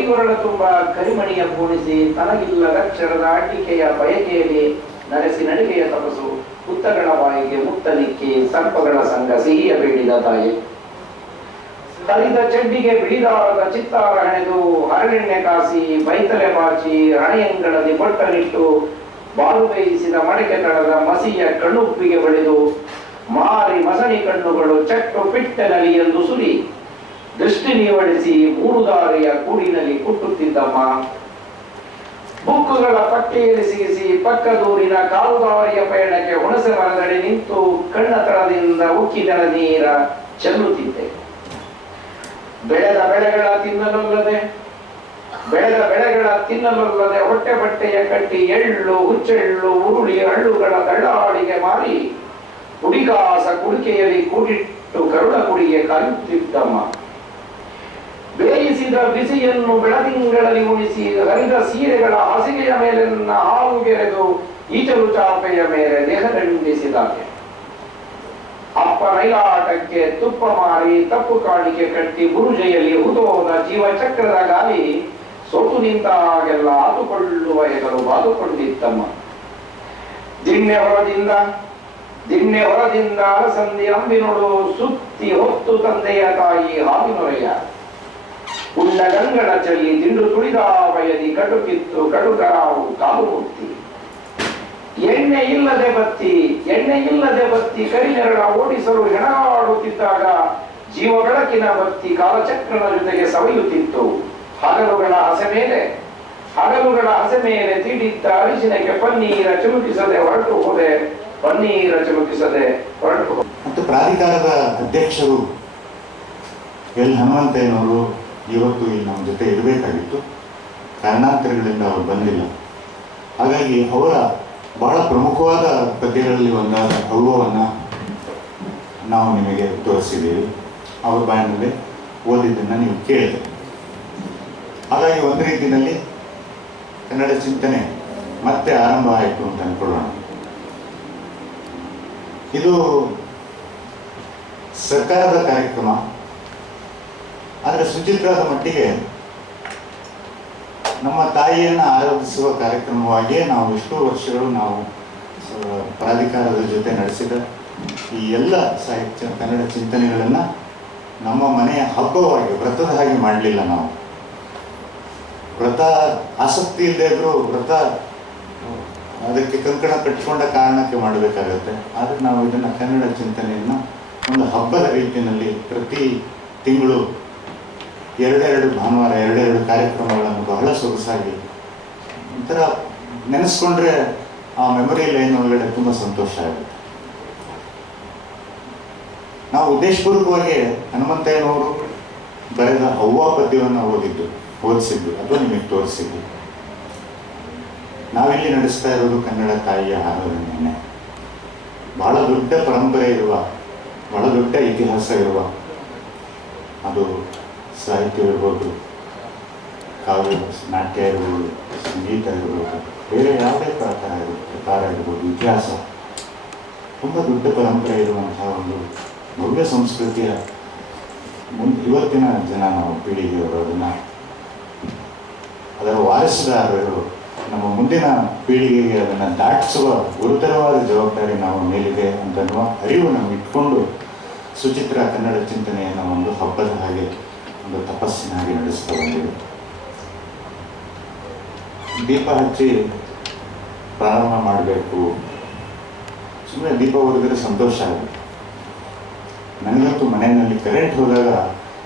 ಮೈಗೊರಳ ತುಂಬ ಕರಿಮಣಿಯ ಪೂಣಿಸಿ ತನಗಿಲ್ಲದ ಅಕ್ಷರದ ಅಟಿಕೆಯ ಬಯಕೆಯಲ್ಲಿ ನಡೆಸಿ ನಡಿಗೆಯ ತಪಸ್ಸು ಹುತ್ತಗಳ ಬಾಯಿಗೆ ಮುತ್ತಲಿಕ್ಕಿ ಸರ್ಪಗಳ ಸಂಘ ಸಿಹಿಯ ಬೇಡಿದ ತಾಯಿ ತಲಿದ ಚೆಡ್ಡಿಗೆ ಬಿಳಿದಾರದ ಚಿತ್ತಾರ ಹೆಣೆದು ಹರಳೆಣ್ಣೆ ಕಾಸಿ ಬೈತಲೆ ಬಾಚಿ ಹಣೆಯಂಗಳದಿ ಬಟ್ಟನಿಟ್ಟು ಬಾಲು ಬೇಯಿಸಿದ ಮಡಕೆ ತಳದ ಮಸಿಯ ಕಣ್ಣುಪ್ಪಿಗೆ ಬಳಿದು ಮಾರಿ ಮಸಣಿ ಕಣ್ಣುಗಳು ಚಟ್ಟು ಪಿಟ್ಟೆನಲಿ ಎಂದು ಸುರಿ ದೃಷ್ಟಿ ನೀವಳಿಸಿ ಮೂರು ದಾರಿಯ ಕೂಡಿನಲ್ಲಿ ಕುಟ್ಟುತ್ತಿದ್ದಮ್ಮ. ಬುಕ್ಕುಗಳ ಪಟ್ಟಿಯಲ್ಲಿ ಸಿಗಿಸಿ ಪಕ್ಕದೂರಿನ ಕಾಲುದಾರಿಯ ಪಯಣಕ್ಕೆ ಹುಣಸೆ ಮರದಡಿ ನಿಂತು ಕಣ್ಣ ತಳದಿಂದ ಉಕ್ಕಿದ ನೀರ ಚೆಲ್ಲುತ್ತಿದ್ದೆ. ಬೆಳೆದ ಬೆಳೆಗಳ ತಿನ್ನಲೊಲ್ಲದೆ ಹೊಟ್ಟೆ ಬಟ್ಟೆಯ ಕಟ್ಟಿ ಎಳ್ಳು ಹುಚ್ಚೆಳ್ಳು ಉರುಳಿ ಹಳ್ಳುಗಳ ದಳ್ಳಾಳಿಗೆ ಮಾರಿ ಹುಡಿಗಾಸ ಕುಡಿಕೆಯಲ್ಲಿ ಕೂಡಿಟ್ಟು ಕರುಳ ಕುಡಿಗೆ ಕಾಯುತ್ತಿದ್ದಮ್ಮ. ಬೇಯಿಸಿದ ಬಿಸಿಯನ್ನು ಬೆಳದಿಂಗಳಲ್ಲಿ ಉಣಿಸಿ ಹರಿದ ಸೀರೆಗಳ ಹಾಸಿಗೆಯ ಮೇಲಿನ ಹಾವುಗೆರೆದು ಈಚಲು ಚಾಪೆಯ ಮೇಲೆ ದೇಹದಂಡಿಸಿದಾಗೆ ಅಪ್ಪ ನೈಲಾಟಕ್ಕೆ ತುಪ್ಪ ಮಾರಿ ತಪ್ಪು ಕಾಣಿಕೆ ಕಟ್ಟಿ ಬುರುಜೆಯಲ್ಲಿ ಹುದೋದ ಜೀವಚಕ್ರದ ಗಾಲಿ ಸೋತು ನಿಂತಾಗೆಲ್ಲ ಆತುಕೊಳ್ಳುವ ಎಗಲು ಬಾದುಕೊಂಡಿತ್ತಮ್ಮ. ದಿಣ್ಣೆ ಹೊರದಿಂದ ಅಲಸಂದಿ ಅಂಬಿನೊಳು ಸುತ್ತಿ ಹೊತ್ತು ತಂದೆಯ ತಾಯಿ ಹಾವಿನೊರೆಯ ಉಳ್ಳ ಗಂಗಳ ಚೆಲ್ಲಿ ದಿಂಡು ತುಳಿದ ಬಯದಿ ಕಟುಕಿತ್ತು ಕಟುಕರಾವು ಕಾಲು ಮುತ್ತಿ ಎಣ್ಣೆ ಇಲ್ಲದೆ ಬತ್ತಿ ಕರಿನೆರಳ ಓಡಿಸಲು ಹೆಣಗಾಡುತ್ತಿದ್ದಾಗ ಜೀವ ಬೆಳಕಿನ ಬತ್ತಿ ಕಾಲಚಕ್ರನ ಜೊತೆಗೆ ಸವೆಯುತ್ತಿತ್ತು. ಹಗಲುಗಳ ಹಸೆ ಮೇಲೆ ತೀಡಿದ್ದ ಅರಿಶಿನಕ್ಕೆ ಪನ್ನೀರ ಚಿಮುಕಿಸದೆ ಹೊರಟು ಹೋದೆ. ಮತ್ತು ಪ್ರಾಧಿಕಾರದ ಅಧ್ಯಕ್ಷರು ಎಲ್ ಹನುಮಂತಯ್ಯನವರು ಇವತ್ತು ಇಲ್ಲಿ ನಮ್ಮ ಜೊತೆ ಇರಬೇಕಾಗಿತ್ತು. ಕಾರಣಾಂತರಗಳಿಂದ ಅವರು ಬಂದಿಲ್ಲ. ಹಾಗಾಗಿ ಅವರ ಬಹಳ ಪ್ರಮುಖವಾದ ಪದ್ಯಗಳಲ್ಲಿ ಒಂದಾದ ಅವ್ವವನ್ನು ನಾವು ನಿಮಗೆ ತೋರಿಸಿದ್ದೀವಿ. ಅವ್ರ ಬಾಯಿನಲ್ಲಿ ಓದಿದ್ದನ್ನು ನೀವು ಕೇಳಿದೆ. ಹಾಗಾಗಿ ಒಂದು ರೀತಿಯಲ್ಲಿ ಕನ್ನಡ ಚಿಂತನೆ ಮತ್ತೆ ಆರಂಭ ಆಯಿತು ಅಂತ ಅಂದ್ಕೊಳ್ಳೋಣ. ಇದು ಸರ್ಕಾರದ ಕಾರ್ಯಕ್ರಮ. ಆದರೆ ಸುಚಿತ್ರದ ಮಟ್ಟಿಗೆ ನಮ್ಮ ತಾಯಿಯನ್ನು ಆರಾಧಿಸುವ ಕಾರ್ಯಕ್ರಮವಾಗಿಯೇ ನಾವು ಇಷ್ಟು ವರ್ಷಗಳು ನಾವು ಪ್ರಾಧಿಕಾರದ ಜೊತೆ ನಡೆಸಿದ ಈ ಎಲ್ಲ ಸಾಹಿತ್ಯ ಕನ್ನಡ ಚಿಂತನೆಗಳನ್ನು ನಮ್ಮ ಮನೆಯ ಹಬ್ಬವಾಗಿ ವ್ರತದ ಹಾಗೆ ಮಾಡಲಿಲ್ಲ. ನಾವು ವ್ರತ ಆಸಕ್ತಿ ಇಲ್ಲದೆ ಇದ್ರೂ ವ್ರತ ಅದಕ್ಕೆ ಕಂಕಣ ಕಟ್ಟಿಕೊಂಡ ಕಾರಣಕ್ಕೆ ಮಾಡಬೇಕಾಗತ್ತೆ. ಆದರೆ ನಾವು ಇದನ್ನು ಕನ್ನಡ ಚಿಂತನೆಯನ್ನು ಒಂದು ಹಬ್ಬದ ರೀತಿಯಲ್ಲಿ ಪ್ರತಿ ತಿಂಗಳು ಎರಡೆರಡು ಭಾನುವಾರ ಎರಡೆರಡು ಕಾರ್ಯಕ್ರಮಗಳನ್ನು ಬಹಳ ಸೊಗಸಾಗಿ ಒಂಥರ ನೆನೆಸ್ಕೊಂಡ್ರೆ ಆ ಮೆಮೊರಿ ಲೈನ್ ಒಳಗಡೆ ತುಂಬ ಸಂತೋಷ ಆಗುತ್ತೆ. ನಾವು ಉದ್ದೇಶಪೂರ್ವಕವಾಗಿ ಹನುಮಂತಯ್ಯನವರು ಬರೆದ ಅವ್ವ ಪದ್ಯವನ್ನು ಓದಿಸಿದ್ದು ಅದು ನಿಮಗೆ ತೋರಿಸಿದ್ದು. ನಾವಿಲ್ಲಿ ನಡೆಸ್ತಾ ಇರೋದು ಕನ್ನಡ ತಾಯಿಯ ಆರಾಧನೆಯನ್ನೇ. ಬಹಳ ದೊಡ್ಡ ಪರಂಪರೆ ಇರುವ, ಬಹಳ ದೊಡ್ಡ ಇತಿಹಾಸ ಇರುವ, ಅದು ಸಾಹಿತ್ಯ ಇರ್ಬೋದು, ಕಾವ್ಯ ನಾಟ್ಯ ಇರ್ಬೋದು, ಸಂಗೀತ ಇರ್ಬೋದು, ಬೇರೆ ಯಾವುದೇ ಪ್ರಕಾರ ಇರ್ಬೋದು, ಇತಿಹಾಸ ತುಂಬ ದೊಡ್ಡ ಪರಂಪರೆ ಇರುವಂತಹ ಒಂದು ಭವ್ಯ ಸಂಸ್ಕೃತಿಯ ಇವತ್ತಿನ ಜನ ನಾವು ಪೀಳಿಗೆಯವರು ಅದರ ವಾರಸುದಾರರು ನಮ್ಮ ಮುಂದಿನ ಪೀಳಿಗೆಗೆ ಅದನ್ನು ದಾಟಿಸುವ ಗುರುತರವಾದ ಜವಾಬ್ದಾರಿ ನಾವು ಮೇಲಿದೆ ಅಂತನ್ನುವ ಅರಿವು ನಾವು ಇಟ್ಕೊಂಡು ಸುಚಿತ್ರ ಕನ್ನಡ ಚಿಂತನೆಯನ್ನು ಒಂದು ಹಬ್ಬದ ಹಾಗೆ ಒಂದು ತಪಸ್ಸಿನ ಹಾಗೆ ನಡೆಸ್ತಾ ಬಂದಿದೆ. ದೀಪ ಹಚ್ಚಿ ಪ್ರಾರಂಭ ಮಾಡಬೇಕು. ಸುಮ್ಮನೆ ದೀಪ ಹೊರದ್ರೆ ಸಂತೋಷ ಆಗುತ್ತೆ. ನನಗಂತೂ ಮನೆಯಲ್ಲಿ ಕರೆಂಟ್ ಹೋದಾಗ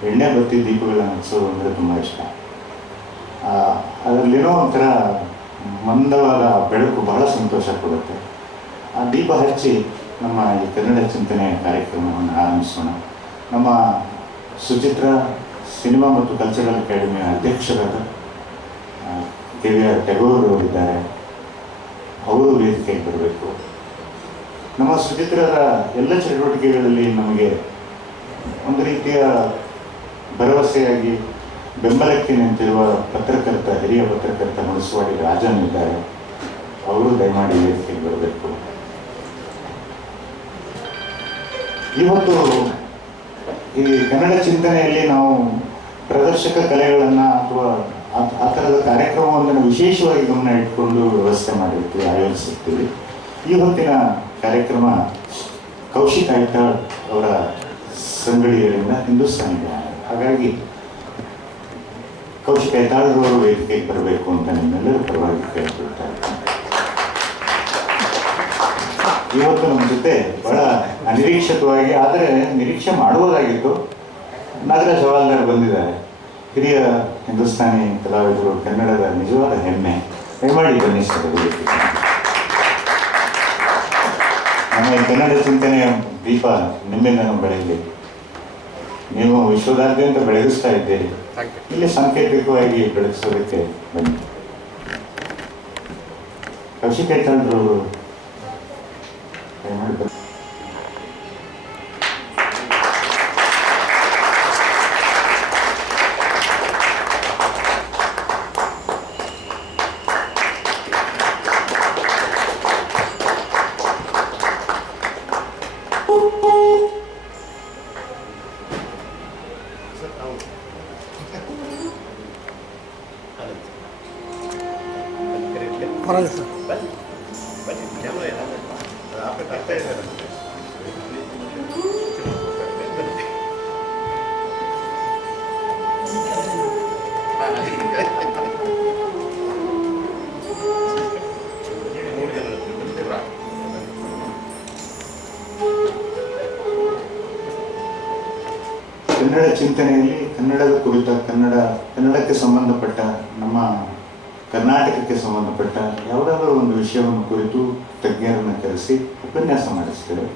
ಎಣ್ಣೆ ಬತ್ತಿ ದೀಪಗಳನ್ನು ಹಚ್ಚೋದು ಅಂದರೆ ತುಂಬ ಇಷ್ಟ. ಅದರಲ್ಲೇನೋ ಒಂಥರ ಮಂದವಾದ ಬೆಳಕು ಬಹಳ ಸಂತೋಷ ಕೊಡುತ್ತೆ. ಆ ದೀಪ ಹಚ್ಚಿ ನಮ್ಮ ಈ ಕನ್ನಡ ಚಿಂತನೆ ಕಾರ್ಯಕ್ರಮವನ್ನು ಆರಂಭಿಸೋಣ. ನಮ್ಮ ಸುಚಿತ್ರ ಸಿನಿಮಾ ಮತ್ತು ಕಲ್ಚರಲ್ ಅಕಾಡೆಮಿಯ ಅಧ್ಯಕ್ಷರಾದ KVR ಟೆಗೋರ್ ಅವರಿದ್ದಾರೆ. ಅವರು ವೇದಿಕೆಗೆ ಬರಬೇಕು. ನಮ್ಮ ಸುಚಿತ್ರದ ಎಲ್ಲ ಚಟುವಟಿಕೆಗಳಲ್ಲಿ ನಮಗೆ ಒಂದು ರೀತಿಯ ಭರವಸೆಯಾಗಿ ಬೆಂಬಲಕ್ಕೆ ನಿಂತಿರುವ ಹಿರಿಯ ಪತ್ರಕರ್ತ ಮುಳುಸುವಾಡಿ ರಾಜನ್ ಇದ್ದಾರೆ. ಅವರು ದಯಮಾಡಿ ವೇದಿಕೆಗೆ ಬರಬೇಕು. ಇವತ್ತು ಈ ಕನ್ನಡ ಚಿಂತನೆಯಲ್ಲಿ ನಾವು ಪ್ರದರ್ಶಕ ಕಲೆಗಳನ್ನು ಅಥವಾ ಆ ಥರದ ಕಾರ್ಯಕ್ರಮವನ್ನು ವಿಶೇಷವಾಗಿ ಗಮನ ಇಟ್ಕೊಂಡು ವ್ಯವಸ್ಥೆ ಮಾಡಿರ್ತೀವಿ, ಆಯೋಜಿಸಿರ್ತೀವಿ. ಈ ಹೊತ್ತಿನ ಕಾರ್ಯಕ್ರಮ ಕೌಶಿಕ್ ಐತಾಳ್ ಅವರ ಸಂಗಡಿಗರಿಂದ ಹಿಂದೂಸ್ತಾನಿ ಗಾಯನ. ಹಾಗಾಗಿ ಕೌಶಿಕ್ ಐತಾಳ್ರವರು ವೇದಿಕೆಗೆ ಬರಬೇಕು ಅಂತ ನಿಮ್ಮೆಲ್ಲರ ಪರವಾಗಿ ಕೇಳ್ಕೊಳ್ತಾ ಇದ್ದೀನಿ. ಇವತ್ತು ನಮ್ಮ ಜೊತೆ ಬಹಳ ಅನಿರೀಕ್ಷಿತವಾಗಿ, ಆದರೆ ನಿರೀಕ್ಷೆ ಮಾಡುವುದಾಗಿತ್ತು, ನಾಗರಾಜ್ ಹವಾಲ್ದಾರ್ ಬಂದಿದ್ದಾರೆ. ಹಿರಿಯ ಹಿಂದೂಸ್ತಾನಿ ಕಲಾವಿದರು, ಕನ್ನಡದ ನಿಜವಾದ ಹೆಮ್ಮೆ. ದಯಮಾಡಿ ಬನ್ನಿ ಸರ್ ವೇದಿಕೆ. ನಮ್ಮ ಕನ್ನಡ ಚಿಂತನೆಯ ದೀಪ ನಿಮ್ಮಿಂದ ನಾವು ಬೆಳೆಯಲಿ. ನೀವು ವಿಶ್ವದಾದ್ಯಂತ ಬೆಳಗಿಸ್ತಾ ಇದ್ದೀರಿ, ಇಲ್ಲಿ ಸಾಂಕೇತಿಕವಾಗಿ ಬೆಳಗಿಸೋದಕ್ಕೆ ಬನ್ನಿ. ಕೌಶಿಕ್ ಐತಾಳ್ರವರು ದಯಮಾಡಿ ಬನ್ನಿ. ಪರವಾಗಿಲ್ಲ ಸರ್. ಕನ್ನಡ ಚಿಂತನೆಯಲ್ಲಿ ಕನ್ನಡದ ಕುರಿತ ಕನ್ನಡಕ್ಕೆ ಸಂಬಂಧಪಟ್ಟ, ನಮ್ಮ ಕರ್ನಾಟಕಕ್ಕೆ ಸಂಬಂಧಪಟ್ಟ ಯಾವುದಾದ್ರೂ ಒಂದು ವಿಷಯವನ್ನು ಕುರಿತು ತಜ್ಞರನ್ನು ಕರೆಸಿ ಉಪನ್ಯಾಸ ಮಾಡಿಸ್ತೇವೆ.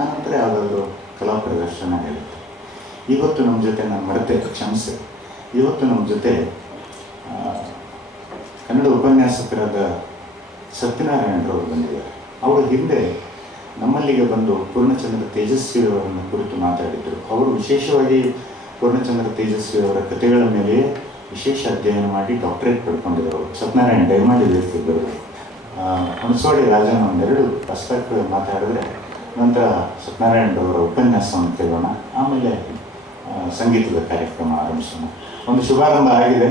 ಆನಂತರ ಯಾವುದಾದ್ರೂ ಕಲಾ ಪ್ರದರ್ಶನ ಹೇಳುತ್ತೆ. ಇವತ್ತು ನಮ್ಮ ಜೊತೆ, ನಾನು ಮರೆತೆ, ಕ್ಷಮಿಸಿ, ಇವತ್ತು ನಮ್ಮ ಜೊತೆ ಕನ್ನಡ ಉಪನ್ಯಾಸಕರಾದ ಸತ್ಯನಾರಾಯಣರವರು ಬಂದಿದ್ದಾರೆ. ಅವರು ಹಿಂದೆ ನಮ್ಮಲ್ಲಿಗೆ ಬಂದು ಪೂರ್ಣಚಂದ್ರ ತೇಜಸ್ವಿ ಅವರನ್ನು ಕುರಿತು ಮಾತಾಡಿದರು. ಅವರು ವಿಶೇಷವಾಗಿ ಪೂರ್ಣಚಂದ್ರ ತೇಜಸ್ವಿ ಅವರ ಕಥೆಗಳ ಮೇಲೆ ವಿಶೇಷ ಅಧ್ಯಯನ ಮಾಡಿ ಡಾಕ್ಟರೇಟ್ ಪಡ್ಕೊಂಡಿದ್ದರು. ಸತ್ಯನಾರಾಯಣ ದಯಮಾಡಿ ವೇದಿಕೆಗೆ ಬರಬೇಕು. ಹುಣಸೋಡಿ ರಾಜನ ಒಂದೆರಡು ಪುಸ್ತಕ ಮಾತಾಡಿದ್ರೆ ನಂತರ ಸತ್ಯನಾರಾಯಣರವರ ಉಪನ್ಯಾಸವನ್ನು ಕೇಳೋಣ, ಆಮೇಲೆ ಸಂಗೀತದ ಕಾರ್ಯಕ್ರಮ ಆರಂಭಿಸೋಣ. ಒಂದು ಶುಭಾರಂಭ ಆಗಿದೆ.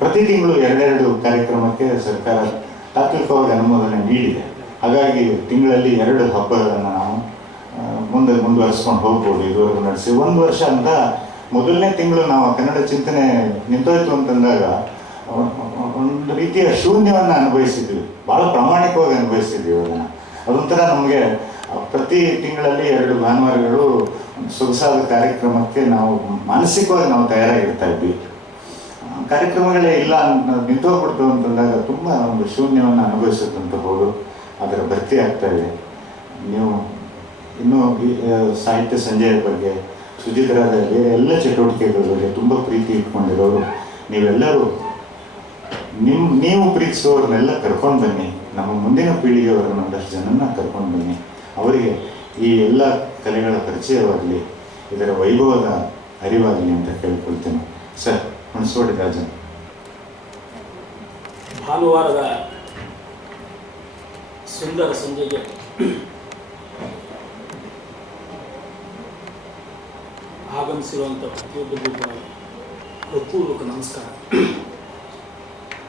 ಪ್ರತಿ ತಿಂಗಳು 2 ಕಾರ್ಯಕ್ರಮಕ್ಕೆ ಸರ್ಕಾರ ತಾತ್ವಿಕವಾಗಿ ಅನುಮೋದನೆ ನೀಡಿದೆ. ಹಾಗಾಗಿ ತಿಂಗಳಲ್ಲಿ 2 ಹಬ್ಬಗಳನ್ನು ನಾವು ಮುಂದುವರಿಸ್ಕೊಂಡು ಹೋಗ್ಬೋದು. ಇದುವರೆಗೂ ನಡೆಸಿ 1 ವರ್ಷ ಅಂತ ಮೊದಲನೇ ತಿಂಗಳು ನಾವು ಕನ್ನಡ ಚಿಂತನೆ ನಿಂತೋಯ್ತು ಅಂತಂದಾಗ ಒಂದು ರೀತಿಯ ಶೂನ್ಯವನ್ನು ಅನುಭವಿಸಿದ್ವಿ, ಭಾಳ ಪ್ರಾಮಾಣಿಕವಾಗಿ ಅನುಭವಿಸಿದ್ವಿ ಅದನ್ನು. ಅದೊಂಥರ ನಮಗೆ ಪ್ರತಿ ತಿಂಗಳಲ್ಲಿ 2 ಭಾನುವಾರಗಳು ಸೊಗಸಾದ ಕಾರ್ಯಕ್ರಮಕ್ಕೆ ನಾವು ಮಾನಸಿಕವಾಗಿ ನಾವು ತಯಾರಾಗಿರ್ತಾ ಇದ್ವಿ. ಕಾರ್ಯಕ್ರಮಗಳೇ ಇಲ್ಲ, ನಿಂತೋಗ್ಬಿಡ್ತು ಅಂತಂದಾಗ ತುಂಬ ಒಂದು ಶೂನ್ಯವನ್ನು ಅನುಭವಿಸುತ್ತಂತ ಹೋದು ಅದರ ಭರ್ತಿ ಆಗ್ತಾ ಇದೆ. ನೀವು ಇನ್ನೂ ಸಾಹಿತ್ಯ ಸಂಜೆಯ ಬಗ್ಗೆ, ಸುಜಿತರಾದ ಎಲ್ಲ ಚಟುವಟಿಕೆಗಳ ಬಗ್ಗೆ ತುಂಬ ಪ್ರೀತಿ ಇಟ್ಕೊಂಡಿರೋರು ನೀವೆಲ್ಲರೂ ನೀವು ಪ್ರೀತಿಸೋರನ್ನೆಲ್ಲ ಕರ್ಕೊಂಡು ಬನ್ನಿ. ನಮ್ಮ ಮುಂದಿನ ಪೀಳಿಗೆಯವರನ್ನು ಒಂದಷ್ಟು ಜನನ್ನ ಕರ್ಕೊಂಡು ಬನ್ನಿ. ಅವರಿಗೆ ಈ ಎಲ್ಲ ಕಲೆಗಳ ಪರಿಚಯವಾಗಲಿ, ಇದರ ವೈಭವದ ಅರಿವಾಗಲಿ ಅಂತ ಕೇಳ್ಕೊಳ್ತೇನೆ. ಸರ್, ಹುಣಸೋಡಿ ರಾಜನ್. ಭಾನುವಾರದ ಸುಂದರ ಸಂಜೆಗೆ ಆಗಮಿಸಿರುವಂಥ ಪ್ರತಿಯೊಬ್ಬರಿಗೂ ಕೂಡ ಹೃತ್ಪೂರ್ವಕ ನಮಸ್ಕಾರ.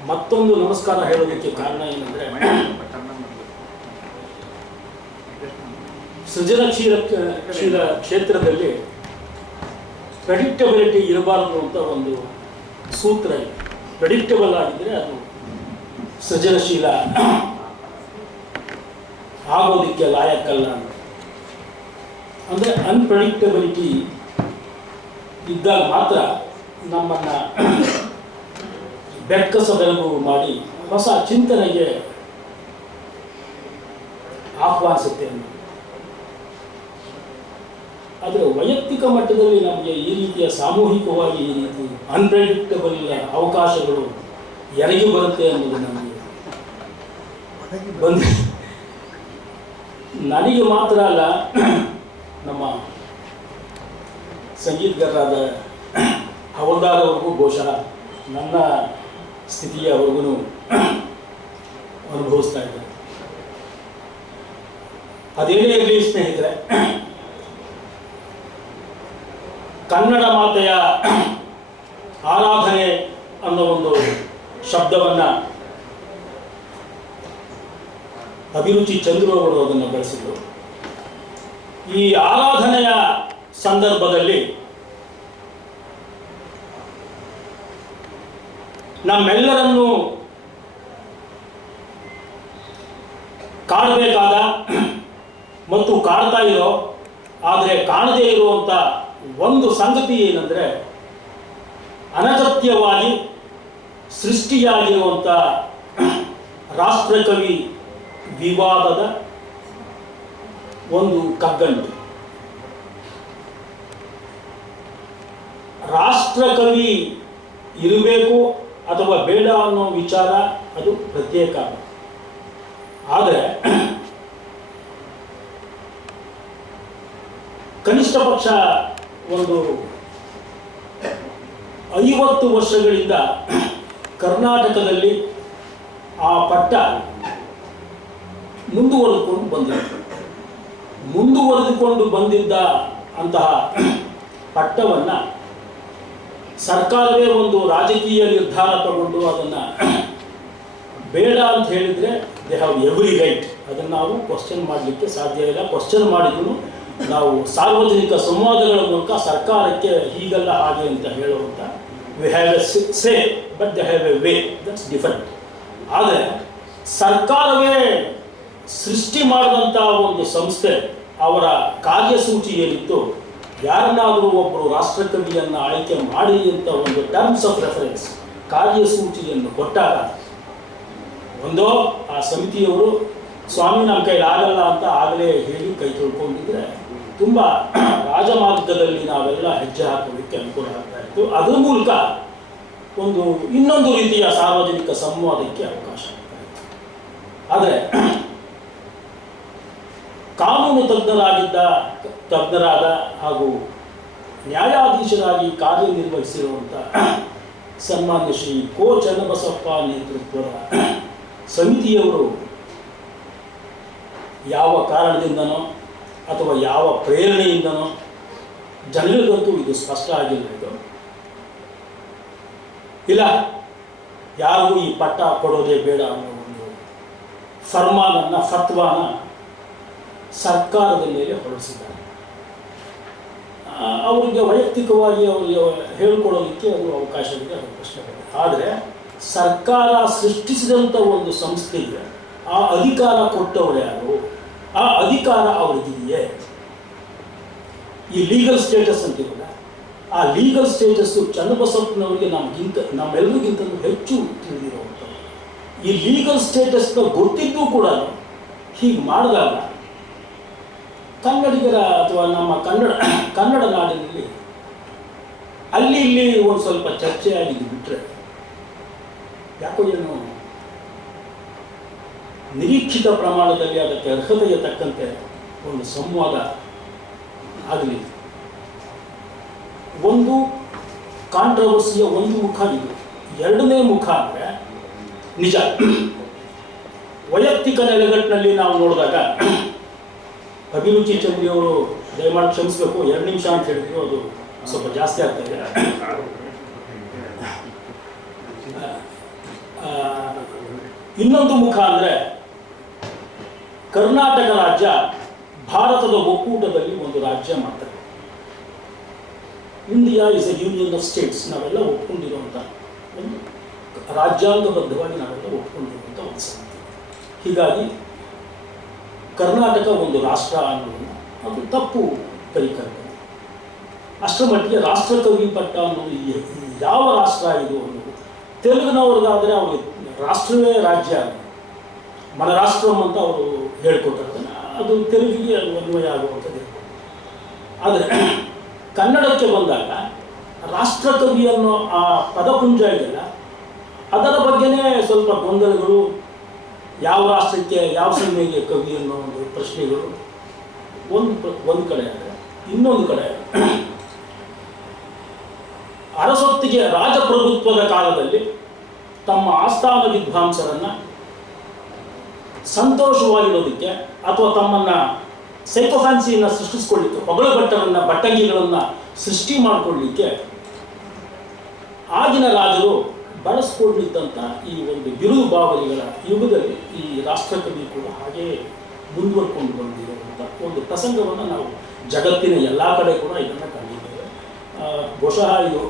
ಮತ್ತೊಂದು ನಮಸ್ಕಾರ ಹೇಳೋದಕ್ಕೆ ಕಾರಣ ಏನಂದರೆ, ಸೃಜನಶೀಲ ಕ್ಷೇತ್ರದಲ್ಲಿ ಪ್ರೆಡಿಕ್ಟಬಿಲಿಟಿ ಇರಬಾರದು ಅಂತ ಒಂದು ಸೂತ್ರ ಇದೆ. ಪ್ರೆಡಿಕ್ಟಬಲ್ ಆಗಿದ್ದರೆ ಅದು ಸೃಜನಶೀಲ ಆಗೋದಕ್ಕೆ ಲಾಯಕ್ಕಲ್ಲ. ಅಂದರೆ ಅನ್ಪ್ರೆಡಿಕ್ಟಬಿಲಿಟಿ ಇದ್ದಾಗ ಮಾತ್ರ ನಮ್ಮನ್ನು ಬೆಕ್ಕಸಬೆರಗು ಮಾಡಿ ಹೊಸ ಚಿಂತನೆಗೆ ಆಹ್ವಾನಿಸುತ್ತೆ. ಆದರೆ ವೈಯಕ್ತಿಕ ಮಟ್ಟದಲ್ಲಿ ನಮಗೆ ಈ ರೀತಿಯ ಸಾಮೂಹಿಕವಾಗಿ ಈ ರೀತಿ ಅನ್ಪ್ರೆಡಿಕ್ಟಬಲ್ ಅವಕಾಶಗಳು ಎರಗಿ ಬರುತ್ತೆ ಅನ್ನೋದು ನಮಗೆ ನನಗೆ ಮಾತ್ರ ಅಲ್ಲ, ನಮ್ಮ ಸಂಗೀತಗಾರರಾದ ಹವಾಲ್ದಾರ್ ಅವ್ರಿಗೂ ಬಹುಶಃ ನನ್ನ ಸ್ಥಿತಿಯ ಅವ್ರಿಗೂ ಅನುಭವಿಸ್ತಾ ಇದ್ದಾರೆ. ಅದೇನೇ ಇರಲಿ ಸ್ನೇಹಿತರೆ, ಕನ್ನಡ ಮಾತೆಯ ಆರಾಧನೆ ಅನ್ನೋ ಒಂದು ಶಬ್ದವನ್ನು ಅಭಿರುಚಿ ಚಂದ್ರು ಅವರು ಅದನ್ನು ಬಳಸಿದರು. ಈ ಆರಾಧನೆಯ ಸಂದರ್ಭದಲ್ಲಿ ನಮ್ಮೆಲ್ಲರನ್ನು ಕಾಡಬೇಕಾದ ಮತ್ತು ಕಾಡ್ತಾ ಇರೋ ಆದರೆ ಕಾಣದೇ ಇರುವಂಥ ಒಂದು ಸಂಗತಿ ಏನಂದರೆ, ಅನಗತ್ಯವಾಗಿ ಸೃಷ್ಟಿಯಾಗಿರುವಂಥ ರಾಷ್ಟ್ರಕವಿ ವಿವಾದದ ಒಂದು ಕಗ್ಗಂಟು. ರಾಷ್ಟ್ರಕವಿ ಇರಬೇಕು ಅಥವಾ ಬೇಡ ಅನ್ನೋ ವಿಚಾರ ಅದು ಪ್ರತ್ಯೇಕ. ಆದರೆ ಕನಿಷ್ಠ ಪಕ್ಷ ಒಂದು 50 ವರ್ಷಗಳಿಂದ ಕರ್ನಾಟಕದಲ್ಲಿ ಆ ಪಟ್ಟ ಮುಂದುವರೆದುಕೊಂಡು ಬಂದಿದ್ದ ಅಂತಹ ಪಟ್ಟವನ್ನು ಸರ್ಕಾರವೇ ಒಂದು ರಾಜಕೀಯ ನಿರ್ಧಾರ ತಗೊಂಡು ಅದನ್ನು ಬೇಡ ಅಂತ ಹೇಳಿದರೆ ದೇ ಹ್ಯಾವ್ ಎವ್ರಿ ರೈಟ್. ಅದನ್ನು ನಾವು ಕ್ವಶನ್ ಮಾಡಲಿಕ್ಕೆ ಸಾಧ್ಯ ಇಲ್ಲ. ಕ್ವಶನ್ ಮಾಡಿದ್ರು ನಾವು ಸಾರ್ವಜನಿಕ ಸಂವಾದಗಳ ಮೂಲಕ ಸರ್ಕಾರಕ್ಕೆ ಹೀಗಲ್ಲ ಹಾಗೆ ಅಂತ ಹೇಳುವಂಥ we have A say but they have A way, that's different. ಆದರೆ ಸರ್ಕಾರವೇ ಸೃಷ್ಟಿ ಮಾಡಿದಂಥ ಒಂದು ಸಂಸ್ಥೆ ಅವರ ಕಾರ್ಯಸೂಚಿ ಏನಿತ್ತು, ಯಾರನ್ನಾದರೂ ಒಬ್ಬರು ರಾಷ್ಟ್ರಕವಿಯನ್ನು ಆಯ್ಕೆ ಮಾಡಿ ಅಂತ ಒಂದು ಟರ್ಮ್ಸ್ ಆಫ್ ರೆಫರೆನ್ಸ್ ಕಾರ್ಯಸೂಚಿಯನ್ನು ಕೊಟ್ಟಾಗ ಒಂದೋ ಆ ಸಮಿತಿಯವರು ಸ್ವಾಮಿ ನಮ್ಮ ಕೈಲಿ ಆಗಲ್ಲ ಅಂತ ಆಗಲೇ ಹೇಳಿ ಕೈ ತೊಳ್ಕೊಂಡಿದ್ರೆ ತುಂಬ ರಾಜಮಾರ್ಗದಲ್ಲಿ ನಾವೆಲ್ಲ ಹೆಜ್ಜೆ ಹಾಕೋದಕ್ಕೆ ಅನುಕೂಲ ಆಗ್ತಾ ಇತ್ತು. ಅದರ ಮೂಲಕ ಒಂದು ಇನ್ನೊಂದು ರೀತಿಯ ಸಾರ್ವಜನಿಕ ಸಂವಾದಕ್ಕೆ ಅವಕಾಶ ಆಗ್ತಾ ಇತ್ತು. ಆದರೆ ಕಾನೂನು ತಜ್ಞರಾದ ಹಾಗೂ ನ್ಯಾಯಾಧೀಶರಾಗಿ ಕಾರ್ಯನಿರ್ವಹಿಸಿರುವಂಥ ಸನ್ಮಾನ್ಯ ಶ್ರೀ ಕೋ ಚನ್ನಬಸಪ್ಪ ನೇತೃತ್ವದ ಸಮಿತಿಯವರು ಯಾವ ಕಾರಣದಿಂದನೋ ಅಥವಾ ಯಾವ ಪ್ರೇರಣೆಯಿಂದನೋ, ಜನರಿಗಂತೂ ಇದು ಸ್ಪಷ್ಟ ಆಗಿಲ್ಲ, ಇದು ಇಲ್ಲ ಯಾರಿಗೂ ಈ ಪಟ್ಟ ಕೊಡೋದೇ ಬೇಡ ಅನ್ನೋ ಒಂದು ಫತ್ವಾನ ಸರ್ಕಾರದ ಮೇಲೆ ಹೊರಡಿಸಿದ್ದಾರೆ. ಅವರಿಗೆ ವೈಯಕ್ತಿಕವಾಗಿ ಅವರಿಗೆ ಹೇಳಿಕೊಳ್ಳೋದಕ್ಕೆ ಅದು ಅವಕಾಶವಿದೆ, ಅದು ಪ್ರಶ್ನೆಗಳಿದೆ. ಆದರೆ ಸರ್ಕಾರ ಸೃಷ್ಟಿಸಿದಂಥ ಒಂದು ಸಂಸ್ಥೆಗೆ ಆ ಅಧಿಕಾರ ಕೊಟ್ಟವರು ಯಾರು, ಆ ಅಧಿಕಾರ ಅವರಿಗಿದೆಯೇ? ಈ ಲೀಗಲ್ ಸ್ಟೇಟಸ್ ಅಂತೀವಲ್ಲ, ಆ ಲೀಗಲ್ ಸ್ಟೇಟಸ್ಸು ಚನ್ನಬಸಪ್ಪನವರಿಗೆ ನಮ್ಮೆಲ್ಲರಿಗಿಂತಲೂ ಹೆಚ್ಚು ತಿಳಿದಿರುವಂಥದ್ದು. ಈ ಲೀಗಲ್ ಸ್ಟೇಟಸ್ನ ಗೊತ್ತಿದ್ದೂ ಕೂಡ ಹೀಗೆ ಮಾಡಿದಾಗ ಕನ್ನಡಿಗರ ಅಥವಾ ನಮ್ಮ ಕನ್ನಡ ನಾಡಿನಲ್ಲಿ ಅಲ್ಲಿ ಇಲ್ಲಿ ಒಂದು ಸ್ವಲ್ಪ ಚರ್ಚೆ ಆಗಿದ್ದು ಬಿಟ್ಟರೆ ಯಾಕೋ ಏನು ನಿರೀಕ್ಷಿತ ಪ್ರಮಾಣದಲ್ಲಿ ಅದಕ್ಕೆ ಅರ್ಹತೆಗೆ ತಕ್ಕಂತೆ ಒಂದು ಸಂವಾದ ಆಗಲಿ. ಒಂದು ಕಾಂಟ್ರವರ್ಸಿಯ ಒಂದು ಮುಖ ಇದು. ಎರಡನೇ ಮುಖ ಅಂದರೆ ನಿಜ ವೈಯಕ್ತಿಕ ನೆಲೆಗಟ್ಟಿನಲ್ಲಿ ನಾವು ನೋಡಿದಾಗ ಅಭಿರುಚಿ ಚಂದ್ರಿಯವರು ದಯಮಾಡಿ ಕ್ಷಮಿಸಬೇಕು, 2 ನಿಮಿಷ ಅಂತ ಹೇಳಿದ್ರು, ಅದು ಸ್ವಲ್ಪ ಜಾಸ್ತಿ ಆಗ್ತದೆ. ಇನ್ನೊಂದು ಮುಖ ಅಂದರೆ ಕರ್ನಾಟಕ ರಾಜ್ಯ ಭಾರತದ ಒಕ್ಕೂಟದಲ್ಲಿ ಒಂದು ರಾಜ್ಯ ಮಾತ್ರ. India is A union of States, ನಾವೆಲ್ಲ ಒಪ್ಕೊಂಡಿರುವಂಥ ಒಂದು ರಾಜ್ಯಾಂಗಬದ್ಧವಾಗಿ ನಾವೆಲ್ಲ ಒಪ್ಕೊಂಡಿರುವಂಥ ಒಂದು ಸಂಗತಿ. ಹೀಗಾಗಿ ಕರ್ನಾಟಕ ಒಂದು ರಾಷ್ಟ್ರ ಅನ್ನೋದನ್ನು ಅದು ತಪ್ಪು ಪರಿಕಲ್ಪನೆ. ಅಷ್ಟರ ಮಟ್ಟಿಗೆ ರಾಷ್ಟ್ರಕವಿ ಪಟ್ಟ ಅನ್ನೋದು ಯಾವ ರಾಷ್ಟ್ರ ಇದು ಅನ್ನೋದು ತೆಲುಗಿನವ್ರಿಗಾದರೆ ಅವ್ರಿಗೆ ರಾಷ್ಟ್ರವೇ ರಾಜ್ಯ, ಮನರಾಷ್ಟ್ರಂ ಅಂತ ಅವರು ಹೇಳ್ಕೊಟ್ಟಾರೆ, ಅದು ತೆಲುಗಿಗೆ ಅನ್ವಯ ಆಗುವಂಥದ್ದು. ಆದರೆ ಕನ್ನಡಕ್ಕೆ ಬಂದಾಗ ರಾಷ್ಟ್ರಕವಿ ಅನ್ನೋ ಆ ಪದಪುಂಜ ಇದೆಯಲ್ಲ, ಅದರ ಬಗ್ಗೆನೇ ಸ್ವಲ್ಪ ಗೊಂದಲಗಳು, ಯಾವ ರಾಷ್ಟ್ರಕ್ಕೆ ಯಾವ ಸೀಮೆಗೆ ಕವಿ ಅನ್ನೋ ಒಂದು ಪ್ರಶ್ನೆಗಳು ಒಂದು ಕಡೆ ಆದರೆ, ಇನ್ನೊಂದು ಕಡೆ ಅರಸೊತ್ತಿಗೆ ರಾಜಪ್ರಭುತ್ವದ ಕಾಲದಲ್ಲಿ ತಮ್ಮ ಆಸ್ಥಾನ ವಿದ್ವಾಂಸರನ್ನು ಸಂತೋಷವಾಗಿಡೋದಕ್ಕೆ ಅಥವಾ ತಮ್ಮನ್ನು ಸೈಕೋಫ್ಯಾನ್ಸಿಯನ್ನು ಸೃಷ್ಟಿಸ್ಕೊಳ್ಳಿಕ್ಕೆ, ಹೊಗಳಭಟ್ಟರನ್ನು ಬಟ್ಟಂಗಿಗಳನ್ನು ಸೃಷ್ಟಿ ಮಾಡಿಕೊಳ್ಳಲಿಕ್ಕೆ ಆಗಿನ ರಾಜರು ಬಳಸ್ಕೊಂಡಿದ್ದಂಥ ಈ ಒಂದು ಬಿರುದು ಬಾವಲಿಗಳ ಯುಗದಲ್ಲಿ ಈ ರಾಷ್ಟ್ರಕವಿ ಕೂಡ ಹಾಗೇ ಮುಂದುವರ್ಕೊಂಡು ಬಂದಿರುವಂಥ ಒಂದು ಪ್ರಸಂಗವನ್ನು ನಾವು ಜಗತ್ತಿನ ಎಲ್ಲ ಕಡೆ ಕೂಡ ಇದನ್ನು ಕಂಡಿದ್ದೇವೆ. ಬಹುಶಃ ಇದು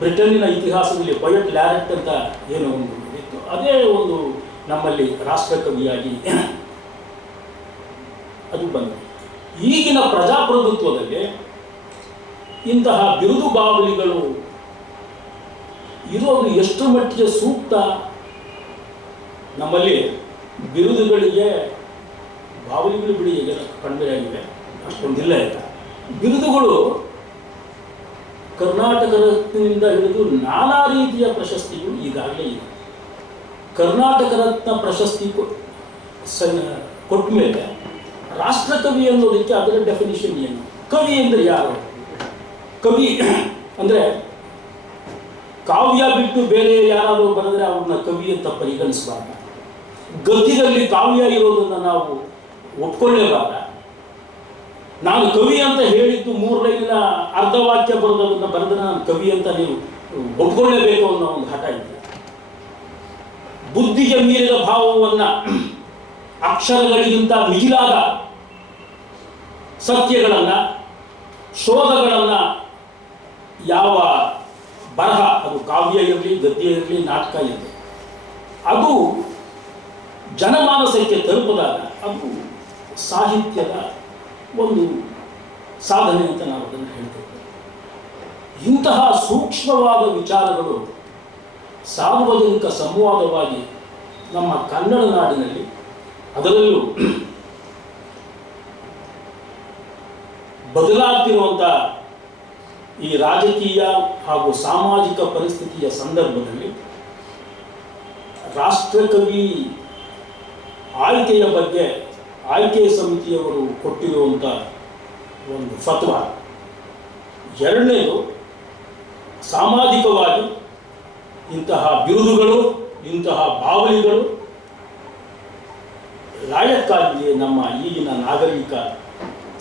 ಬ್ರಿಟನ್ನಿನ ಇತಿಹಾಸದಲ್ಲಿ ಪೊಯೆಟ್ ಲ್ಯಾರೆಟ್ ಅಂತ ಏನೋ ಒಂದು ಇತ್ತು, ಅದೇ ಒಂದು ನಮ್ಮಲ್ಲಿ ರಾಷ್ಟ್ರಕವಿಯಾಗಿ ಅದು ಬಂದಿದೆ. ಈಗಿನ ಪ್ರಜಾಪ್ರಭುತ್ವದಲ್ಲಿ ಇಂತಹ ಬಿರುದು ಬಾವಲಿಗಳು ಇರೋದು ಎಷ್ಟು ಮಟ್ಟಿಗೆ ಸೂಕ್ತ? ನಮ್ಮಲ್ಲಿ ಬಿರುದುಗಳಿಗೆ ಬಾವಲಿಗಳು ಬಿಡಿ ಈಗ ಕಡಿಮೆ ಆಗಿವೆ, ಅಷ್ಟೊಂದಿಲ್ಲ ಇಲ್ಲ. ಬಿರುದುಗಳು ಕರ್ನಾಟಕ ರತ್ನದಿಂದ ಹಿಡಿದು ನಾನಾ ರೀತಿಯ ಪ್ರಶಸ್ತಿಗಳು ಈಗಾಗಲೇ ಇದೆ. ಕರ್ನಾಟಕ ರತ್ನ ಪ್ರಶಸ್ತಿ ಕೊಟ್ಟ ಮೇಲೆ ರಾಷ್ಟ್ರಕವಿ ಅನ್ನೋದಕ್ಕೆ ಅದರ ಡೆಫಿನಿಷನ್ ಏನು? ಕವಿ ಅಂದರೆ ಯಾರು? ಕವಿ ಅಂದರೆ ಕಾವ್ಯ ಬಿಟ್ಟು ಬೇರೆ ಯಾರಾದರೂ ಬರೆದ್ರೆ ಅವ್ರನ್ನ ಕವಿ ಅಂತ ಪರಿಗಣಿಸಬಾರ್ದ. ಗದ್ಯದಲ್ಲಿ ಕಾವ್ಯ ಇರೋದನ್ನು ನಾವು ಒಪ್ಕೊಳ್ಳೇಬಾರ್ದ. ನಾನು ಕವಿ ಅಂತ ಹೇಳಿದ್ದು 3 ಲೈನಿನ ಅರ್ಧ ವಾಕ್ಯ ಬರೋದನ್ನು ಬರೆದ್ರೆ ನಾನು ಕವಿ ಅಂತ ನೀವು ಒಪ್ಕೊಳ್ಳೇಬೇಕು ಅನ್ನೋ ಒಂದು ಹಠ ಇದೆ. ಬುದ್ಧಿಗೆ ಮೀರಿದ ಭಾವವನ್ನು ಅಕ್ಷರಗಳಿಗಿಂತ ಮಿಗಿಲಾದ ಸತ್ಯಗಳನ್ನು, ಶೋಧಗಳನ್ನು ಯಾವ ಬರಹ, ಅದು ಕಾವ್ಯ ಇರಲಿ, ಗದ್ಯ ಇರಲಿ, ನಾಟಕ ಇರಲಿ, ಅದು ಜನಮಾನಸಕ್ಕೆ ತಲುಪಿದಾಗ ಅದು ಸಾಹಿತ್ಯದ ಒಂದು ಸಾಧನೆ ಅಂತ ನಾವು ಅದನ್ನು ಹೇಳ್ತೇವೆ. ಇಂತಹ ಸೂಕ್ಷ್ಮವಾದ ವಿಚಾರಗಳು ಸಾರ್ವಜನಿಕ ಸಂವಾದವಾಗಿ ನಮ್ಮ ಕನ್ನಡ ನಾಡಿನಲ್ಲಿ, ಅದರಲ್ಲೂ ಬದಲಾಗ್ತಿರುವಂಥ ಈ ರಾಜಕೀಯ ಹಾಗೂ ಸಾಮಾಜಿಕ ಪರಿಸ್ಥಿತಿಯ ಸಂದರ್ಭದಲ್ಲಿ ರಾಷ್ಟ್ರಕವಿ ಆಯ್ಕೆಯ ಬಗ್ಗೆ ಆಯ್ಕೆ ಸಮಿತಿಯವರು ಕೊಟ್ಟಿರುವಂಥ ಒಂದು ಫತ್ವಾ. ಎರಡನೇದು, ಸಾಮಾಜಿಕವಾಗಿ ಇಂತಹ ಬಿರುದುಗಳು, ಇಂತಹ ಬಾವಲಿಗಳು ಲಾಯಕ್ಕಾಗಿಯೇ ನಮ್ಮ ಈಗಿನ ನಾಗರಿಕ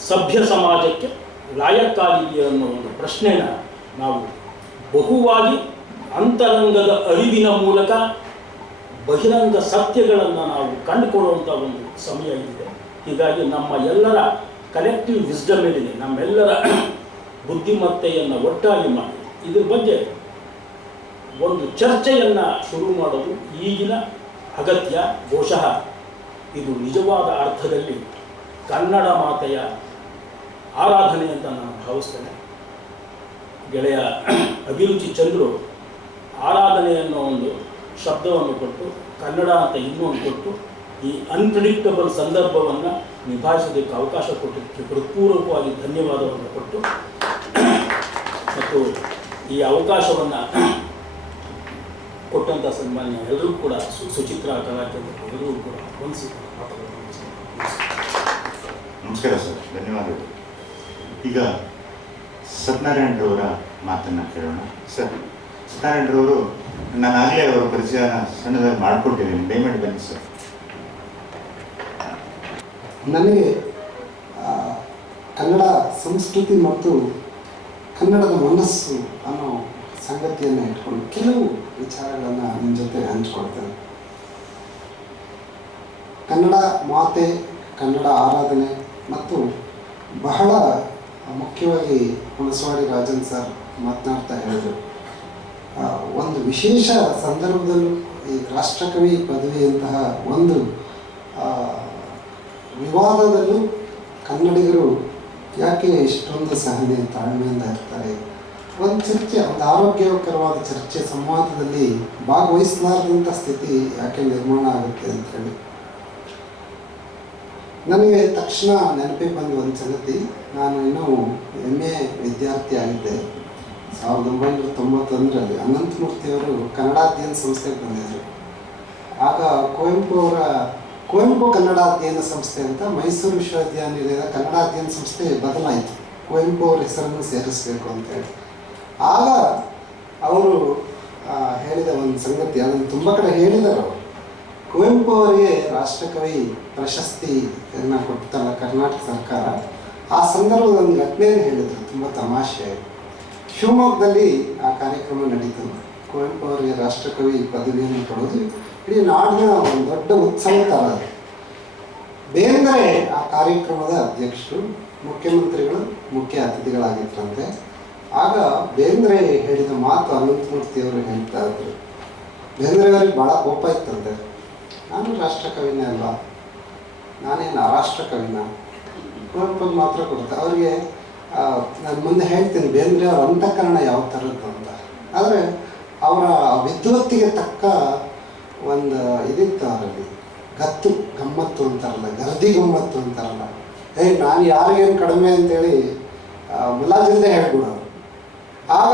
ಸಭ್ಯ ಸಮಾಜಕ್ಕೆ ಲಾಯಕ್ಕಾಗಿದೆಯೇ ಅನ್ನೋ ಒಂದು ಪ್ರಶ್ನೆನ ನಾವು ಬಹುವಾಗಿ ಅಂತರಂಗದ ಅರಿವಿನ ಮೂಲಕ ಬಹಿರಂಗ ಸತ್ಯಗಳನ್ನು ನಾವು ಕಂಡುಕೊಳ್ಳುವಂಥ ಒಂದು ಸಮಯ ಇದೆ. ಹೀಗಾಗಿ ನಮ್ಮ ಎಲ್ಲರ ಕಲೆಕ್ಟಿವ್ ವಿಸ್ಡಮ್ ಏನಿದೆ, ನಮ್ಮೆಲ್ಲರ ಬುದ್ಧಿಮತ್ತೆಯನ್ನು ಒಟ್ಟಾಗಿ ಮಾಡಿ ಇದ್ರ ಬಗ್ಗೆ ಒಂದು ಚರ್ಚೆಯನ್ನು ಶುರು ಮಾಡೋದು ಈಗಿನ ಅಗತ್ಯ. ಬಹುಶಃ ಇದು ನಿಜವಾದ ಅರ್ಥದಲ್ಲಿ ಕನ್ನಡ ಮಾತೆಯ ಆರಾಧನೆ ಅಂತ ನಾನು ಭಾವಿಸ್ತೇನೆ. ಗೆಳೆಯ ಅಭಿರುಚಿ ಚಂದ್ರು ಆರಾಧನೆ ಅನ್ನೋ ಒಂದು ಶಬ್ದವನ್ನು ಕೊಟ್ಟು, ಕನ್ನಡ ಅಂತ ಇನ್ನೊಂದು ಕೊಟ್ಟು, ಈ ಅನ್ಪ್ರಿಡಿಕ್ಟಬಲ್ ಸಂದರ್ಭವನ್ನು ನಿಭಾಯಿಸೋದಕ್ಕೆ ಅವಕಾಶ ಕೊಟ್ಟಿದ್ದಕ್ಕೆ ಹೃತ್ಪೂರ್ವಕವಾಗಿ ಧನ್ಯವಾದವನ್ನು ಕೊಟ್ಟು, ಮತ್ತು ಈ ಅವಕಾಶವನ್ನು ಕೊಟ್ಟಂಥ ಸನ್ಮಾನ್ಯ ಎಲ್ಲರೂ ಕೂಡ ಸುಚಿತ್ರಾ ಕಲಾಕೇಂದ್ರ ಎಲ್ಲರೂ ಕೂಡ ವಂದಿಸಿ ನಮಸ್ಕಾರ ಸರ್, ಧನ್ಯವಾದಗಳು. ಈಗ ಸತ್ಯನಾರಾಯಣರವರ ಮಾತನ್ನು ಕೇಳೋಣ. ಸರ್, ಸತ್ಯನಾರಾಯಣರವರು, ನಾನು ಆಗಲೇ ಅವರ ಪರಿಚಯ ಸಣ್ಣದಾಗಿ ಮಾಡಿಕೊಟ್ಟಿದ್ದೀನಿ, ದಯಮಾಡಿ ಬನ್ನಿ ಸರ್. ನನಗೆ ಕನ್ನಡ ಸಂಸ್ಕೃತಿ ಮತ್ತು ಕನ್ನಡದ ಮನಸ್ಸು ಅನ್ನೋ ಸಂಗತಿಯನ್ನು ಇಟ್ಕೊಂಡು ಕೆಲವು ವಿಚಾರಗಳನ್ನು ನಿಮ್ಮ ಜೊತೆ ಹಂಚ್ಕೊಳ್ತೇನೆ. ಕನ್ನಡ ಮಾತೆ, ಕನ್ನಡ ಆರಾಧನೆ ಮತ್ತು ಬಹಳ ಮುಖ್ಯವಾಗಿ ಹುಣಸವಾಡಿ ರಾಜನ್ ಸರ್ ಮಾತನಾಡ್ತಾ ಹೇಳಿದರು, ಒಂದು ವಿಶೇಷ ಸಂದರ್ಭದಲ್ಲೂ ಈ ರಾಷ್ಟ್ರಕವಿ ಪದವಿಯಂತಹ ಒಂದು ವಿವಾದದಲ್ಲೂ ಕನ್ನಡಿಗರು ಯಾಕೆ ಇಷ್ಟೊಂದು ಸಹನೆ ತಾಳ್ಮೆಯಿಂದ ಇರ್ತಾರೆ? ಒಂದು ಚರ್ಚೆ, ಒಂದು ಆರೋಗ್ಯಕರವಾದ ಚರ್ಚೆ, ಸಂವಾದದಲ್ಲಿ ಭಾಗವಹಿಸಲಾರದಂಥ ಸ್ಥಿತಿ ಯಾಕೆ ನಿರ್ಮಾಣ ಆಗುತ್ತೆ ಅಂತೇಳಿ ನನಗೆ ತಕ್ಷಣ ನೆನಪಿಗೆ ಬಂದ ಒಂದು ಸಂಗತಿ. ನಾನು ಇನ್ನೂ MA ವಿದ್ಯಾರ್ಥಿ ಆಗಿದ್ದೆ. 1991ರಲ್ಲಿ ಅನಂತಮೂರ್ತಿಯವರು ಕನ್ನಡ ಅಧ್ಯಯನ ಸಂಸ್ಥೆಗೆ ಬಂದಿದ್ದರು. ಆಗ ಕುವೆಂಪು ಕನ್ನಡ ಅಧ್ಯಯನ ಸಂಸ್ಥೆ ಅಂತ ಮೈಸೂರು ವಿಶ್ವವಿದ್ಯಾನಿಲಯದ ಕನ್ನಡ ಅಧ್ಯಯನ ಸಂಸ್ಥೆ ಬದಲಾಯಿತು, ಕುವೆಂಪು ಅವರ ಹೆಸರನ್ನು ಸೇರಿಸಬೇಕು ಅಂತೇಳಿ. ಆಗ ಅವರು ಹೇಳಿದ ಒಂದು ಸಂಗತಿ, ಅದನ್ನು ತುಂಬ ಕಡೆ ಹೇಳಿದರು ಅವರು. ಕುವೆಂಪು ಅವರಿಗೆ ರಾಷ್ಟ್ರಕವಿ ಪ್ರಶಸ್ತಿಯನ್ನು ಕೊಡ್ತಲ್ಲ ಕರ್ನಾಟಕ ಸರ್ಕಾರ. ಆ ಸಂದರ್ಭದ ಒಂದು ಘಟನೆಯನ್ನು ಹೇಳಿದರು, ತುಂಬ ತಮಾಷೆ. ಶಿವಮೊಗ್ಗದಲ್ಲಿ ಆ ಕಾರ್ಯಕ್ರಮ ನಡೀತು. ಕುವೆಂಪು ಅವರಿಗೆ ರಾಷ್ಟ್ರಕವಿ ಪದವಿಯನ್ನು ಕೊಡೋದು ಇಡೀ ನಾಡಿನ ಒಂದು ದೊಡ್ಡ ಉತ್ಸವ ಥರ ಅದು. ಬೇಂದ್ರೆ ಆ ಕಾರ್ಯಕ್ರಮದ ಅಧ್ಯಕ್ಷರು, ಮುಖ್ಯಮಂತ್ರಿಗಳು ಮುಖ್ಯ ಅತಿಥಿಗಳಾಗಿದ್ದರಂತೆ. ಆಗ ಬೇಂದ್ರೆ ಹೇಳಿದ ಮಾತು ಅನಂತಮೂರ್ತಿಯವರು ಹೇಳ್ತಾ ಇದ್ರು. ಬೇಂದ್ರೆ ಅವರಿಗೆ ಭಾಳ ಕೋಪ ಇತ್ತಂತೆ. ನಾನು ರಾಷ್ಟ್ರಕವಿನೇ ಅಲ್ವಾ, ನಾನೇನು ಅರಾಷ್ಟ್ರಕವಿನ, ಕುವೆಂಪುಗೆ ಮಾತ್ರ ಕೊಡುತ್ತೆ ಅವರಿಗೆ. ನಾನು ಮುಂದೆ ಹೇಳ್ತೀನಿ ಬೇಂದ್ರೆ ಅವರ ಅಂತಃಕರಣ ಯಾವ ಥರದ್ದು ಅಂತ. ಆದರೆ ಅವರ ವಿದ್ವತ್ತಿಗೆ ತಕ್ಕ ಒಂದು ಇದಿತ್ತು ಅವರಲ್ಲಿ, ಗತ್ತು ಗಮ್ಮತ್ತು ಅಂತಾರಲ್ಲ, ಗರ್ದಿ ಗಮ್ಮತ್ತು ಅಂತಾರಲ್ಲ. ನಾನು ಯಾರಿಗೇನು ಕಡಿಮೆ ಅಂತೇಳಿ ಮುಲಾಜಿಲ್ಲದೆ ಹೇಳ್ಬಿಡೋರು. ಆಗ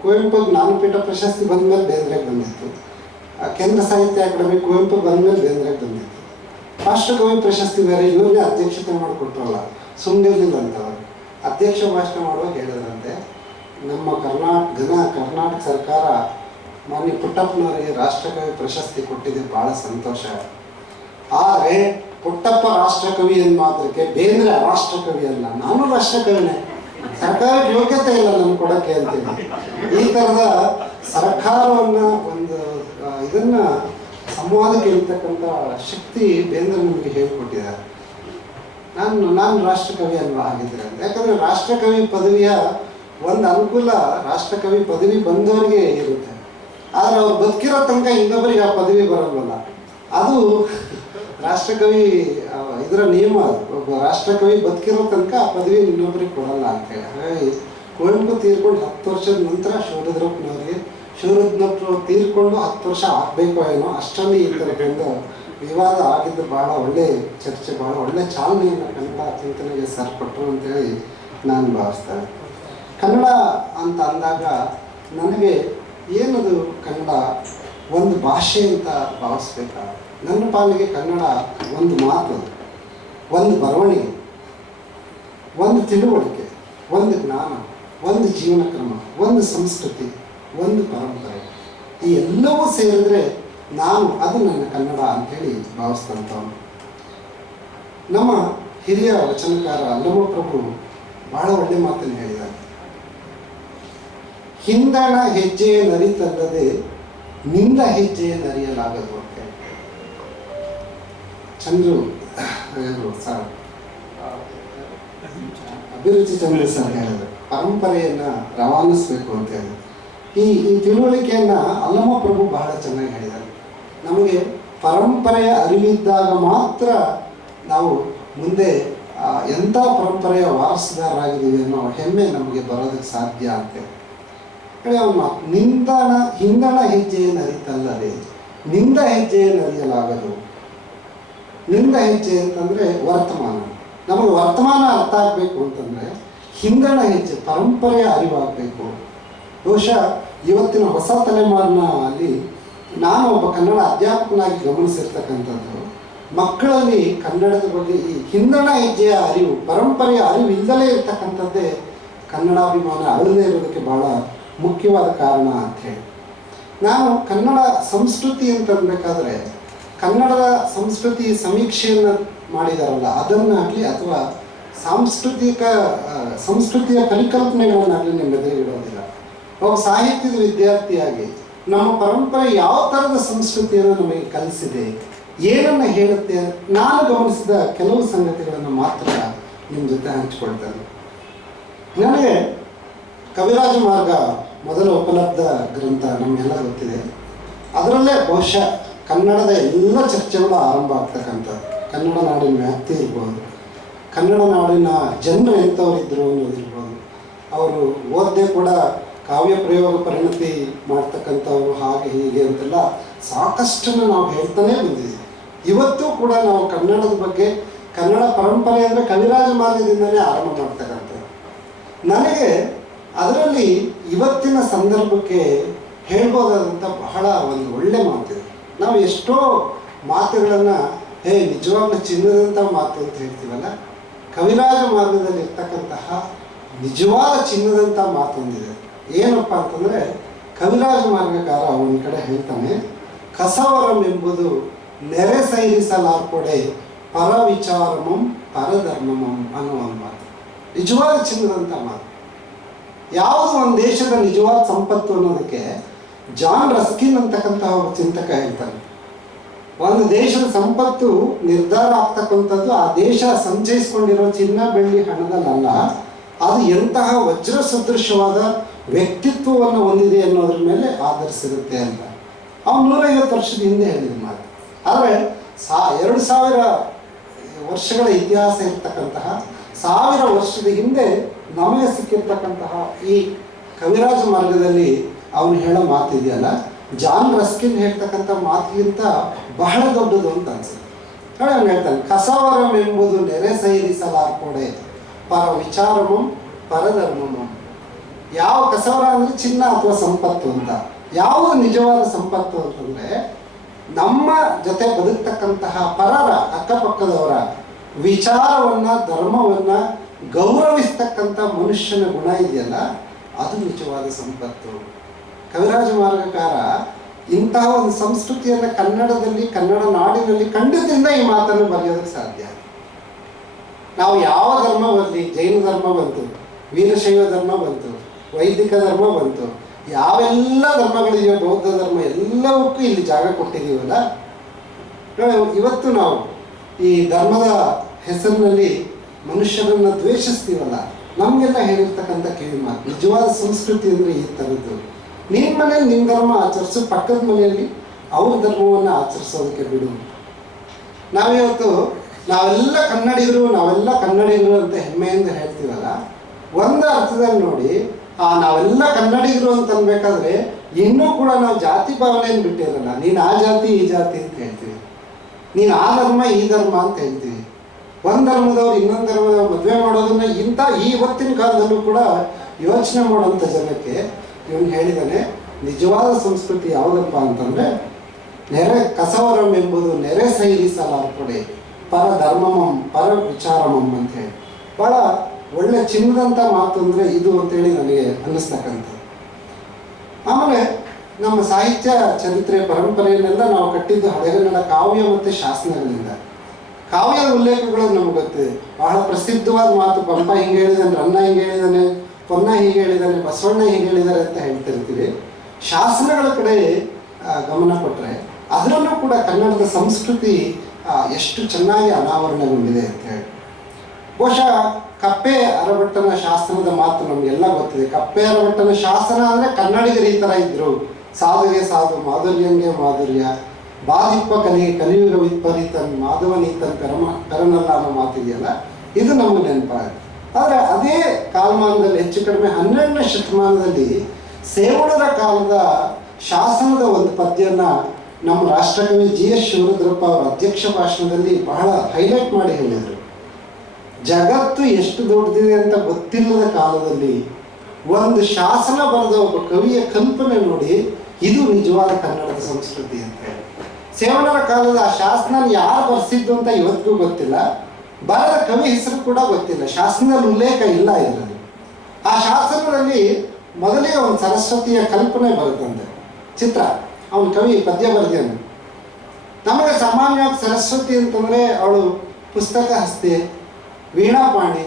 ಕುವೆಂಪುಗೆ ಜ್ಞಾನಪೀಠ ಪ್ರಶಸ್ತಿ ಬಂದಮೇಲೆ ಬೇಂದ್ರೆಗೆ ಬಂದಿತ್ತು. ಕೇಂದ್ರ ಸಾಹಿತ್ಯ ಅಕಾಡೆಮಿ ಕುವೆಂಪು ಬಂದಮೇಲೆ ಬೇಂದ್ರೆಗೆ ಬಂದಿತ್ತು. ರಾಷ್ಟ್ರಕವಿ ಪ್ರಶಸ್ತಿ ಬೇರೆ ಇವ್ರನ್ನೇ ಅಧ್ಯಕ್ಷತೆ ಮಾಡಿಕೊಟ್ರಲ್ಲ, ಸುಮ್ಮನಿರಲಿಲ್ಲ ಅಂತವರು. ಅಧ್ಯಕ್ಷ ಭಾಷಣ ಮಾಡುವಾಗ ಹೇಳಿದ್ರಂತೆ, ನಮ್ಮ ಕರ್ನಾಟಕ ಸರ್ಕಾರ ಮಾನ್ಯ ಪುಟ್ಟಪ್ಪನವರಿಗೆ ರಾಷ್ಟ್ರಕವಿ ಪ್ರಶಸ್ತಿ ಕೊಟ್ಟಿದೆ, ಭಾಳ ಸಂತೋಷ. ಆದರೆ ಪುಟ್ಟಪ್ಪ ರಾಷ್ಟ್ರಕವಿ ಎಂದ ಮಾತ್ರಕ್ಕೆ ಬೇಂದ್ರೆ ರಾಷ್ಟ್ರಕವಿ ಅಲ್ಲ, ನಾನು ರಾಷ್ಟ್ರಕವಿನೇ, ಸರ್ಕಾರಕ್ಕೆ ಯೋಗ್ಯತೆ ಇಲ್ಲ ನಮ್ಗೆ ಕೊಡೋಕ್ಕೆ ಅಂತೇಳಿ ಈ ಥರದ ಸರ್ಕಾರವನ್ನು ಒಂದು ಇದನ್ನ ಸಂವಾದಕ್ಕೆ ಇರ್ತಕ್ಕಂಥ ಶಕ್ತಿ ಬೇಂದ್ರೆ ನಮಗೆ ಹೇಳಿಕೊಟ್ಟಿದ್ದಾರೆ. ನಾನು ರಾಷ್ಟ್ರಕವಿ ಅಲ್ವಾ ಆಗಿದ್ರೆ ಅಂತ. ಯಾಕಂದರೆ ರಾಷ್ಟ್ರಕವಿ ಪದವಿಯ ಒಂದು ಅನುಕೂಲ ರಾಷ್ಟ್ರಕವಿ ಪದವಿ ಬಂದವರಿಗೆ ಇರುತ್ತೆ, ಆದರೆ ಅವ್ರು ಬದುಕಿರೋ ತನಕ ಇನ್ನೊಬ್ಬರಿಗೆ ಆ ಪದವಿ ಬರಲ್ವಲ್ಲ, ಅದು ರಾಷ್ಟ್ರಕವಿ ಇದರ ನಿಯಮ. ಒಬ್ಬ ರಾಷ್ಟ್ರಕವಿ ಬದುಕಿರೋ ತನಕ ಆ ಪದವಿ ಇನ್ನೊಬ್ಬರಿಗೆ ಕೊಡಲ್ಲ ಅಂತೇಳಿ. ಹಾಗಾಗಿ ಕುವೆಂಪು ತೀರ್ಕೊಂಡು 10 ವರ್ಷದ ನಂತರ ಶಿವರುದ್ರಪ್ಪನವರು ತೀರ್ಕೊಂಡು 10 ವರ್ಷ ಆಗಬೇಕೋ ಏನೋ ಅಷ್ಟರಲ್ಲಿ ಈ ಥರದೊಂದು ವಿವಾದ ಆಗಿದ್ದು. ಭಾಳ ಒಳ್ಳೆ ಚರ್ಚೆ, ಭಾಳ ಒಳ್ಳೆ ಚಾಲನೆಯನ್ನು ಕನ್ನಡ ಚಿಂತನೆಗೆ ಸರ್ ಕೊಟ್ಟರು ಅಂತೇಳಿ ನಾನು ಭಾವಿಸ್ತೇನೆ. ಕನ್ನಡ ಅಂತ ಅಂದಾಗ ನನಗೆ ಏನದು ಕನ್ನಡ ಒಂದು ಭಾಷೆ ಅಂತ ಭಾವಿಸ್ಬೇಕಾ? ನನ್ನ ಪಾಲಿಗೆ ಕನ್ನಡ ಒಂದು ಮಾತು, ಒಂದು ಬರವಣಿಗೆ, ಒಂದು ತಿಳುವಳಿಕೆ, ಒಂದು ಜ್ಞಾನ, ಒಂದು ಜೀವನ ಕ್ರಮ, ಒಂದು ಸಂಸ್ಕೃತಿ, ಒಂದು ಪರಂಪರೆ. ಈ ಎಲ್ಲವೂ ಸೇರಿದ್ರೆ ಅದು ನನ್ನ ಕನ್ನಡ ಅಂಥೇಳಿ ಭಾವಿಸ್ತಂಥವನು. ನಮ್ಮ ಹಿರಿಯ ವಚನಕಾರ ಅಲ್ಲಮಪ್ರಭು ಬಹಳ ಒಳ್ಳೆ ಮಾತನ್ನು ಹೇಳಿದ್ದಾರೆ. ಹಿಂದಣ ಹೆಜ್ಜೆಯ ನರಿತಲ್ಲದೆ ನಿಂದ ಹೆಜ್ಜೆಯ ನರಿಯಲಾಗದು ಅಂತ. ಚಂದ್ರು ಸರ್, ಅಭಿರುಚಿ ಚಂದ್ರ ಸರ್ ಹೇಳಿದ್ರು, ಪರಂಪರೆಯನ್ನ ರವಾನಿಸ್ಬೇಕು ಅಂತ ಹೇಳಿ. ಈ ತಿಳುವಳಿಕೆಯನ್ನ ಅಲ್ಲಮಪ್ರಭು ಬಹಳ ಚೆನ್ನಾಗಿ ಹೇಳಿದ್ದಾರೆ. ನಮಗೆ ಪರಂಪರೆಯ ಅರಿವಿದ್ದಾಗ ಮಾತ್ರ ನಾವು ಮುಂದೆ ಎಂಥ ಪರಂಪರೆಯ ವಾರಸುದಾರರಾಗಿದ್ದೀವಿ ಅನ್ನೋ ಹೆಮ್ಮೆ ನಮಗೆ ಬರೋದಕ್ಕೆ ಸಾಧ್ಯ ಅಂತ ಹೇಳಿ ಅವನು ಹಿಂದಣ ಹೆಜ್ಜೆಯನ್ನು ಅರಿತಲ್ಲದೆ ನಿಂದ ಹೆಜ್ಜೆಯನ್ನು ಅರಿಯಲಾಗದು. ನಿಂದ ಹೆಜ್ಜೆ ಅಂತಂದರೆ ವರ್ತಮಾನ. ನಮಗೆ ವರ್ತಮಾನ ಅರ್ಥ ಆಗಬೇಕು ಅಂತಂದರೆ ಹಿಂದಣ ಹೆಜ್ಜೆ ಪರಂಪರೆಯ ಅರಿವಾಗಬೇಕು. ಬಹುಶಃ ಇವತ್ತಿನ ಹೊಸ ತಲೆಮಾರಿನ ಅಲ್ಲಿ ನಾನು ಒಬ್ಬ ಕನ್ನಡ ಅಧ್ಯಾಪಕನಾಗಿ ಗಮನಿಸಿರ್ತಕ್ಕಂಥದ್ದು, ಮಕ್ಕಳಲ್ಲಿ ಕನ್ನಡದ ಬಗ್ಗೆ ಈ ಹಿಂದಣ ಹೆಜ್ಜೆಯ ಅರಿವು, ಪರಂಪರೆಯ ಅರಿವು ಇಲ್ಲದೇ ಇರ್ತಕ್ಕಂಥದ್ದೇ ಕನ್ನಡಾಭಿಮಾನ ಅಳದೇ ಇರೋದಕ್ಕೆ ಬಹಳ ಮುಖ್ಯವಾದ ಕಾರಣ ಅಂಥೇಳಿ. ನಾನು ಕನ್ನಡ ಸಂಸ್ಕೃತಿ ಅಂತನ್ಬೇಕಾದ್ರೆ ಕನ್ನಡದ ಸಂಸ್ಕೃತಿ ಸಮೀಕ್ಷೆಯನ್ನು ಮಾಡಿದಾರಲ್ಲ ಅದನ್ನಾಗಲಿ ಅಥವಾ ಸಂಸ್ಕೃತಿಯ ಪರಿಕಲ್ಪನೆಗಳನ್ನಾಗಲಿ ನಿಮ್ಮ ಎದುರಿಗಿಡೋದಿಲ್ಲ. ಒಬ್ಬ ಸಾಹಿತ್ಯದ ವಿದ್ಯಾರ್ಥಿಯಾಗಿ ನಮ್ಮ ಪರಂಪರೆ ಯಾವ ಥರದ ಸಂಸ್ಕೃತಿಯನ್ನು ನಮಗೆ ಕಲಿಸಿದೆ, ಏನನ್ನು ಹೇಳುತ್ತೆ, ನಾನು ಗಮನಿಸಿದ ಕೆಲವು ಸಂಗತಿಗಳನ್ನು ಮಾತ್ರ ನಿಮ್ಮ ಜೊತೆ ಹಂಚಿಕೊಳ್ತೇನೆ. ನನಗೆ ಕವಿರಾಜ ಮಾರ್ಗ ಮೊದಲ ಉಪಲಬ್ಧ ಗ್ರಂಥ ನಮಗೆಲ್ಲ ಗೊತ್ತಿದೆ. ಅದರಲ್ಲೇ ಬಹುಶಃ ಕನ್ನಡದ ಎಲ್ಲ ಚರ್ಚೆಗಳು ಆರಂಭ ಆಗ್ತಕ್ಕಂಥದ್ದು. ಕನ್ನಡ ನಾಡಿನ ವ್ಯಾಪ್ತಿ ಇರ್ಬೋದು, ಕನ್ನಡ ನಾಡಿನ ಜನರು ಎಂಥವ್ರಿದ್ರು ಅನ್ನೋದಿರ್ಬೋದು, ಅವರು ಓದದೆ ಕೂಡ ಕಾವ್ಯ ಪ್ರಯೋಗ ಪರಿಣತಿ ಮಾಡ್ತಕ್ಕಂಥವ್ರು, ಹಾಗೆ ಹೀಗೆ ಅಂತೆಲ್ಲ ಸಾಕಷ್ಟನ್ನು ನಾವು ಹೇಳ್ತಾನೇ ಬಂದಿದ್ದೀವಿ. ಇವತ್ತು ಕೂಡ ನಾವು ಕನ್ನಡದ ಬಗ್ಗೆ, ಕನ್ನಡ ಪರಂಪರೆ ಅಂದರೆ ಕವಿರಾಜ ಮಾರ್ಗದಿಂದಲೇ ಆರಂಭ ಮಾಡ್ತಕ್ಕಂಥದ್ದು. ನನಗೆ ಅದರಲ್ಲಿ ಇವತ್ತಿನ ಸಂದರ್ಭಕ್ಕೆ ಹೇಳ್ಬೋದಾದಂಥ ಬಹಳ ಒಂದು ಒಳ್ಳೆ ಮಾತಿದೆ. ನಾವು ಎಷ್ಟೋ ಮಾತುಗಳನ್ನು ನಿಜವಾಗ್ಲೂ ಚಿನ್ನದಂಥ ಮಾತು ಅಂತ ಹೇಳ್ತೀವಲ್ಲ, ಕವಿರಾಜ ಮಾರ್ಗದಲ್ಲಿ ಇರ್ತಕ್ಕಂತಹ ನಿಜವಾದ ಚಿನ್ನದಂಥ ಮಾತೊಂದಿದೆ. ಏನಪ್ಪ ಅಂತಂದರೆ ಕವಿರಾಜ ಮಾರ್ಗಕಾರ ಒಂದು ಕಡೆ ಹೇಳ್ತಾನೆ, ಕಸವರಂ ಎಂಬುದು ನೆರೆ ಸೈರಿಸಲಾರ್ಪಡೆ ಪರ ವಿಚಾರಮಂ ಪರಧರ್ಮಮಂ ಅನ್ನೋ ಒಂದು ಮಾತು. ನಿಜವಾದ ಚಿನ್ನದಂಥ ಮಾತು. ಯಾವುದು ಒಂದು ದೇಶದ ನಿಜವಾದ ಸಂಪತ್ತು ಅನ್ನೋದಕ್ಕೆ ಜಾನ್ ರಸ್ಕಿನ್ ಅಂತಕ್ಕಂಥ ಒಬ್ಬ ಚಿಂತಕ ಹೇಳ್ತಾನೆ, ಒಂದು ದೇಶದ ಸಂಪತ್ತು ನಿರ್ಧಾರ ಆಗ್ತಕ್ಕಂಥದ್ದು ಆ ದೇಶ ಸಂಚಯಿಸ್ಕೊಂಡಿರೋ ಚಿನ್ನ ಬೆಳ್ಳಿ ಹಣದಲ್ಲ, ಅದು ಎಂತಹ ವಜ್ರ ಸದೃಶವಾದ ವ್ಯಕ್ತಿತ್ವವನ್ನು ಹೊಂದಿದೆ ಅನ್ನೋದ್ರ ಮೇಲೆ ಆಧರಿಸಿರುತ್ತೆ ಅಂತ. ಅವನು 150 ವರ್ಷದ ಹಿಂದೆ ಹೇಳಿದ ಮಾತು. ಆದರೆ 2000 ವರ್ಷಗಳ ಇತಿಹಾಸ ಇರ್ತಕ್ಕಂತಹ 1000 ವರ್ಷದ ಹಿಂದೆ ನಮಗೆ ಸಿಕ್ಕಿರ್ತಕ್ಕಂತಹ ಈ ಕವಿರಾಜ ಮಾರ್ಗದಲ್ಲಿ ಅವನು ಹೇಳೋ ಮಾತಿದೆಯಲ್ಲ, ಜಾನ್ ರಸ್ಕಿನ್ ಹೇಳ್ತಕ್ಕಂಥ ಮಾತಿಗಿಂತ ಬಹಳ ದೊಡ್ಡದು ಅಂತ ಅನ್ಸುತ್ತೆ. ನೋಡಿ, ಅವನು ಹೇಳ್ತಾನೆ, ಕಸವರಂ ಎಂಬುದು ನೆರೆ ಸೈರಿಸಲಾರ್ಪಡೆ ಪರ ವಿಚಾರಮಂ ಪರಧರ್ಮಮಂ. ಯಾವ ಕಸವರ ಅಂದರೆ ಚಿನ್ನ ಅಥವಾ ಸಂಪತ್ತು ಅಂತ. ಯಾವುದು ನಿಜವಾದ ಸಂಪತ್ತು ಅಂತಂದರೆ ನಮ್ಮ ಜೊತೆ ಬದುಕ್ತಕ್ಕಂತಹ ಪರರ ಅಕ್ಕಪಕ್ಕದವರ ವಿಚಾರವನ್ನು ಧರ್ಮವನ್ನು ಗೌರವಿಸ್ತಕ್ಕಂಥ ಮನುಷ್ಯನ ಗುಣ ಇದೆಯಲ್ಲ, ಅದು ನಿಜವಾದ ಸಂಪತ್ತು. ಕವಿರಾಜ ಮಾರ್ಗಕಾರ ಇಂತಹ ಒಂದು ಸಂಸ್ಕೃತಿಯನ್ನು ಕನ್ನಡದಲ್ಲಿ, ಕನ್ನಡ ನಾಡಿನಲ್ಲಿ ಖಂಡಿತದಿಂದ ಈ ಮಾತನ್ನು ಬರೆಯೋದಕ್ಕೆ ಸಾಧ್ಯ. ನಾವು ಯಾವ ಧರ್ಮ ಬರಲಿ, ಜೈನ ಧರ್ಮ ಬಂತು, ವೀರಶೈವ ಧರ್ಮ ಬಂತು, ವೈದಿಕ ಧರ್ಮ ಬಂತು, ಯಾವೆಲ್ಲ ಧರ್ಮಗಳಿದೆಯೋ, ಬೌದ್ಧ ಧರ್ಮ, ಎಲ್ಲವಕ್ಕೂ ಇಲ್ಲಿ ಜಾಗ ಕೊಟ್ಟಿದ್ದೀವಲ್ಲ. ಇವತ್ತು ನಾವು ಈ ಧರ್ಮದ ಹೆಸರಿನಲ್ಲಿ ಮನುಷ್ಯರನ್ನು ದ್ವೇಷಿಸ್ತೀವಲ್ಲ, ನಮಗೆಲ್ಲ ಹೇಳಿರ್ತಕ್ಕಂಥ ಕಿವಿ ಮಾತು, ನಿಜವಾದ ಸಂಸ್ಕೃತಿ ಅಂದರೆ ಈ ಥರದ್ದು. ನಿನ್ನ ಮನೇಲಿ ನಿನ್ನ ಧರ್ಮ ಆಚರಿಸು, ಪಕ್ಕದ ಮನೆಯಲ್ಲಿ ಅವ್ರ ಧರ್ಮವನ್ನು ಆಚರಿಸೋದಕ್ಕೆ ಬಿಡು. ನಾವೆಲ್ಲ ಕನ್ನಡಿಗರು ಅಂತ ಹೆಮ್ಮೆಯಿಂದ ಹೇಳ್ತೀವಲ್ಲ, ಒಂದು ಅರ್ಥದಲ್ಲಿ ನೋಡಿ, ನಾವೆಲ್ಲ ಕನ್ನಡಿಗರು ಅಂತ ಅನ್ಬೇಕಾದ್ರೆ ಇನ್ನೂ ಕೂಡ ನಾವು ಜಾತಿ ಭಾವನೆಯನ್ನು ಬಿಟ್ಟಿರಲ್ಲ. ನೀನು ಆ ಜಾತಿ ಈ ಜಾತಿ ಅಂತ ಹೇಳ್ತೀವಿ, ನೀನು ಆ ಧರ್ಮ ಈ ಧರ್ಮ ಅಂತ ಹೇಳ್ತೀವಿ. ಒಂದು ಧರ್ಮದವ್ರು ಇನ್ನೊಂದು ಧರ್ಮದವ್ರು ಮದುವೆ ಮಾಡೋದನ್ನ ಇವತ್ತಿನ ಕಾಲದಲ್ಲೂ ಕೂಡ ಯೋಚನೆ ಮಾಡೋಂಥ ಜನಕ್ಕೆ ಇವನು ಹೇಳಿದಾನೆ, ನಿಜವಾದ ಸಂಸ್ಕೃತಿ ಯಾವುದಪ್ಪ ಅಂತಂದರೆ ಕಸವರಂ ಎಂಬುದು ನೆರೆ ಸೈರಿಸಲಾರ್ಪಡೆ ಪರ ಧರ್ಮಮಂ ಪರ ವಿಚಾರಮಂ ಅಂತ ಹೇಳಿ. ಭಾಳ ಒಳ್ಳೆ ಚಿನ್ನದಂಥ ಮಾತು ಅಂದರೆ ಇದು ಅಂತೇಳಿ ನನಗೆ ಅನ್ನಿಸ್ತಕ್ಕಂಥದ್ದು. ಆಮೇಲೆ ನಮ್ಮ ಸಾಹಿತ್ಯ ಚರಿತ್ರೆ ಪರಂಪರೆಯನ್ನೆಲ್ಲ ನಾವು ಕಟ್ಟಿದ್ದು ಹಳೆಗನ್ನಡ ಕಾವ್ಯ ಮತ್ತು ಶಾಸನಗಳಿಂದ. ಕಾವ್ಯದ ಉಲ್ಲೇಖಗಳು ನಮ್ಗೆ ಗೊತ್ತಿದೆ. ಬಹಳ ಪ್ರಸಿದ್ಧವಾದ ಮಾತು, ಪಂಪ ಹಿಂಗೆ ಹೇಳಿದಾನೆ, ರನ್ನ ಹಿಂಗೆ ಹೇಳಿದಾನೆ, ಪೊನ್ನ ಹೀಗೆ ಹೇಳಿದಾನೆ, ಬಸವಣ್ಣ ಹೀಗೆ ಹೇಳಿದ್ದಾರೆ ಅಂತ ಹೇಳ್ತಿರ್ತೀವಿ. ಶಾಸನಗಳ ಕಡೆ ಗಮನ ಕೊಟ್ಟರೆ ಅದರಲ್ಲೂ ಕೂಡ ಕನ್ನಡದ ಸಂಸ್ಕೃತಿ ಎಷ್ಟು ಚೆನ್ನಾಗಿ ಅನಾವರಣಗೊಂಡಿದೆ ಅಂತ ಹೇಳಿ. ಬಹುಶಃ ಕಪ್ಪೆ ಅರಭಟ್ಟನ ಶಾಸನದ ಮಾತು ನಮಗೆಲ್ಲ ಗೊತ್ತಿದೆ. ಕಪ್ಪೆ ಅರಭಟ್ಟನ ಶಾಸನ ಅಂದರೆ ಕನ್ನಡಿಗರು ಈ ಥರ ಇದ್ದರು, ಸಾಧುಗೆ ಸಾಧು, ಮಾಧುರ್ಯಂಗೆ ಮಾಧುರ್ಯ, ಬಾದಿಪ್ಪ ಕಲಿಗೆ ಕಲಿಯುಗ ವಿಪರೀತನ್ ಮಾಧವನೀತನ್ ಕರನಲ್ಲ ಅನ್ನೋ ಮಾತಿದೆಯಲ್ಲ, ಇದು ನಮಗೆ ನೆನಪಾಗುತ್ತೆ. ಆದರೆ ಅದೇ ಕಾಲಮಾನದಲ್ಲಿ ಹೆಚ್ಚು ಕಡಿಮೆ 12ನೇ ಶತಮಾನದಲ್ಲಿ ಸೇವಣರ ಕಾಲದ ಶಾಸನದ ಒಂದು ಪದ್ಯವನ್ನು ನಮ್ಮ ರಾಷ್ಟ್ರಕವಿ GS ಶಿವರುದ್ರಪ್ಪ ಅವರ ಅಧ್ಯಕ್ಷ ಭಾಷಣದಲ್ಲಿ ಬಹಳ ಹೈಲೈಟ್ ಮಾಡಿ ಹೇಳಿದರು. ಜಗತ್ತು ಎಷ್ಟು ದೊಡ್ಡದಿದೆ ಅಂತ ಗೊತ್ತಿಲ್ಲದ ಕಾಲದಲ್ಲಿ ಒಂದು ಶಾಸನ ಬರೆದ ಒಬ್ಬ ಕವಿಯ ಕಲ್ಪನೆ ನೋಡಿ, ಇದು ನಿಜವಾದ ಕನ್ನಡದ ಸಂಸ್ಕೃತಿ ಅಂತ ಹೇಳಿ. ಸೇವಣರ ಕಾಲದ ಆ ಶಾಸನ ಯಾರು ಬರೆಸಿದ್ದು ಅಂತ ಇವತ್ತಿಗೂ ಗೊತ್ತಿಲ್ಲ, ಬರೆದ ಕವಿ ಹೆಸರು ಕೂಡ ಗೊತ್ತಿಲ್ಲ, ಶಾಸನದಲ್ಲಿ ಉಲ್ಲೇಖ ಇಲ್ಲ ಇದರಲ್ಲಿ. ಆ ಶಾಸನದಲ್ಲಿ ಮೊದಲೇ ಒಂದು ಸರಸ್ವತಿಯ ಕಲ್ಪನೆ ಬರುತ್ತಂತೆ, ಚಿತ್ರ. ಅವನ ಕವಿ ಪದ್ಯ ಬರೆದೇನು. ನಮಗೆ ಸಾಮಾನ್ಯವಾಗಿ ಸರಸ್ವತಿ ಅಂತಂದರೆ ಅವಳು ಪುಸ್ತಕ ಹಸ್ತೆ, ವೀಣಾಪಾಣಿ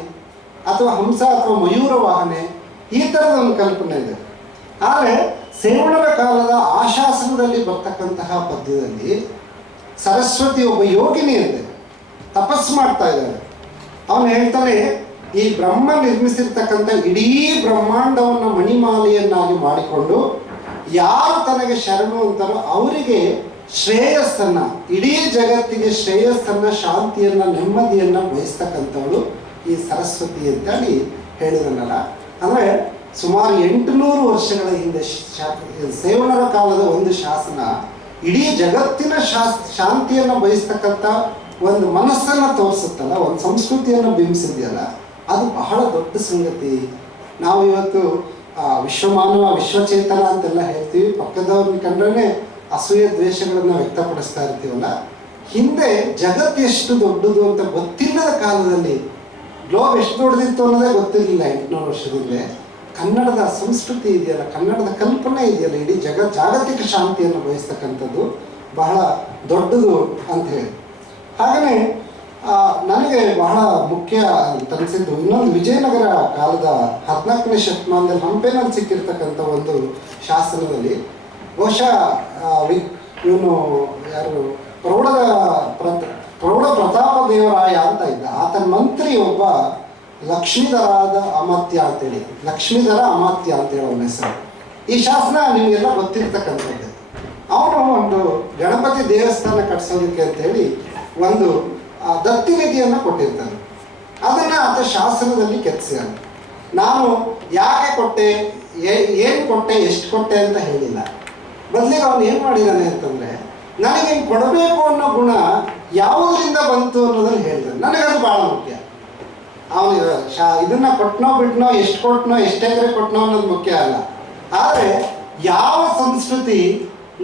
ಅಥವಾ ಹಂಸ ಅಥವಾ ಮಯೂರ ವಾಹನೆ, ಈ ಥರದ ಒಂದು ಕಲ್ಪನೆ ಇದೆ. ಆದರೆ ಸೇವಣರ ಕಾಲದ ಆಶಾಸನದಲ್ಲಿ ಬರ್ತಕ್ಕಂತಹ ಪದ್ಯದಲ್ಲಿ ಸರಸ್ವತಿ ಒಬ್ಬ ಯೋಗಿನಿ ಇದೆ, ತಪಸ್ಸು ಮಾಡ್ತಾ ಇದ್ದಾಳೆ. ಅವನು ಹೇಳ್ತಾನೆ, ಈ ಬ್ರಹ್ಮ ನಿರ್ಮಿಸಿರ್ತಕ್ಕಂಥ ಇಡೀ ಬ್ರಹ್ಮಾಂಡವನ್ನು ಮಣಿಮಾಲೆಯನ್ನಾಗಿ ಮಾಡಿಕೊಂಡು ಯಾರು ತನಗೆ ಶರಣು ಅಂತಾರೋ ಅವರಿಗೆ ಶ್ರೇಯಸ್ಸನ್ನು, ಇಡೀ ಜಗತ್ತಿಗೆ ಶ್ರೇಯಸ್ಸನ್ನು, ಶಾಂತಿಯನ್ನು, ನೆಮ್ಮದಿಯನ್ನು ಬಯಸ್ತಕ್ಕಂಥವಳು ಈ ಸರಸ್ವತಿ ಅಂತೇಳಿ ಹೇಳಿದನಲ್ಲ. ಅಂದರೆ ಸುಮಾರು 800 ವರ್ಷಗಳ ಹಿಂದೆ ಸೇವಣರ ಕಾಲದ ಒಂದು ಶಾಸನ ಇಡೀ ಜಗತ್ತಿನ ಶಾಂತಿಯನ್ನು ಬಯಸ್ತಕ್ಕಂಥ ಒಂದು ಮನಸ್ಸನ್ನು ತೋರಿಸುತ್ತಲ್ಲ, ಒಂದು ಸಂಸ್ಕೃತಿಯನ್ನು ಬಿಂಬಿಸಿದೆಯಲ್ಲ, ಅದು ಬಹಳ ದೊಡ್ಡ ಸಂಗತಿ. ನಾವು ಇವತ್ತು ವಿಶ್ವಮಾನವ, ವಿಶ್ವಚೇತನ ಅಂತೆಲ್ಲ ಹೇಳ್ತೀವಿ, ಪಕ್ಕದವ್ರನ್ನ ಕಂಡ್ರೆ ಅಸೂಯೆ ದ್ವೇಷಗಳನ್ನು ವ್ಯಕ್ತಪಡಿಸ್ತಾ ಇರ್ತೀವಲ್ಲ. ಹಿಂದೆ ಜಗತ್ತು ಎಷ್ಟು ದೊಡ್ಡದು ಅಂತ ಗೊತ್ತಿಲ್ಲದ ಕಾಲದಲ್ಲಿ, ಗ್ಲೋಬ್ ಎಷ್ಟು ದೊಡ್ಡದಿತ್ತು ಅನ್ನೋದೇ ಗೊತ್ತಿರಲಿಲ್ಲ 800 ವರ್ಷದಿಂದ. ಕನ್ನಡದ ಸಂಸ್ಕೃತಿ ಇದೆಯಲ್ಲ, ಕನ್ನಡದ ಕಲ್ಪನೆ ಇದೆಯಲ್ಲ, ಇಡೀ ಜಾಗತಿಕ ಶಾಂತಿಯನ್ನು ಬಯಸ್ತಕ್ಕಂಥದ್ದು ಬಹಳ ದೊಡ್ಡದು ಅಂತ ಹೇಳಿ. ಹಾಗೆಯೇ ನನಗೆ ಬಹಳ ಮುಖ್ಯ ಅಂತ ಅನಿಸಿದ್ದು ಇನ್ನೊಂದು ವಿಜಯನಗರ ಕಾಲದ 14ನೇ ಶತಮಾನದಲ್ಲಿ ಹಂಪೆನಲ್ಲಿ ಸಿಕ್ಕಿರ್ತಕ್ಕಂಥ ಒಂದು ಶಾಸನದಲ್ಲಿ ಬಹುಶಃ ಇವನು ಯಾರು ಪ್ರೌಢ ಪ್ರತಾಪ ದೇವರಾಯ ಅಂತ ಇದ್ದ, ಆತನ ಮಂತ್ರಿ ಒಬ್ಬ ಲಕ್ಷ್ಮೀಧರಾದ ಅಮಾತ್ಯ ಅಂತೇಳಿ, ಲಕ್ಷ್ಮೀಧರ ಅಮಾತ್ಯ ಅಂತೇಳಿ ಅವನ ಹೆಸರು. ಈ ಶಾಸನ ನಿಮಗೆಲ್ಲ ಗೊತ್ತಿರ್ತಕ್ಕಂಥದ್ದು. ಅವನು ಒಂದು ಗಣಪತಿ ದೇವಸ್ಥಾನ ಕಟ್ಸೋದಕ್ಕೆ ಅಂತೇಳಿ ಒಂದು ದತ್ತಿ ನಿಧಿಯನ್ನು ಕೊಟ್ಟಿರ್ತಾನೆ. ಅದನ್ನು ಆತ ಶಾಸನದಲ್ಲಿ ಕೆತ್ತಿಸ್ಯಾನ. ನಾನು ಯಾಕೆ ಕೊಟ್ಟೆ, ಏನು ಕೊಟ್ಟೆ, ಎಷ್ಟು ಕೊಟ್ಟೆ ಅಂತ ಹೇಳಿಲ್ಲ. ಬದಲಿಗೆ ಅವನು ಏನು ಮಾಡಿದ್ದಾನೆ ಅಂತಂದರೆ, ನನಗೇನು ಕೊಡಬೇಕು ಅನ್ನೋ ಗುಣ ಯಾವುದರಿಂದ ಬಂತು ಅನ್ನೋದನ್ನು ಹೇಳಿದ್ದಾನೆ. ನನಗದು ಭಾಳ ಮುಖ್ಯ. ಅವನು ಇದನ್ನು ಕೊಟ್ಟನೋ ಬಿಟ್ಟನೋ, ಎಷ್ಟು ಕೊಟ್ಟನೋ, ಎಷ್ಟು ಎಕರೆ ಕೊಟ್ಟನೋ ಅನ್ನೋದು ಮುಖ್ಯ ಅಲ್ಲ. ಆದರೆ ಯಾವ ಸಂಸ್ಕೃತಿ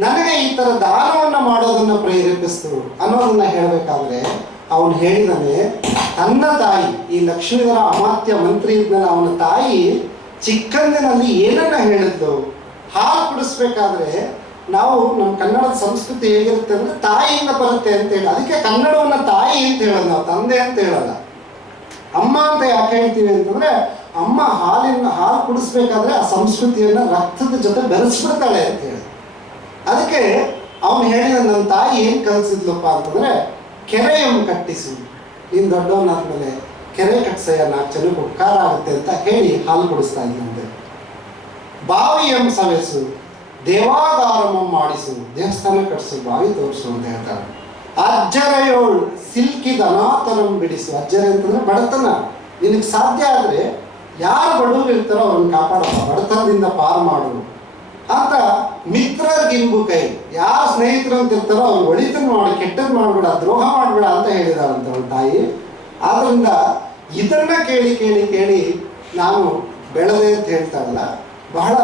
ನನಗೆ ಈ ಥರ ದಾನವನ್ನು ಮಾಡೋದನ್ನು ಪ್ರೇರೇಪಿಸ್ತು ಅನ್ನೋದನ್ನು ಹೇಳಬೇಕಾದ್ರೆ ಅವನು ಹೇಳಿದಾನೆ, ತನ್ನ ತಾಯಿ, ಈ ಲಕ್ಷ್ಮೀಧರ ಅಮಾತ್ಯ ಮಂತ್ರಿ ಇದ್ನಲ್ಲ, ಅವನ ತಾಯಿ ಚಿಕ್ಕಂದಿನಲ್ಲಿ ಏನನ್ನ ಹೇಳಿದ್ಲು, ಹಾಲು ಕುಡಿಸ್ಬೇಕಾದ್ರೆ ನಾವು ನಮ್ಮ ಕನ್ನಡದ ಸಂಸ್ಕೃತಿ ಹೇಗಿರುತ್ತೆ ಅಂದರೆ ತಾಯಿಯಿಂದ ಬರುತ್ತೆ ಅಂತೇಳಿ, ಅದಕ್ಕೆ ಕನ್ನಡವನ್ನು ತಾಯಿ ಅಂತ ಹೇಳೋದು ನಾವು, ತಂದೆ ಅಂತ ಹೇಳಲ್ಲ. ಅಮ್ಮ ಅಂತ ಯಾಕೆ ಹೇಳ್ತೀವಿ ಅಂತಂದರೆ, ಅಮ್ಮ ಹಾಲು ಕುಡಿಸ್ಬೇಕಾದ್ರೆ ಆ ಸಂಸ್ಕೃತಿಯನ್ನು ರಕ್ತದ ಜೊತೆ ಬೆರೆಸ್ಬಿಡ್ತಾಳೆ ಅಂತ ಹೇಳಿ. ಅದಕ್ಕೆ ಅವನು ಹೇಳಿದ, ನನ್ನ ತಾಯಿ ಏನು ಕಲಿಸಿದ್ಲಪ್ಪ ಅಂತಂದರೆ, ಕೆರೆಯನ್ನು ಕಟ್ಟಿಸು, ನೀನು ದೊಡ್ಡವನಾದ್ಮೇಲೆ ಕೆರೆ ಕಟ್ಸಯ್ಯ, 4 ಜನಕ್ಕೆ ಉಪಕಾರ ಆಗುತ್ತೆ ಅಂತ ಹೇಳಿ ಹಾಲು ಕುಡಿಸ್ತಾ ಇದ್ದಂತೆ. ಬಾವಿಯಂ ಸವೆಸು, ದೇವಾಗಾರಮ ಮಾಡಿಸು, ದೇವಸ್ಥಾನ ಕಟ್ಟಿಸು, ಬಾವಿ ತೋರಿಸು ಅಂತ ಹೇಳ್ತಾರೆ. ಅಜ್ಜರೆಯೋಳು ಸಿಲ್ಕಿದ ಅನಾಥರಂ ಬಿಡಿಸು. ಅಜ್ಜರೆ ಅಂತಂದ್ರೆ ಬಡತನ, ನಿನಗೆ ಸಾಧ್ಯ ಆದರೆ ಯಾರು ಬಡವರು ಇರ್ತಾರೋ ಅವ್ರನ್ನ ಕಾಪಾಡಪ್ಪ, ಬಡತನದಿಂದ ಪಾರು ಮಾಡು ಅಂತ. ಮಿತ್ರರಿಗಿಂಬು ಕೈ, ಯಾರು ಸ್ನೇಹಿತರು ಅಂತ ಇರ್ತಾರೋ ಅವ್ರು ಒಳಿತನ್ನು ಮಾಡಿ, ಕೆಟ್ಟದ್ದು ಮಾಡಬೇಡ, ದ್ರೋಹ ಮಾಡಬೇಡ ಅಂತ ಹೇಳಿದಾಳಂತ ಅವಳ ತಾಯಿ. ಆದ್ದರಿಂದ ಇದನ್ನ ಕೇಳಿ ಕೇಳಿ ಕೇಳಿ ನಾನು ಬೆಳೆದೆ ಅಂತ ಹೇಳ್ತಾರಲ್ಲ, ಬಹಳ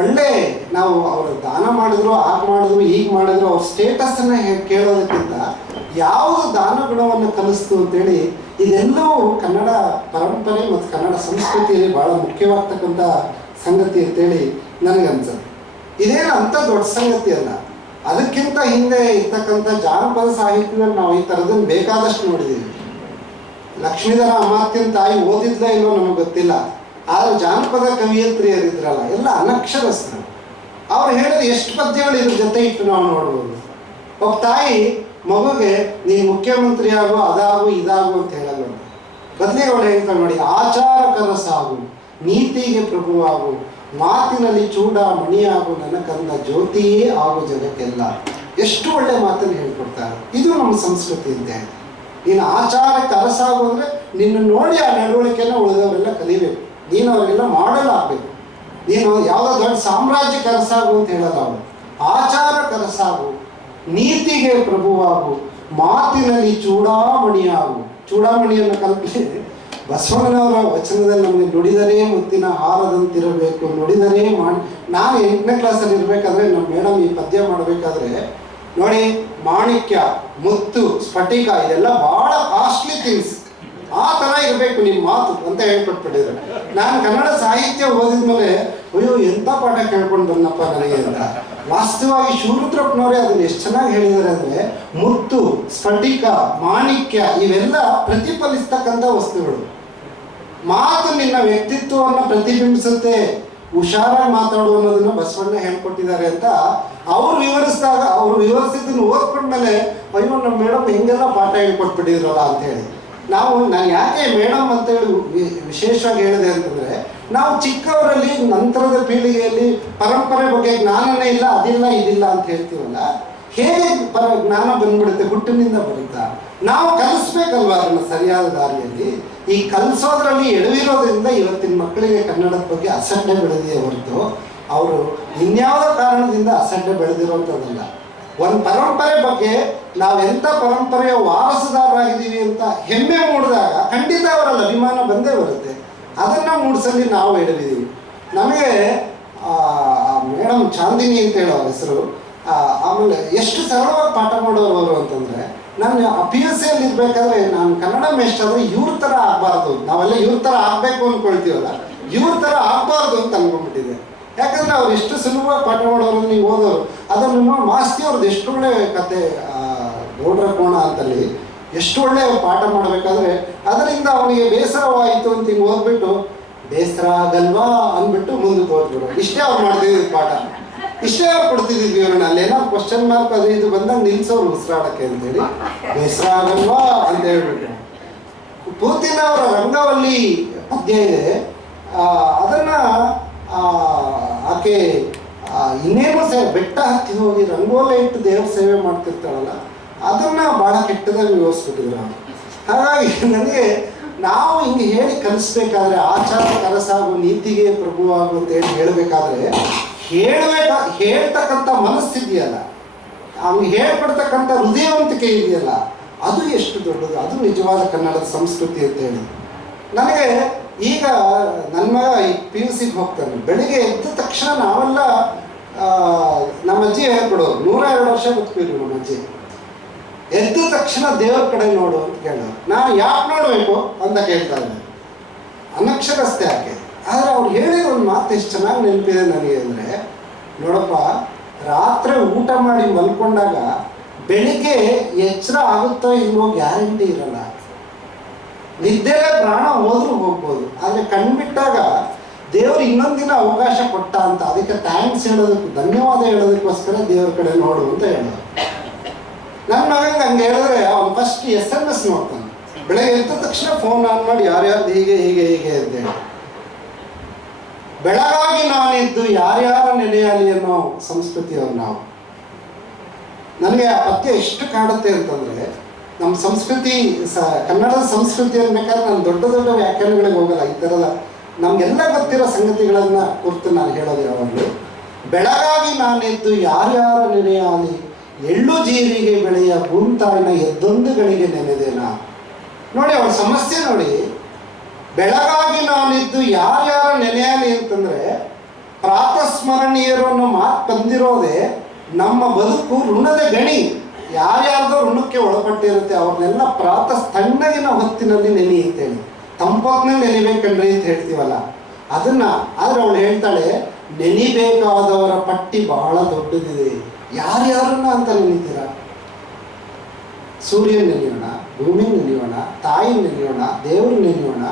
ಒಳ್ಳೆ. ನಾವು ಅವರು ದಾನ ಮಾಡಿದ್ರು, ಮಾಡಿದ್ರು, ಈಗ ಮಾಡಿದ್ರು, ಅವ್ರ ಸ್ಟೇಟಸ್ಸನ್ನು ಕೇಳೋದಕ್ಕಿಂತ ಯಾವುದು ದಾನ ಗುಣವನ್ನು ಕಲಿಸ್ತು ಅಂತೇಳಿ, ಇದೆಲ್ಲವೂ ಕನ್ನಡ ಪರಂಪರೆ ಮತ್ತು ಕನ್ನಡ ಸಂಸ್ಕೃತಿಯಲ್ಲಿ ಬಹಳ ಮುಖ್ಯವಾಗ್ತಕ್ಕಂಥ ಸಂಗತಿ ಅಂತೇಳಿ ನನಗನ್ಸುತ್ತೆ. ಇದೇನು ಅಂಥ ದೊಡ್ಡ ಸಂಗತಿ ಅಲ್ಲ. ಅದಕ್ಕಿಂತ ಹಿಂದೆ ಇರ್ತಕ್ಕಂಥ ಜಾನಪದ ಸಾಹಿತ್ಯದಲ್ಲಿ ನಾವು ಈ ಥರದನ್ನು ಬೇಕಾದಷ್ಟು ನೋಡಿದ್ದೀವಿ. ಲಕ್ಷ್ಮೀಧರ ಅಮಾತ್ಯನ ತಾಯಿ ಓದಿದ್ಲೋ ಇಲ್ಲೋ ನಮಗೆ ಗೊತ್ತಿಲ್ಲ, ಆದರೆ ಜಾನಪದ ಕವಿಯತ್ರಿಯರಿದ್ರಲ್ಲ ಎಲ್ಲ ಅನಕ್ಷರಸ್ಥರು. ಅವ್ರು ಹೇಳಿದ ಎಷ್ಟು ಪದ್ಯಗಳು ಇದ್ರ ಜೊತೆ ಇಟ್ಟು ನಾವು ನೋಡ್ಬೋದು. ಒಬ್ಬ ತಾಯಿ ಮಗುಗೆ ನೀನು ಮುಖ್ಯಮಂತ್ರಿ ಆಗು, ಅದಾಗು, ಇದಾಗು ಅಂತ ಹೇಳಲ್ಲ. ಬದಲಿಗೆ ಅವಳು ಹೇಳ್ತಾಳೆ ನೋಡಿ, ಆಚಾರಕರ ಸಾಗು, ನೀತಿಗೆ ಪ್ರಭುವಾಗು, ಮಾತಿನಲ್ಲಿ ಚೂಡ ಮಣಿಯಾಗು, ನನ್ನ ಕಂದ ಜ್ಯೋತಿಯೇ ಆಗು ಜಗಕ್ಕೆಲ್ಲ. ಎಷ್ಟು ಒಳ್ಳೆ ಮಾತನ್ನು ಹೇಳ್ಕೊಡ್ತಾರೆ. ಇದು ನಮ್ಮ ಸಂಸ್ಕೃತಿ ಅಂತ ಹೇಳಿ. ನೀನು ಆಚಾರಕ್ಕೆ ಅರಸಾಗು ಅಂದರೆ ನಿನ್ನ ನೋಡಿ ಆ ನಡವಳಿಕೆನ ಉಳಿದವರೆಲ್ಲ ಕಲಿಬೇಕು. ನೀನು ಅವರಿಗೆಲ್ಲ ಮಾಡೆಲ್ ಆಗಬೇಕು. ನೀನು ಯಾವುದೋ ದೊಡ್ಡ ಸಾಮ್ರಾಜ್ಯಕ್ಕೆ ಅರಸಾಗು ಅಂತ ಹೇಳಲ್ಲ ಅವಳು. ಆಚಾರಕ್ಕೆ ಅರಸಾಗು, ನೀತಿಗೆ ಪ್ರಭುವಾಗು, ಮಾತಿನಲ್ಲಿ ಚೂಡಾಮಣಿಯಾಗು. ಚೂಡಾಮಣಿಯನ್ನು ಕಲ್ಪಿಸಿ ಬಸವಣ್ಣನವರ ವಚನದಲ್ಲಿ ನಮಗೆ ನುಡಿದರೆ ಮುತ್ತಿನ ಹಾರದಂತಿರಬೇಕು, ನುಡಿದರೆ ಮಾಡಿ. ನಾನು 8ನೇ ಕ್ಲಾಸಲ್ಲಿ ಇರಬೇಕಾದ್ರೆ ನಮ್ಮ ಮೇಡಮ್ ಈ ಪದ್ಯ ಮಾಡಬೇಕಾದ್ರೆ ನೋಡಿ, ಮಾಣಿಕ್ಯ, ಮುತ್ತು, ಸ್ಫಟಿಕ ಇದೆಲ್ಲ ಭಾಳ ಕಾಸ್ಟ್ಲಿ ಥಿಂಗ್ಸ್, ಆ ಥರ ಇರಬೇಕು ನಿಮ್ಮ ಮಾತು ಅಂತ ಹೇಳ್ಕೊಟ್ಬಿಟ್ಟಿದ್ರು. ನಾನು ಕನ್ನಡ ಸಾಹಿತ್ಯ ಓದಿದ್ಮೇಲೆ ಅಯ್ಯೋ ಎಂಥ ಪಾಠ ಕೇಳ್ಕೊಂಡು ಬಂದಪ್ಪ ನನಗೆ ಅಂತ. ವಾಸ್ತವವಾಗಿ ಶಿವರುದ್ರಪ್ಪನವರೇ ಅದನ್ನು ಎಷ್ಟು ಚೆನ್ನಾಗಿ ಹೇಳಿದ್ದಾರೆ ಅಂದರೆ, ಮುತ್ತು, ಸ್ಫಟಿಕ, ಮಾಣಿಕ್ಯ ಇವೆಲ್ಲ ಪ್ರತಿಫಲಿಸ್ತಕ್ಕಂಥ ವಸ್ತುಗಳು. ಮಾತು ನಿನ್ನ ವ್ಯಕ್ತಿತ್ವವನ್ನು ಪ್ರತಿಬಿಂಬಿಸುತ್ತೆ, ಹುಷಾರಾಗಿ ಮಾತಾಡು ಅನ್ನೋದನ್ನು ಬಸವಣ್ಣ ಹೇಳ್ಕೊಟ್ಟಿದ್ದಾರೆ ಅಂತ ಅವ್ರು ವಿವರಿಸಿದಾಗ, ಅವ್ರು ವಿವರಿಸಿದ್ದನ್ನು ಓದ್ಕೊಂಡ್ಮೇಲೆ ಅಯ್ಯೋ ನಮ್ಮ ಮೇಡಮ್ ಹೆಂಗೆಲ್ಲ ಪಾಠ ಹೇಳ್ಕೊಟ್ಬಿಟ್ಟಿದ್ರಲ್ಲ ಅಂತೇಳಿ. ನಾನು ಯಾಕೆ ಮೇಡಮ್ ಅಂತೇಳಿ ವಿಶೇಷವಾಗಿ ಹೇಳಿದೆ ಅಂತಂದರೆ, ನಾವು ಚಿಕ್ಕವರಲ್ಲಿ ನಂತರದ ಪೀಳಿಗೆಯಲ್ಲಿ ಪರಂಪರೆ ಬಗ್ಗೆ ಜ್ಞಾನನೇ ಇಲ್ಲ, ಅದಿಲ್ಲ ಇದಿಲ್ಲ ಅಂತ ಹೇಳ್ತೀವಲ್ಲ, ಹೇಗೆ ಜ್ಞಾನ ಬಂದ್ಬಿಡುತ್ತೆ? ಹುಟ್ಟಿನಿಂದ ಬರುತ್ತಾ? ನಾವು ಕಲಿಸ್ಬೇಕಲ್ವ ಅದನ್ನು ಸರಿಯಾದ ದಾರಿಯಲ್ಲಿ. ಈ ಕಲಿಸೋದ್ರಲ್ಲಿ ಎಡವಿರೋದ್ರಿಂದ ಇವತ್ತಿನ ಮಕ್ಕಳಿಗೆ ಕನ್ನಡದ ಬಗ್ಗೆ ಅಸಡ್ಡೆ ಬೆಳೆದಿದೆ ಹೊರತು ಅವರು ಇನ್ಯಾವುದೋ ಕಾರಣದಿಂದ ಅಸಡ್ಡೆ ಬೆಳೆದಿರೋಂಥದ್ದಲ್ಲ. ಒಂದು ಪರಂಪರೆ ಬಗ್ಗೆ ನಾವೆಂಥ ಪರಂಪರೆಯ ವಾರಸುದಾರರಾಗಿದ್ದೀವಿ ಅಂತ ಹೆಮ್ಮೆ ಮೂಡಿದಾಗ ಖಂಡಿತ ಅವರಲ್ಲಿ ಅಭಿಮಾನ ಬಂದೇ ಬರುತ್ತೆ. ಅದನ್ನು ಮೂಡಿಸಲಿ ನಾವು ಎಡವಿದ್ದೀವಿ. ನಮಗೆ ಮೇಡಮ್ ಚಾಂದಿನಿ ಅಂತ ಹೇಳೋ ಹೆಸರು. ಆಮೇಲೆ ಎಷ್ಟು ಸರಳವಾಗಿ ಪಾಠ ಮಾಡೋರು ಅವರು ಅಂತಂದರೆ, ನಾನು PUC ಇರಬೇಕಾದ್ರೆ ನಾನು ಕನ್ನಡ ಮೇಷ್ಟ್ರ ಆದರೆ ಇವ್ರ ಥರ ಆಗಬಾರ್ದು, ನಾವೆಲ್ಲ ಇವ್ರ ಥರ ಆಗಬೇಕು ಅಂದ್ಕೊಳ್ತೀವಲ್ಲ, ಇವ್ರ ಥರ ಆಗಬಾರ್ದು ಅಂತ ಅಂದ್ಕೊಂಡ್ಬಿಟ್ಟಿದೆ. ಯಾಕಂದರೆ ಅವ್ರು ಎಷ್ಟು ಸುಲಭವಾಗಿ ಪಾಠ ಮಾಡೋರು, ನೀವು ಓದೋರು. ಅದನ್ನು ಮಾಸ್ತಿ ಅವ್ರದ್ದು ಎಷ್ಟು ಒಳ್ಳೆ ಕತೆ, ಗೌಡ್ರ ಕೋಣ ಅಂತಲ್ಲಿ ಎಷ್ಟು ಒಳ್ಳೆ ಪಾಠ ಮಾಡಬೇಕಾದ್ರೆ ಅದರಿಂದ ಅವನಿಗೆ ಬೇಸರವಾಯಿತು ಅಂತ ಹಿಂಗೆ ಓದ್ಬಿಟ್ಟು ಬೇಸರ ಆಗಲ್ವಾ ಅಂದ್ಬಿಟ್ಟು ಮುಂದಕ್ಕೆ ಓದ್ಬಿಡು. ಇಷ್ಟೇ ಅವ್ರು ಮಾಡ್ತಿದ್ದಿದ್ದು ಪಾಠ, ಇಷ್ಟೇ ಅವ್ರು ಕೊಡ್ತಿದ್ದಿದ್ವಿ ವಿವರಣೆ. ಅಲ್ಲೇನಾದ್ರು ಕ್ವಶನ್ ಮಾರ್ಕ್ ಅದು ಇದು ಬಂದಾಗ ನಿಲ್ಸೋರು ಉಸಿರಾಡಕ್ಕೆ ಅಂತೇಳಿ ಬೇಸರ ಆಗಲ್ವಾ ಅಂತ ಹೇಳ್ಬಿಟ್ಟು. ಪೂತಿನ ಅವರ ರಂಗವಲ್ಲಿ ಪದ್ಯ ಇದೆ, ಅದನ್ನ ಆಕೆ ಇನ್ನೇನು ಬೆಟ್ಟ ಹತ್ತಿ ಹೋಗಿ ರಂಗೋಲೆ ಇಟ್ಟು ದೇವ್ರ ಸೇವೆ ಮಾಡ್ತಿರ್ತಾಳಲ್ಲ, ಅದನ್ನ ಬಹಳ ಕೆಟ್ಟದಾಗಿ ವಿವರಿಸ್ಬಿಟ್ಟಿದ್ರು ಅವರು. ಹಾಗಾಗಿ ನನಗೆ ನಾವು ಹಿಂಗೆ ಹೇಳಿ ಕಲಿಸ್ಬೇಕಾದ್ರೆ ಆಚಾರ ಕನಸಾಗು ನೀತಿಗೆ ಪ್ರಭುವಾಗು ಅಂತ ಹೇಳಬೇಕಾದ್ರೆ ಹೇಳ್ತಕ್ಕಂಥ ಮನಸ್ಸಿದೆಯಲ್ಲ, ಅವ್ನಿಗೆ ಹೇಳ್ಕೊಡ್ತಕ್ಕಂಥ ಹೃದಯವಂತಿಕೆ ಇದೆಯಲ್ಲ, ಅದು ಎಷ್ಟು ದೊಡ್ಡದು. ಅದು ನಿಜವಾದ ಕನ್ನಡದ ಸಂಸ್ಕೃತಿ ಅಂತ ಹೇಳಿ. ನನಗೆ ಈಗ ನನ್ನ ಮಗ PUC ಹೋಗ್ತಾನೆ. ಬೆಳಿಗ್ಗೆ ಎದ್ದ ತಕ್ಷಣ ನಾವೆಲ್ಲ ನಮ್ಮ ಅಜ್ಜಿ ಹೇಳ್ಕೊಡೋರು, 102 ವರ್ಷ ಬದುಕಿದ್ರು ನಮ್ಮ ಅಜ್ಜಿ. ಎದ್ದ ತಕ್ಷಣ ದೇವ್ರ ಕಡೆ ನೋಡು ಅಂತ ಕೇಳೋರು. ನಾನು ಯಾಕೆ ನೋಡಬೇಕು ಅಂತ ಕೇಳ್ತಾ ಇದ್ದೆ, ಅನಕ್ಷರಸ್ಥೆ ಯಾಕೆ. ಆದರೆ ಅವ್ರು ಹೇಳಿದ ಒಂದು ಮಾತು ಎಷ್ಟು ಚೆನ್ನಾಗಿ ನೆನಪಿದೆ ನನಗೆ ಅಂದರೆ, ನೋಡಪ್ಪ, ರಾತ್ರಿ ಊಟ ಮಾಡಿ ಮಲ್ಕೊಂಡಾಗ ಬೆಳಿಗ್ಗೆ ಎಚ್ಚರ ಆಗುತ್ತೋ ಇಲ್ವೋ ಗ್ಯಾರಂಟಿ ಇರಲ್ಲ. ನಿದ್ದೆಲೇ ಪ್ರಾಣ ಹೋದ್ರೂ ಹೋಗ್ಬೋದು, ಆದರೆ ಕಣ್ಬಿಟ್ಟಾಗ ದೇವರು ಇನ್ನೊಂದಿನ ಅವಕಾಶ ಕೊಟ್ಟ ಅಂತ, ಅದಕ್ಕೆ ಥ್ಯಾಂಕ್ಸ್ ಹೇಳೋದಕ್ಕೆ, ಧನ್ಯವಾದ ಹೇಳೋದಕ್ಕೋಸ್ಕರ ದೇವ್ರ ಕಡೆ ನೋಡು ಅಂತ ಹೇಳೋದು. ನನ್ನ ಮಗಂಗೆ ಹಂಗೆ ಹೇಳಿದ್ರೆ ಅವನು ಫಸ್ಟ್ SMS ನೋಡ್ತಾನೆ. ಬೆಳಗ್ಗೆ ಎದ್ದ ತಕ್ಷಣ ಫೋನ್ ಆನ್ ಮಾಡಿ ಯಾರ್ಯಾರ್ದು ಹೀಗೆ ಹೀಗೆ ಹೀಗೆ ಅಂತೇಳಿ. ಬೆಳಗಾಗಿ ನಾನಿದ್ದು ಯಾರ್ಯಾರ ನೆನೆಯಲಿ ಅನ್ನೋ ಸಂಸ್ಕೃತಿಯವ್ರು ನಾವು. ನನಗೆ ಆ ಪದ್ಯ ಎಷ್ಟು ಕಾಡುತ್ತೆ ಅಂತಂದರೆ, ನಮ್ಮ ಸಂಸ್ಕೃತಿ ಕನ್ನಡದ ಸಂಸ್ಕೃತಿ ಅನ್ಬೇಕಾದ್ರೆ ನಾನು ದೊಡ್ಡ ದೊಡ್ಡ ವ್ಯಾಖ್ಯಾನಗಳಿಗೆ ಹೋಗಲ್ಲ. ಈ ಥರದ ನಮಗೆಲ್ಲ ಗೊತ್ತಿರೋ ಸಂಗತಿಗಳನ್ನು ಕುರಿತು ನಾನು ಹೇಳೋದು ಯಾವಾಗಲೂ. ಬೆಳಗಾಗಿ ನಾನೆದ್ದು ಯಾರ್ಯಾರ ನೆನೆಯಾಲಿ, ಎಳ್ಳು ಜೀರಿಗೆ ಬೆಳೆಯ ಭೂಮಿತಾಯಿನ ಎದ್ದೊಂದು ಗಳಿಗೆ ನೆನೆದೇನಾ. ನೋಡಿ ಅವಳ ಸಮಸ್ಯೆ ನೋಡಿ. ಬೆಳಗಾಗಿ ನಾನಿದ್ದು ಯಾರ್ಯಾರ ನೆನೆಯಲಿ ಅಂತಂದರೆ, ಪ್ರಾತಸ್ಮರಣೀಯರು ಅನ್ನೋ ಮಾತು ಬಂದಿರೋದೇ ನಮ್ಮ ಬದುಕು ಋಣದ ಗಣಿ. ಯಾರ್ಯಾರ್ದೋ ಋಣಕ್ಕೆ ಒಳಪಟ್ಟಿರುತ್ತೆ, ಅವ್ರನ್ನೆಲ್ಲ ತಣ್ಣಗಿನ ಹೊತ್ತಿನಲ್ಲಿ ನೆನೆ ಅಂತೇಳಿ, ತಂಪೊತ್ತಿನಲ್ಲಿ ನೆನೆಬೇಕಂಡ್ರಿ ಅಂತ ಹೇಳ್ತೀವಲ್ಲ ಅದನ್ನ. ಆದರೆ ಅವಳು ಹೇಳ್ತಾಳೆ, ನೆನಿಬೇಕಾದವರ ಪಟ್ಟಿ ಬಹಳ ದೊಡ್ಡದಿದೆ. ಯಾರ್ಯಾರನ್ನ ಅಂತ ನೆನೀತೀರ? ಸೂರ್ಯನ ನೆನೆಯೋಣ, ಭೂಮಿನ ನೆನೆಯೋಣ, ತಾಯಿ ನೆನೆಯೋಣ, ದೇವ್ರನ್ನ ನೆನೆಯೋಣ.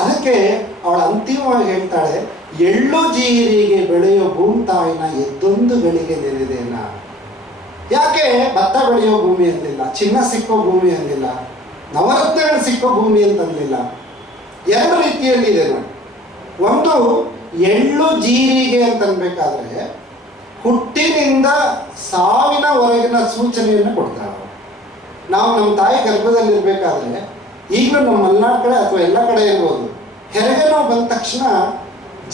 ಅದಕ್ಕೆ ಅವಳು ಅಂತಿಮವಾಗಿ ಹೇಳ್ತಾಳೆ, ಎಳ್ಳು ಜೀರಿಗೆ ಬೆಳೆಯೋ ಭೂಮಿ ತಾಯಿನ ಎದ್ದೊಂದು ಗಳಿಗೆ ನೆನೆದೇನ. ಯಾಕೆ ಭತ್ತ ಬೆಳೆಯೋ ಭೂಮಿ ಅಂದಿಲ್ಲ, ಚಿನ್ನ ಸಿಕ್ಕೋ ಭೂಮಿ ಅಂದಿಲ್ಲ, ನವರತ್ನಗಳು ಸಿಕ್ಕೋ ಭೂಮಿ ಅಂತಂದಿಲ್ಲ. ಎರಡು ರೀತಿಯಲ್ಲಿ ಇದೆ ನೋಡಿ. ಒಂದು ಎಳ್ಳು ಜೀರಿಗೆ ಅಂತನ್ಬೇಕಾದ್ರೆ ಹುಟ್ಟಿನಿಂದ ಸಾವಿನವರೆಗಿನ ಸೂಚನೆಯನ್ನು ಕೊಡ್ತಾರೆ. ನಾವು ನಮ್ಮ ತಾಯಿ ಗರ್ಭದಲ್ಲಿರ್ಬೇಕಾದ್ರೆ, ಈಗಲೂ ನಮ್ಮ ಮಲೆನಾಡು ಕಡೆ ಅಥವಾ ಎಲ್ಲ ಕಡೆ ಇರ್ಬೋದು, ಹೆರಿಗೆ ನೋವು ಬಂದ ತಕ್ಷಣ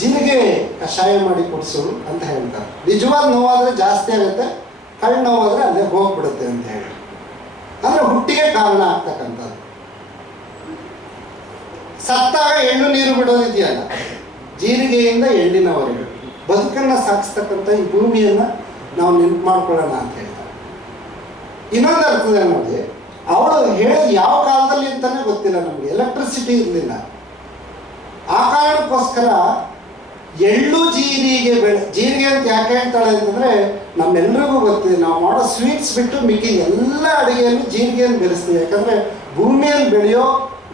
ಜೀರಿಗೆ ಕಷಾಯ ಮಾಡಿ ಕೊಡಿಸು ಅಂತ ಹೇಳ್ತಾರೆ. ನಿಜವಾದ ನೋವಾದರೆ ಜಾಸ್ತಿ ಆಗುತ್ತೆ, ಕಳ್ಳ ನೋವಾದರೆ ಅಲ್ಲೇ ಹೋಗ್ಬಿಡುತ್ತೆ ಅಂತ ಹೇಳಿ. ಅಂದರೆ ಹುಟ್ಟಿಗೆ ಕಾರಣ ಆಗ್ತಕ್ಕಂಥದ್ದು. ಸತ್ತಾಗ ಎಳ್ಳು ನೀರು ಬಿಡೋದಿದೆಯಲ್ಲ, ಜೀರಿಗೆಯಿಂದ ಎಳ್ಳಿನವರೆಗೆ ಬದುಕನ್ನು ಸಾಗಿಸ್ತಕ್ಕಂಥ ಈ ಭೂಮಿಯನ್ನು ನಾವು ನೆನಪು ಮಾಡ್ಕೊಳ್ಳೋಣ ಅಂತ ಹೇಳ್ತಾರೆ. ಇನ್ನೊಂದು ಅರ್ಥದ ನೋಡಿ, ಅವಳು ಹೇಳೋದು ಯಾವ ಕಾಲದಲ್ಲಿ ಅಂತಾನೆ ಗೊತ್ತಿಲ್ಲ ನಮಗೆ. ಎಲೆಕ್ಟ್ರಿಸಿಟಿ ಇರಲಿಲ್ಲ. ಆ ಕಾರಣಕ್ಕೋಸ್ಕರ ಎಳ್ಳು ಜೀರಿಗೆ ಜೀರಿಗೆ ಅಂತ ಯಾಕೆ ಹೇಳ್ತಾಳೆ ಅಂತಂದರೆ, ನಮ್ಮೆಲ್ಲರಿಗೂ ಗೊತ್ತಿದೆ, ನಾವು ಮಾಡೋ ಸ್ವೀಟ್ಸ್ ಬಿಟ್ಟು ಮಿಕ್ಕಿ ಎಲ್ಲ ಅಡುಗೆಯನ್ನು ಜೀರಿಗೆಯನ್ನು ಬೆರೆಸ್ತೀವಿ. ಯಾಕಂದರೆ ಭೂಮಿಯಲ್ಲಿ ಬೆಳೆಯೋ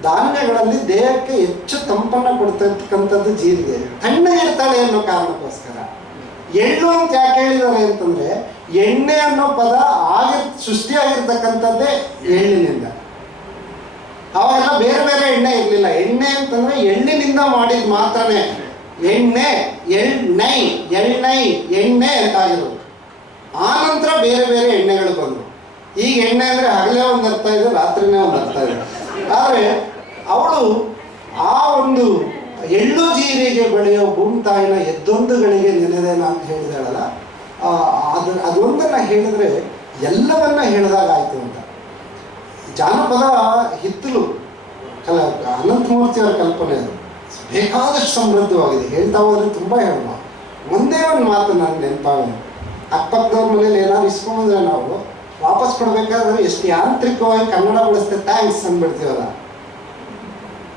ಧಾನ್ಯಗಳಲ್ಲಿ ದೇಹಕ್ಕೆ ಹೆಚ್ಚು ತಂಪನ್ನು ಕೊಡ್ತಿರ್ತಕ್ಕಂಥದ್ದು ಜೀರಿಗೆ. ತಣ್ಣಗಿರ್ತಾಳೆ ಅನ್ನೋ ಕಾರಣಕ್ಕೋಸ್ಕರ. ಎಳ್ಳು ಅಂತ ಯಾಕೆ ಹೇಳಿದ್ದಾರೆ ಅಂತಂದರೆ, ಎಣ್ಣೆ ಅನ್ನೋ ಪದ ಸೃಷ್ಟಿಯಾಗಿರ್ತಕ್ಕಂಥದ್ದೇ ಎಳ್ಳಿನಿಂದ. ಅವಾಗೆಲ್ಲ ಬೇರೆ ಬೇರೆ ಎಣ್ಣೆ ಇರಲಿಲ್ಲ. ಎಣ್ಣೆ ಅಂತಂದರೆ ಎಳ್ಳಿನಿಂದ ಮಾಡಿದ ಮಾತ್ರನೇ ಎಣ್ಣೆ, ಎಣ್ಣೆ ಅಂತಾಗಿರೋದು. ಆ ನಂತರ ಬೇರೆ ಬೇರೆ ಎಣ್ಣೆಗಳು ಬಂದವು. ಈಗ ಎಣ್ಣೆ ಅಂದರೆ ಹಗಲೇ ಒಂದು ಅರ್ಥ ಇದೆ, ರಾತ್ರಿನೇ ಒಂದು ಅರ್ಥ ಇದೆ. ಆದರೆ ಅವಳು ಆ ಒಂದು ಎಳ್ಳು ಜೀರಿಗೆ ಬೆಳೆಯೋ ಭೂಮಿ ತಾಯಿನ ಎದ್ದೊಂದು ಗಳಿಗೆ ನೆನೆದೇನ ಅಂತ ಹೇಳಿದಾಳಲ್ಲ, ಅದೊಂದನ್ನು ಹೇಳಿದ್ರೆ ಎಲ್ಲವನ್ನ ಹೇಳಿದಾಗ ಆಯಿತು ಅಂತ. ಜಾನಪದ ಹಿತ್ತಲು ಅನಂತಮೂರ್ತಿಯವರ ಕಲ್ಪನೆ ಅದು ಬೇಕಾದಷ್ಟು ಸಮೃದ್ಧವಾಗಿದೆ. ಹೇಳ್ತಾ ಹೋದ್ರೆ ತುಂಬ ಹೇಳುವ. ಒಂದೇ ಒಂದು ಮಾತು ನನಗೆ ನೆನಪಾಗ, ಅಕ್ಕಪಕ್ಕದವ್ರ ಮನೇಲಿ ಏನಾದ್ರು ಇಸ್ಕೊಂಡ್ರೆ ನಾವು ವಾಪಸ್ ಕೊಡಬೇಕಾದ್ರೆ ಎಷ್ಟು ಯಾಂತ್ರಿಕವಾಗಿ ಕನ್ನಡ ಬಳಸ್ತೇವೆ, ಥ್ಯಾಂಕ್ಸ್ ಅಂದ್ಬಿಡ್ತೀವಲ್ಲ.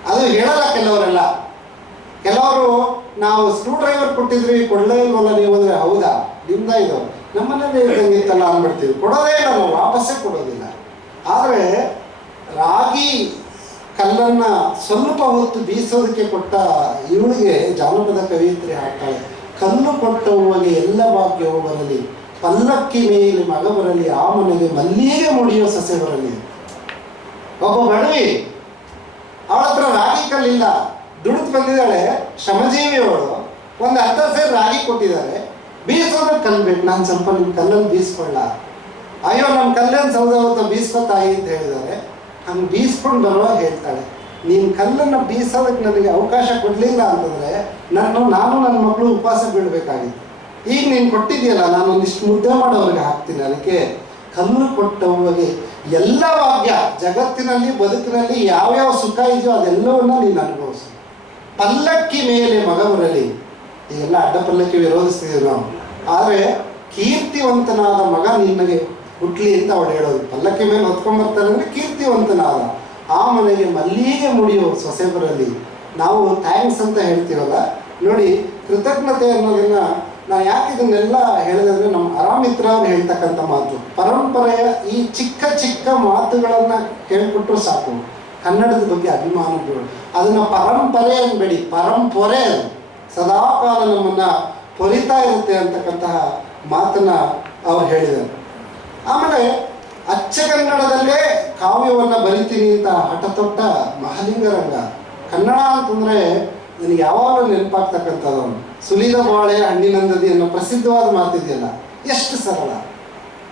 ಅದು ಹೇಳಲ್ಲ ಕೆಲವರೆಲ್ಲ. ಕೆಲವರು ನಾವು ಸ್ಕ್ರೂ ಡ್ರೈವರ್ ಕೊಟ್ಟಿದ್ರಿ ಕೊಡಲೇ ಇಲ್ವಲ್ಲ ನೀವು ಅಂದರೆ, ಹೌದಾ ನಿಮ್ದ ಇದು, ನಮ್ಮನೇಲಿ ಇದ್ದಂಗಿತ್ತಲ್ಲ ಅಂದ್ಬಿಡ್ತೀವಿ. ಕೊಡೋದೇ ಇಲ್ಲ, ನಾವು ವಾಪಸ್ಸೇ ಕೊಡೋದಿಲ್ಲ. ಆದರೆ ರಾಗಿ ಕಲ್ಲನ್ನು ಸ್ವಲ್ಪ ಹೊತ್ತು ಬೀಸೋದಕ್ಕೆ ಕೊಟ್ಟ ಇವಳಿಗೆ ಜಾನಪದ ಕವಿಯತ್ರಿ ಹಾಡ್ತಾಳೆ, ಕಲ್ಲು ಕೊಟ್ಟವುಗೆ ಎಲ್ಲ ಭಾಗ್ಯವು ಬರಲಿ, ಪಲ್ಲಕ್ಕಿ ಮೇಲೆ ಮಗ ಬರಲಿ, ಆ ಮನೆಗೆ ಮಲ್ಲಿಗೆ ಮುಡಿಯೋ ಸೊಸೆ ಬರಲಿ. ಒಬ್ಬ ಬಡವಿ, ಅವಳ ಹತ್ರ ರಾಗಿ ಕಲ್ಲಿಲ್ಲ, ದುಡಿದು ಬಂದಿದ್ದಾಳೆ, ಶ್ರಮಜೀವಿಯವಳು. ಒಂದು ಅರ್ಧ ಸೇರು ರಾಗಿ ಕೊಟ್ಟಿದ್ದಾರೆ, ಬೀಸೋದಕ್ಕೆ ಕಲ್ಲು ಬೇಕು, ನಾನು ಸ್ವಲ್ಪ ನಿಮ್ಮ ಕಲ್ಲಲ್ಲಿ ಬೀಸ್ಕೊಳ್ಳ. ಅಯ್ಯೋ ನಮ್ಮ ಕಲ್ಲೇನು ಸೌದ ಬೀಸ್ಕೊತಾಯಿ ಅಂತ ಹೇಳಿದ್ದಾರೆ. ಹಂಗೆ ಬೀಸ್ಕೊಂಡು ಬರುವಾಗ ಹೇಳ್ತಾಳೆ, ನೀನು ಕಲ್ಲನ್ನು ಬೀಸೋದಕ್ಕೆ ನನಗೆ ಅವಕಾಶ ಕೊಡಲಿಲ್ಲ ಅಂತಂದರೆ ನಾನು ನನ್ನ ಮಕ್ಕಳು ಉಪವಾಸ ಬೀಳಬೇಕಾಗಿತ್ತು. ಈಗ ನೀನು ಕೊಟ್ಟಿದ್ದೀಯಲ್ಲ, ನಾನು ಒಂದಿಷ್ಟು ಮುದ್ದೆ ಮಾಡೋರಿಗೆ ಹಾಕ್ತೀನಿ. ಅದಕ್ಕೆ ಕಲ್ಲು ಕೊಟ್ಟವರಿಗೆ ಎಲ್ಲ ಭಾಗ್ಯ, ಜಗತ್ತಿನಲ್ಲಿ ಬದುಕಿನಲ್ಲಿ ಯಾವ್ಯಾವ ಸುಖ ಇದೆಯೋ ಅದೆಲ್ಲವನ್ನ ನೀನು ಅನುಭವಿಸು. ಪಲ್ಲಕ್ಕಿ ಮೇಲೆ ಮಗ ಬರಲಿ, ಈಗೆಲ್ಲ ಅಡ್ಡ ಪಲ್ಲಕ್ಕಿ ವಿರೋಧಿಸ್ತಿದ್ದೀವಿ ನಾವು, ಆದರೆ ಕೀರ್ತಿವಂತನಾದ ಮಗ ನಿನಗೆ ಹುಟ್ಲಿ ಅಂತ ಅವಳು ಹೇಳೋದು. ಪಲ್ಲಕ್ಕಿ ಮೇಲೆ ಹೊತ್ಕೊಂಡ್ಬರ್ತಾರೆ ಅಂದರೆ ಕೀರ್ತಿವಂತನಾದ, ಆ ಮನೆಗೆ ಮಲ್ಲಿಗೆ ಮುಡಿಯೋ ಸೊಸೆ ಬರಲಿ. ನಾವು ಥ್ಯಾಂಕ್ಸ್ ಅಂತ ಹೇಳ್ತೀವಲ್ಲ ನೋಡಿ, ಕೃತಜ್ಞತೆ ಅನ್ನೋದನ್ನ ನಾನು ಯಾಕೆ ಇದನ್ನೆಲ್ಲ ಹೇಳಿದ್ರೆ, ನಮ್ಮ ಅರಾಮಿತ್ರ ಅವ್ರು ಹೇಳ್ತಕ್ಕಂಥ ಮಾತು, ಪರಂಪರೆಯ ಈ ಚಿಕ್ಕ ಚಿಕ್ಕ ಮಾತುಗಳನ್ನು ಕೇಳ್ಬಿಟ್ರು ಸಾಕು, ಕನ್ನಡದ ಬಗ್ಗೆ ಅಭಿಮಾನಗಳು. ಅದನ್ನು ಪರಂಪರೆ ಅನ್ಬೇಡಿ, ಪರಂಪರೆ, ಅದು ಸದಾಕಾಲ ನಮ್ಮನ್ನು ಪೊರಿತಾ ಇರುತ್ತೆ ಅಂತಕ್ಕಂತಹ ಮಾತನ್ನು ಅವ್ರು ಹೇಳಿದರು. ಆಮೇಲೆ ಅಚ್ಚಗನ್ನಡದಲ್ಲೇ ಕಾವ್ಯವನ್ನು ಬರಿತೀನಿ ಅಂತ ಹಠ ತೊಟ್ಟ ಮಹಾಲಿಂಗರಂಗ. ಕನ್ನಡ ಅಂತಂದರೆ ನನಗೆ ಯಾವಾಗಲೂ ನೆನಪಾಗ್ತಕ್ಕಂಥದ್ದು ಸುಲಿದ ಬಾಳೆ ಹಣ್ಣಿನಂದದಿ ಅನ್ನೋ ಪ್ರಸಿದ್ಧವಾದ ಮಾತಿದೆಯಲ್ಲ, ಎಷ್ಟು ಸರಳ.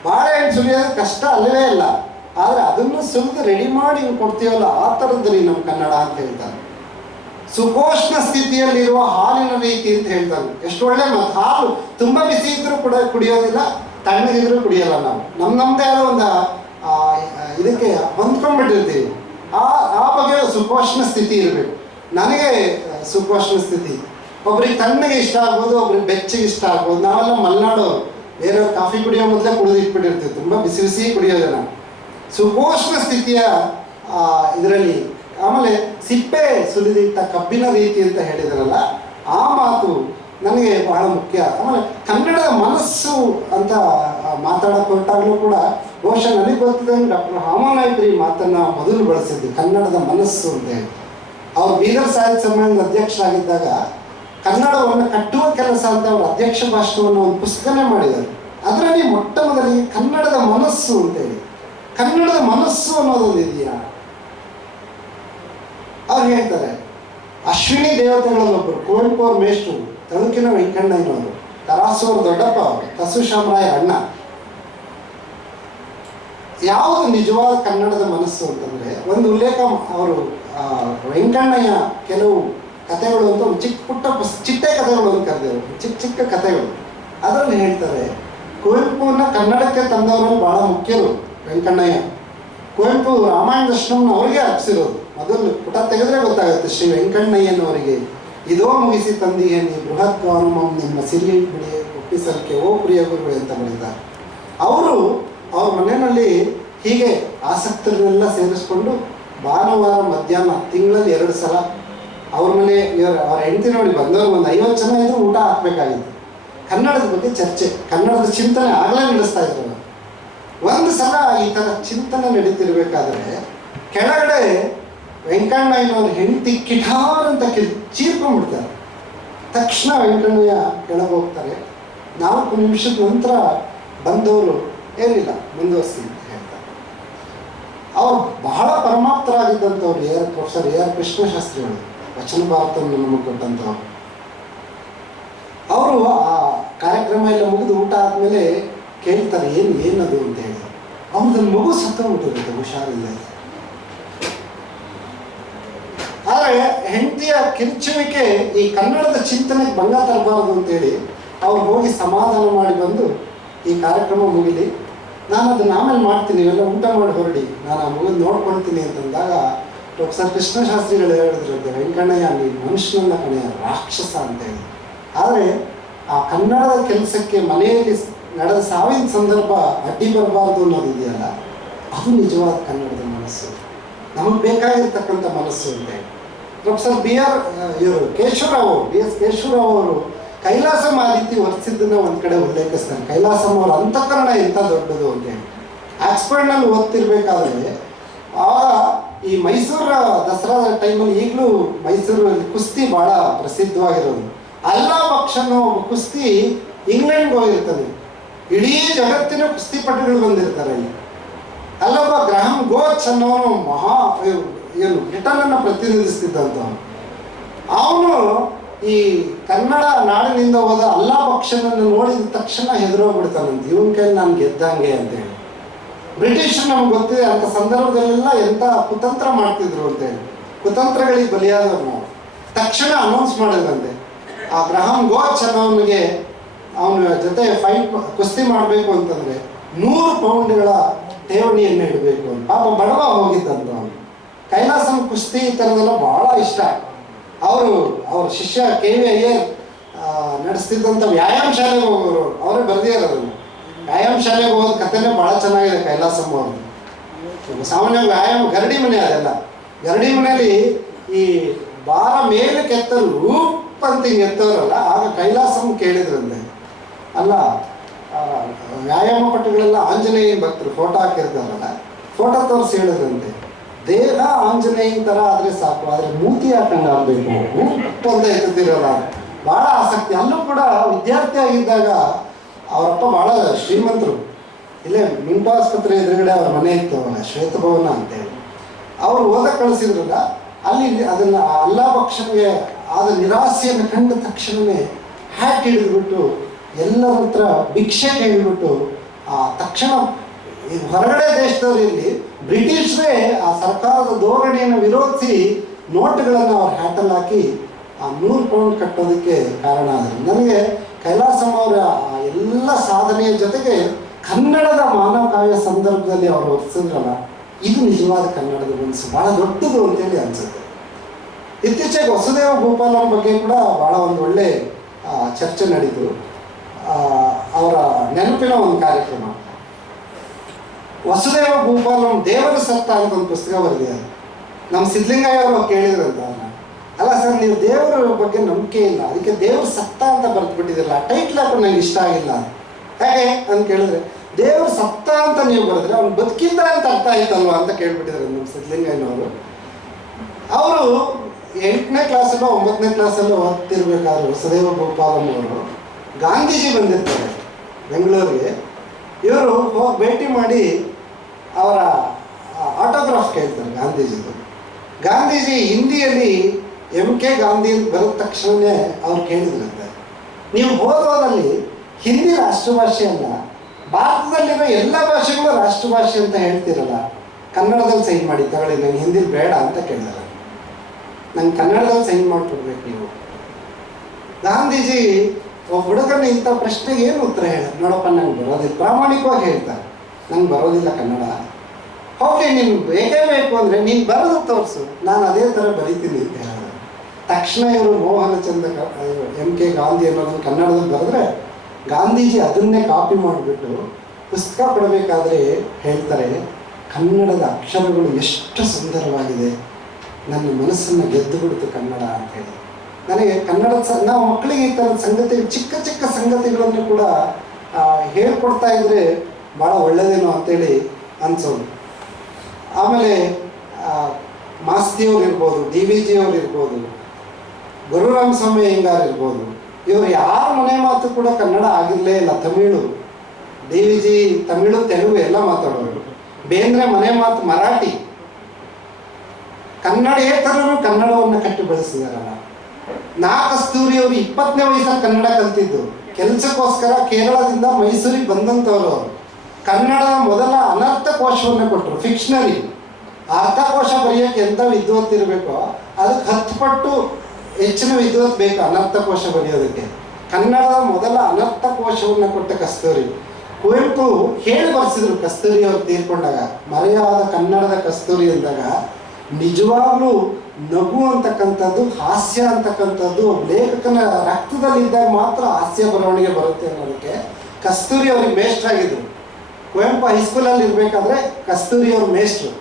ಬಾಳೆಹಣ್ಣು ಸುಲಿಯೋದು ಕಷ್ಟ ಅಲ್ಲವೇ ಇಲ್ಲ, ಆದರೆ ಅದನ್ನು ಸುಲಿದು ರೆಡಿ ಮಾಡಿ ಕೊಡ್ತೀವಲ್ಲ, ಆ ಥರದ್ರಿ ನಮ್ಮ ಕನ್ನಡ ಅಂತ ಹೇಳ್ತಾರೆ. ಸುಕೋಷ್ಣ ಸ್ಥಿತಿಯಲ್ಲಿರುವ ಹಾಲಿನ ರೀತಿ ಅಂತ ಹೇಳ್ತಾರೆ. ಎಷ್ಟು ಒಳ್ಳೆ ಮಾತು. ಹಾಲು ತುಂಬ ಬಿಸಿ ಇದ್ರೂ ಕೂಡ ಕುಡಿಯೋದಿಲ್ಲ, ತಣ್ಣಗಿದ್ರೂ ಕುಡಿಯೋಲ್ಲ. ನಾವು ನಮ್ಮದೇ ಆದ ಒಂದು ಇದಕ್ಕೆ ಹೊಂದ್ಕೊಂಡ್ಬಿಟ್ಟಿರ್ತೀವಿ. ಆ ಬಗ್ಗೆ ಸುಕೋಷ್ಣ ಸ್ಥಿತಿ ಇರಬೇಕು. ನನಗೆ ಸುಕೋಷ್ಣ ಸ್ಥಿತಿ, ಒಬ್ರಿಗೆ ತಣ್ಣಗೆ ಇಷ್ಟ ಆಗ್ಬೋದು, ಒಬ್ರಿಗೆ ಬೆಚ್ಚಗೆ ಇಷ್ಟ ಆಗ್ಬೋದು. ನಾವೆಲ್ಲ ಮಲೆನಾಡೋರು, ಬೇರೆಯವ್ರು ಕಾಫಿ ಕುಡಿಯೋ ಮೊದಲೇ ಕುಡಿದು ಇಟ್ಬಿಟ್ಟಿರ್ತೀವಿ, ತುಂಬ ಬಿಸಿ ಬಿಸಿ ಕುಡಿಯೋದನ್ನ. ಸುಕೋಷ್ಣ ಸ್ಥಿತಿಯ ಇದರಲ್ಲಿ. ಆಮೇಲೆ ಸಿಪ್ಪೆ ಸುಲಿದಿಟ್ಟ ಕಬ್ಬಿನ ರೀತಿ ಅಂತ ಹೇಳಿದ್ರಲ್ಲ, ಆ ಮಾತು ನನಗೆ ಬಹಳ ಮುಖ್ಯ. ಆಮೇಲೆ ಕನ್ನಡದ ಮನಸ್ಸು ಅಂತ ಮಾತಾಡೋಕೆ ಹೊರಟಾಗಲೂ ಕೂಡ ಬಹುಶಃ ನನಗೆ ಗೊತ್ತಿದ್ದಂಗೆ ಡಾಕ್ಟರ್ ಹಾಮನಾಯ್ಕರಿ ಮಾತನ್ನು ಮೊದಲು ಬಳಸಿದ್ದು, ಕನ್ನಡದ ಮನಸ್ಸು ಅಂತ ಹೇಳಿ. ಅವರು ಬೀದರ್ ಸಾಹಿತ್ಯ ಸಮ್ಮೇಳನದ ಅಧ್ಯಕ್ಷರಾಗಿದ್ದಾಗ ಕನ್ನಡವನ್ನು ಕಟ್ಟುವ ಕೆಲಸ ಅಂತ ಅವರು ಅಧ್ಯಕ್ಷ ಭಾಷಣವನ್ನು ಒಂದು ಪುಸ್ತಕನೇ ಮಾಡಿದ್ದಾರೆ. ಅದರಲ್ಲಿ ಮೊಟ್ಟ ಮೊದಲಿಗೆ ಕನ್ನಡದ ಮನಸ್ಸು ಅಂತೇಳಿ, ಕನ್ನಡದ ಮನಸ್ಸು ಅನ್ನೋದೊಂದು ಇದೆಯಾ ಅವ್ರು ಹೇಳ್ತಾರೆ. ಅಶ್ವಿನಿ ದೇವತೆಗಳಲ್ಲೊಬ್ಬರು ಕುವೆಂಪು ಅವ್ರ ಮೇಷ್ಟ್ರು, ತಳುಕಿನ ವೆಂಕಣ್ಣಯ್ಯನವರು, ತರಾಸು ಅವ್ರ ದೊಡ್ಡಪ್ಪ ಅವರು, ಕಸು ಶಾಮರಾಯ ಅಣ್ಣ. ಯಾವುದು ನಿಜವಾದ ಕನ್ನಡದ ಮನಸ್ಸು ಅಂತಂದರೆ, ಒಂದು ಉಲ್ಲೇಖ ಅವರು ವೆಂಕಣ್ಣಯ್ಯ ಕೆಲವು ಕಥೆಗಳು ಅಂತ ಒಂದು ಚಿಕ್ಕ ಪುಟ್ಟ ಚಿಟ್ಟೆ ಕಥೆಗಳು ಅಂತ ಕರೆದಿರು, ಚಿಕ್ಕ ಚಿಕ್ಕ ಕಥೆಗಳು. ಅದರಲ್ಲಿ ಹೇಳ್ತಾರೆ, ಕುವೆಂಪುವನ್ನ ಕನ್ನಡಕ್ಕೆ ತಂದವರಲ್ಲಿ ಬಹಳ ಮುಖ್ಯರು ವೆಂಕಣ್ಣಯ್ಯ. ಕುವೆಂಪು ರಾಮಾಯಣ ದರ್ಶನವನ್ನು ಅವರಿಗೆ ಅರ್ಪಿಸಿರೋದು. ಮೊದಲು ಪುಟ ತೆಗೆದ್ರೆ ಗೊತ್ತಾಗುತ್ತೆ, ಶ್ರೀ ವೆಂಕಣ್ಣಯ್ಯನವರಿಗೆ ಇದೋ ಮುಗಿಸಿ ತಂದಿಗೆ ನೀ ಬೃಹತ್ ಗೌರವಂ ನಿಮ್ಮ ಸಿರಿ ಬಿಡಿ ಒಪ್ಪಿಸಲಿಕ್ಕೆ ಓ ಪ್ರಿಯ ಗುರುಗಳು ಅಂತ ಬರೆದಿದ್ದಾರೆ. ಅವರು ಅವ್ರ ಮನೆಯಲ್ಲಿ ಹೀಗೆ ಆಸಕ್ತರನ್ನೆಲ್ಲ ಸೇರಿಸ್ಕೊಂಡು ಭಾನುವಾರ ಮಧ್ಯಾಹ್ನ ತಿಂಗಳಲ್ಲಿ 2 ಸಲ ಅವ್ರ ಮನೆ ಅವ್ರ ಹೆಂಡತಿ ನೋಡಿ ಬಂದವರು ಒಂದು 50 ಜನ ಇದ್ರೂ ಊಟ ಹಾಕಬೇಕಾಗಿತ್ತು. ಕನ್ನಡದ ಬಗ್ಗೆ ಚರ್ಚೆ, ಕನ್ನಡದ ಚಿಂತನೆ ಆಗಲೇ ನಡೆಸ್ತಾ ಇದ್ರು. ಒಂದು ಸಲ ಈ ಥರ ಚಿಂತನೆ ನಡೀತಿರ್ಬೇಕಾದ್ರೆ ಕೆಳಗಡೆ ವೆಂಕಣ್ಣಯ್ಯನವ್ರ ಹೆಂಡತಿ ಕಿಠಾರ್ ಅಂತ ಚೀರ್ಕೊಂಡ್ಬಿಡ್ತಾರೆ. ತಕ್ಷಣ ವೆಂಕಣ್ಣಯ್ಯ ಕೆಳಗೆ ಹೋಗ್ತಾರೆ. 4 ನಿಮಿಷದ ನಂತರ ಬಂದವರು ಏನಿಲ್ಲ ಮುಂದುವರಿಸಿ ಅಂತ ಹೇಳ್ತಾರೆ. ಅವರು ಬಹಳ ಪರಮಾಪ್ತರಾಗಿದ್ದಂಥವ್ರು ಪ್ರೊಫೆಸರ್ AR ಕೃಷ್ಣಶಾಸ್ತ್ರಿಗಳು, ವಚನ ಭಾರತವನ್ನು ನಮಗೆ ಕೊಟ್ಟಂಥವ್ರು. ಅವರು ಆ ಕಾರ್ಯಕ್ರಮ ಎಲ್ಲ ಮುಗಿದು ಊಟ ಆದಮೇಲೆ ಕೇಳ್ತಾರೆ, ಏನದು ಅಂತ ಹೇಳಿ. ಅವ್ರದ್ದು ಮಗು ಸತ್ತೋಗ್ಬಿಟ್ಟಿರುತ್ತೆ ಹುಷಾರಿಲ್ಲ. ಆದರೆ ಹೆಂಡತಿಯ ಕಿರ್ಚುವಿಕೆ ಈ ಕನ್ನಡದ ಚಿಂತನೆಗೆ ಭಂಗ ತರಬಾರದು ಅಂತೇಳಿ ಅವ್ರು ಹೋಗಿ ಸಮಾಧಾನ ಮಾಡಿ ಬಂದು, ಈ ಕಾರ್ಯಕ್ರಮ ಮುಗಿಲಿ, ನಾನು ಅದನ್ನು ಆಮೇಲೆ ಮಾಡ್ತೀನಿ, ಇವೆಲ್ಲ ಊಟ ಮಾಡಿ ಹೊರಡಿ, ನಾನು ಆ ಮಗು ನೋಡ್ಕೊಳ್ತೀನಿ ಅಂತಂದಾಗ ಪ್ರೊಫೆಸರ್ ಕೃಷ್ಣಶಾಸ್ತ್ರಿಗಳು ಹೇಳಿದ್ರಂತೆ, ವೆಂಕಣ್ಣಯ್ಯ ನೀನು ಮನುಷ್ಯನನ್ನ ಕಣೆಯ ರಾಕ್ಷಸ ಅಂತ ಹೇಳಿ. ಆದರೆ ಆ ಕನ್ನಡದ ಕೆಲಸಕ್ಕೆ ಮನೆಯಲ್ಲಿ ನಡೆದ ಸಾವಿನ ಸಂದರ್ಭ ಅಡ್ಡಿ ಬರಬಾರ್ದು ಅನ್ನೋದಿದೆಯಲ್ಲ, ಅದು ನಿಜವಾದ ಕನ್ನಡದ ಮನಸ್ಸು, ನಮಗೆ ಬೇಕಾಗಿರ್ತಕ್ಕಂಥ ಮನಸ್ಸು ಅಂತ ಹೇಳಿ. ಪ್ರೊಫೆಸರ್ ಕೇಶವರಾವ್ BS ಕೇಶವರಾವ್ ಅವರು ಕೈಲಾಸ ಮಾಲಿತಿ ವರ್ತಿದ್ದನ್ನ ಒಂದು ಕಡೆ ಉಲ್ಲೇಖಿಸ್ತಾರೆ. ಕೈಲಾಸಂ ಅವರ ಅಂತಃಕರಣ ಎಂಥ ದೊಡ್ಡದು ಅಂತೇಳಿ. ಆಕ್ಸ್ಫರ್ಡ್ನಲ್ಲಿ ಓದ್ತಿರ್ಬೇಕಾದ್ರೆ ಆವಾಗ ಈ ಮೈಸೂರ ದಸರಾ ಟೈಮಲ್ಲಿ ಈಗಲೂ ಮೈಸೂರಲ್ಲಿ ಕುಸ್ತಿ ಭಾಳ ಪ್ರಸಿದ್ಧವಾಗಿರೋದು. ಅಲ್ಲಾ ಬಕ್ಷ ಅನ್ನೋ ಒಬ್ಬ ಕುಸ್ತಿ ಇಂಗ್ಲೆಂಡ್ಗೆ ಹೋಗಿರ್ತಾನೆ. ಇಡೀ ಜಗತ್ತಿನ ಕುಸ್ತಿಪಟುಗಳು ಬಂದಿರ್ತಾರೆ ಇಲ್ಲಿ. ಅಲ್ಲೊಬ್ಬ ಗ್ರಹಂ ಗೋಚ್ ಅನ್ನೋನು ಏನು ಬ್ರಿಟನನ್ನು ಪ್ರತಿನಿಧಿಸ್ತಿದ್ದಂಥವನು. ಅವನು ಈ ಕನ್ನಡ ನಾಡಿನಿಂದ ಹೋದ ಅಲ್ಲಾ ಬಕ್ಷನನ್ನು ನೋಡಿದ ತಕ್ಷಣ ಹೆದರೋಗ್ಬಿಡ್ತಾನಂತೆ, ಇವನ ಕೈಲಿ ನಾನು ಗೆದ್ದಂಗೆ ಅಂತೇಳಿ. ಬ್ರಿಟಿಷರು ನಮ್ಗೆ ಗೊತ್ತಿದೆ ಅಂಥ ಸಂದರ್ಭದಲ್ಲೆಲ್ಲ ಎಂಥ ಕುತಂತ್ರ ಮಾಡ್ತಿದ್ರು ಅಂತೇಳಿ. ಕುತಂತ್ರಗಳಿಗೆ ಬಲಿಯಾದವ್ರು ನಾವು. ತಕ್ಷಣ ಅನೌನ್ಸ್ ಮಾಡಿದ್ರಂತೆ, ಆ ಗ್ರಹಂ ಗೋಚ್ ಅನ್ನೋನಿಗೆ ಅವನ ಜೊತೆ ಕುಸ್ತಿ ಮಾಡಬೇಕು ಅಂತಂದರೆ 100 ಪೌಂಡ್ಗಳ ಠೇವಣಿಯನ್ನು ಇಡಬೇಕು ಅಂತ. ಪಾಪ ಬಡವ ಹೋಗಿದ್ದಂತ ಅವನು. ಕೈಲಾಸಂ ಕುಸ್ತಿ ಈ ಥರದೆಲ್ಲ ಭಾಳ ಇಷ್ಟ. ಅವ್ರ ಶಿಷ್ಯ KV ಅಯ್ಯರ್ ನಡೆಸ್ತಿದ್ದಂಥ ವ್ಯಾಯಾಮ ಶಾಲೆಗೆ ಹೋಗೋರು, ಅವರೇ ಬರೆದಿದ್ದಾರೆ ಅದನ್ನು. ವ್ಯಾಯಾಮ ಶಾಲೆಗೆ ಹೋಗೋದು ಕಥೆನೇ ಭಾಳ ಚೆನ್ನಾಗಿದೆ ಕೈಲಾಸಂ ಅವ್ರದ್ದು. ಸಾಮಾನ್ಯ ವ್ಯಾಯಾಮ ಗರಡಿ ಮನೆ, ಅದೆಲ್ಲ ಗರಡಿ ಮನೆಯಲ್ಲಿ ಈ ಭಾರ ಮೇಲೆ ಕೆತ್ತಲು ರೂಪ್ ಅಂತ ಹಿಂಗೆ ಎತ್ತವರಲ್ಲ, ಆಗ ಕೈಲಾಸಂ ಕೇಳಿದ್ರಂತೆ, ಅಲ್ಲ ವ್ಯಾಯಾಮ ಪಟುಗಳೆಲ್ಲ ಆಂಜನೇಯನ ಭಕ್ತರು ಫೋಟೋ ಹಾಕಿರ್ತಾರಲ್ಲ, ಫೋಟೋ ತೋರಿಸಿ ಹೇಳಿದ್ರಂತೆ, ದೇಹ ಆಂಜನೇಯನ ಥರ ಆದರೆ ಸಾಕು, ಆದರೆ ಮೂತಿ ಹಾಕಂಗೆ ಆಗಬೇಕು ಅಂತ ಎತ್ತುತ್ತಿರೋಲ್ಲ. ಭಾಳ ಆಸಕ್ತಿ. ಅಲ್ಲೂ ಕೂಡ ವಿದ್ಯಾರ್ಥಿ ಆಗಿದ್ದಾಗ ಅವರಪ್ಪ ಭಾಳ ಶ್ರೀಮಂತರು. ಇಲ್ಲೇ ಮಿಂಟೋ ಆಸ್ಪತ್ರೆ ಎದುರುಗಡೆ ಅವ್ರ ಮನೆ ಇತ್ತು, ಅವರ ಶ್ವೇತಭವನ ಅಂತೇಳಿ. ಅವರು ಓದಕ್ಕೆ ಕಳಿಸಿದ್ರಲ್ಲ, ಅಲ್ಲಿ ಅದನ್ನು ಅಲ್ಲಾ ಪಕ್ಷನಿಗೆ ಆದ ನಿರಾಸೆಯನ್ನು ಕಂಡ ತಕ್ಷಣವೇ ಹ್ಯಾಕ್ ಹಿಡಿದ್ಬಿಟ್ಟು ಎಲ್ಲರ ಹತ್ರ ಭಿಕ್ಷೆ ಕೇಳಿಬಿಟ್ಟು ತಕ್ಷಣ ಈ ಹೊರಗಡೆ ದೇಶದವರು ಇಲ್ಲಿ ಬ್ರಿಟಿಷರೇ ಆ ಸರ್ಕಾರದ ಧೋರಣೆಯನ್ನು ವಿರೋಧಿಸಿ ನೋಟುಗಳನ್ನು ಅವ್ರ ಹ್ಯಾಟಲ್ಲಿ ಹಾಕಿ ಆ 100 ಪೌಂಡ್ ಕಟ್ಟೋದಕ್ಕೆ ಕಾರಣ ಆದರು. ನನಗೆ ಕೈಲಾಸಂ ಅವರ ಎಲ್ಲ ಸಾಧನೆಯ ಜೊತೆಗೆ ಕನ್ನಡದ ಮಾನವಕಾವ್ಯ ಸಂದರ್ಭದಲ್ಲಿ ಅವರು ವರ್ತಿಸಿದ್ರಲ್ಲ, ಇದು ನಿಜವಾದ ಕನ್ನಡದ ಮನಸ್ಸು, ಭಾಳ ದೊಡ್ಡದು ಅಂತೇಳಿ ಅನಿಸುತ್ತೆ. ಇತ್ತೀಚೆಗೆ ವಸುದೇವ ಭೂಪಾಲಂ ಬಗ್ಗೆ ಕೂಡ ಭಾಳ ಒಂದು ಒಳ್ಳೆ ಚರ್ಚೆ ನಡೀತು. ಅವರ ನೆನಪಿನ ಒಂದು ಕಾರ್ಯಕ್ರಮ. ವಸುದೇವ ಭೂಪಾಲಂ ದೇವರ ಸತ್ತ ಅಂತ ಒಂದು ಪುಸ್ತಕ ಬರೆದಿದ್ದಾರೆ. ನಮ್ಮ ಸಿದ್ಧಲಿಂಗಯ್ಯ ಅವರು ಕೇಳಿದ್ರಂತ, ಅಲ್ಲ ಸರ್ ನೀವು ದೇವರ ಬಗ್ಗೆ ನಂಬಿಕೆ ಇಲ್ಲ, ಅದಕ್ಕೆ ದೇವ್ರ ಸತ್ತ ಅಂತ ಬರೆದ್ಬಿಟ್ಟಿದ್ರಲ್ಲ, ಟೈಟ್ಲ್ ಹಾಕೊಂಡು ನನಗೆ ಇಷ್ಟ ಆಗಿಲ್ಲ. ಹೇಗೆ ಅಂತ ಕೇಳಿದ್ರೆ, ದೇವ್ರ ಸತ್ತ ಅಂತ ನೀವು ಬರೆದ್ರೆ ಅವ್ನು ಬದುಕಿದ್ದ ಅಂತ ಅರ್ಥ ಆಯ್ತಲ್ವ ಅಂತ ಕೇಳ್ಬಿಟ್ಟಿದ್ದಾರೆ ನಮ್ಮ ಸಿದ್ಧಲಿಂಗಯ್ಯನವರು. ಅವರು 8ನೇ ಕ್ಲಾಸಲ್ಲೋ 9ನೇ ಕ್ಲಾಸಲ್ಲೋ ಓದ್ತಿರ್ಬೇಕಾದ್ರೆ ವಸುದೇವ ಭೂಪಾಲಂ ಅವರು ಗಾಂಧೀಜಿ ಬಂದಿರ್ತಾರೆ ಬೆಂಗಳೂರಿಗೆ. ಇವರು ಹೋಗಿ ಭೇಟಿ ಮಾಡಿ ಅವರ ಆಟೋಗ್ರಾಫ್ ಕೇಳ್ತಾರೆ ಗಾಂಧೀಜಿದು. ಗಾಂಧೀಜಿ ಹಿಂದಿಯಲ್ಲಿ MK ಗಾಂಧಿ ಅಂತ ಬರೋದ ತಕ್ಷಣವೇ ಅವ್ರು ಕೇಳಿದ್ರಂತೆ, ನೀವು ಓದೋದಲ್ಲಿ ಹಿಂದಿ ರಾಷ್ಟ್ರಭಾಷೆ ಅಲ್ಲ, ಭಾರತದಲ್ಲಿರೋ ಎಲ್ಲ ಭಾಷೆಗಳು ರಾಷ್ಟ್ರಭಾಷೆ ಅಂತ ಹೇಳ್ತಿರಲ್ಲ, ಕನ್ನಡದಲ್ಲಿ ಸೈನ್ ಮಾಡಿ ತಗೊಳ್ಳಿ, ನಂಗೆ ಹಿಂದಿಲಿ ಬೇಡ ಅಂತ ಕೇಳಿದಾರೆ. ನಂಗೆ ಕನ್ನಡದಲ್ಲಿ ಸೈನ್ ಮಾಡಿಕೊಡ್ಬೇಕು ನೀವು. ಗಾಂಧೀಜಿ ಒಬ್ಬ ಹುಡುಗನ ಇಂಥ ಪ್ರಶ್ನೆಗೆ ಏನು ಉತ್ತರ ಹೇಳೋದು? ನೋಡಪ್ಪ ನಂಗೆ ಬರೋದಿಲ್ಲ, ಪ್ರಾಮಾಣಿಕವಾಗಿ ಹೇಳ್ತಾರೆ, ನಂಗೆ ಬರೋದಿಲ್ಲ ಕನ್ನಡ. ಹೋಗಿ ನೀನು ಬೇಕೇ ಬೇಕು ಅಂದರೆ ನೀನು ಬರೋದು ತೋರಿಸು, ನಾನು ಅದೇ ಥರ ಬರೀತೀನಿ ಅಂತ ಹೇಳಿದ್ರು. ತಕ್ಷಣ ಇವರು ಮೋಹನಚಂದ್ರ MK ಗಾಂಧಿ ಅನ್ನೋದನ್ನು ಕನ್ನಡದಲ್ಲಿ ಬರೆದ್ರೆ ಗಾಂಧೀಜಿ ಅದನ್ನೇ ಕಾಪಿ ಮಾಡಿಬಿಟ್ಟು ಪುಸ್ತಕ ಕೊಡಬೇಕಾದ್ರೆ ಹೇಳ್ತಾರೆ, ಕನ್ನಡದ ಅಕ್ಷರಗಳು ಎಷ್ಟು ಸುಂದರವಾಗಿದೆ, ನನ್ನ ಮನಸ್ಸನ್ನು ಗೆದ್ದು ಬಿಡ್ತು ಕನ್ನಡ ಅಂತ ಹೇಳಿ. ನನಗೆ ಕನ್ನಡದ ನಾವು ಮಕ್ಕಳಿಗೆ ಈ ಥರದ ಸಂಗತಿಗಳು, ಚಿಕ್ಕ ಚಿಕ್ಕ ಸಂಗತಿಗಳನ್ನು ಕೂಡ ಹೇಳ್ಕೊಡ್ತಾ ಇದ್ದರೆ ಭಾಳ ಒಳ್ಳೆಯದೇನೋ ಅಂತೇಳಿ ಅನಿಸೋದು. ಆಮೇಲೆ ಮಾಸ್ತಿಯವ್ರು ಇರ್ಬೋದು, DVG ಅವ್ರು ಇರ್ಬೋದು, ಗುರುರಾಮಸ್ವಾಮಿ ಅಯ್ಯಂಗಾರ್ ಇರ್ಬೋದು, ಇವರು ಯಾರ ಮನೆ ಮಾತು ಕೂಡ ಕನ್ನಡ ಆಗಿರಲೇ ಇಲ್ಲ. ತಮಿಳು, DVG ತಮಿಳು ತೆಲುಗು ಎಲ್ಲ ಮಾತಾಡೋರು. ಬೇಂದ್ರೆ ಮನೆ ಮಾತು ಮರಾಠಿ. ಕನ್ನಡೇತರರು ಕನ್ನಡವನ್ನು ಕಟ್ಟಿ ಬೆಳೆಸಿದಾರಲ್ಲ. ಕಸ್ತೂರಿ ಅವರು 20ನೇ ವಯಸ್ಸಲ್ಲಿ ಕನ್ನಡ ಕಲ್ತಿದ್ದು, ಕೆಲಸಕ್ಕೋಸ್ಕರ ಕೇರಳದಿಂದ ಮೈಸೂರಿಗೆ ಬಂದಂಥವ್ರು. ಅವರು ಕನ್ನಡದ ಮೊದಲ ಅನರ್ಥ ಕೋಶವನ್ನು ಕೊಟ್ಟರು, ಫಿಕ್ಷನರಿ. ಅರ್ಥಕೋಶ ಬರೆಯೋಕ್ಕೆ ಎಂಥ ವಿದ್ವತ್ ಇರಬೇಕೋ ಅದಕ್ಕೆ 10 ಪಟ್ಟು ಹೆಚ್ಚಿನ ವಿದ್ವತ್ ಬೇಕು ಅನರ್ಥಕೋಶ ಬರೆಯೋದಕ್ಕೆ. ಕನ್ನಡದ ಮೊದಲ ಅನರ್ಥಕೋಶವನ್ನು ಕೊಟ್ಟ ಕಸ್ತೂರಿ. ಕುವೆಂಪು ಹೇಳಿ ಬರೆಸಿದ್ರು ಕಸ್ತೂರಿ ಅವರು ತೀರ್ಕೊಂಡಾಗ, ಮರೆಯಾದ ಕನ್ನಡದ ಕಸ್ತೂರಿ ಅಂದಾಗ ನಿಜವಾಗ್ಲೂ ನಗು ಅಂತಕ್ಕಂಥದ್ದು, ಹಾಸ್ಯ ಅಂತಕ್ಕಂಥದ್ದು ಲೇಖಕನ ರಕ್ತದಲ್ಲಿದ್ದಾಗ ಮಾತ್ರ ಹಾಸ್ಯ ಬರವಣಿಗೆ ಬರುತ್ತೆ ಅನ್ನೋದಕ್ಕೆ ಕಸ್ತೂರಿ ಅವ್ರಿಗೆ ಮೇಷ್ಟ್ರಾಗಿದ್ರು. ಕುವೆಂಪು ಹೈಸ್ಕೂಲಲ್ಲಿ ಇರಬೇಕಾದ್ರೆ ಕಸ್ತೂರಿ ಅವ್ರ ಮೇಷ್ಟ್ರು.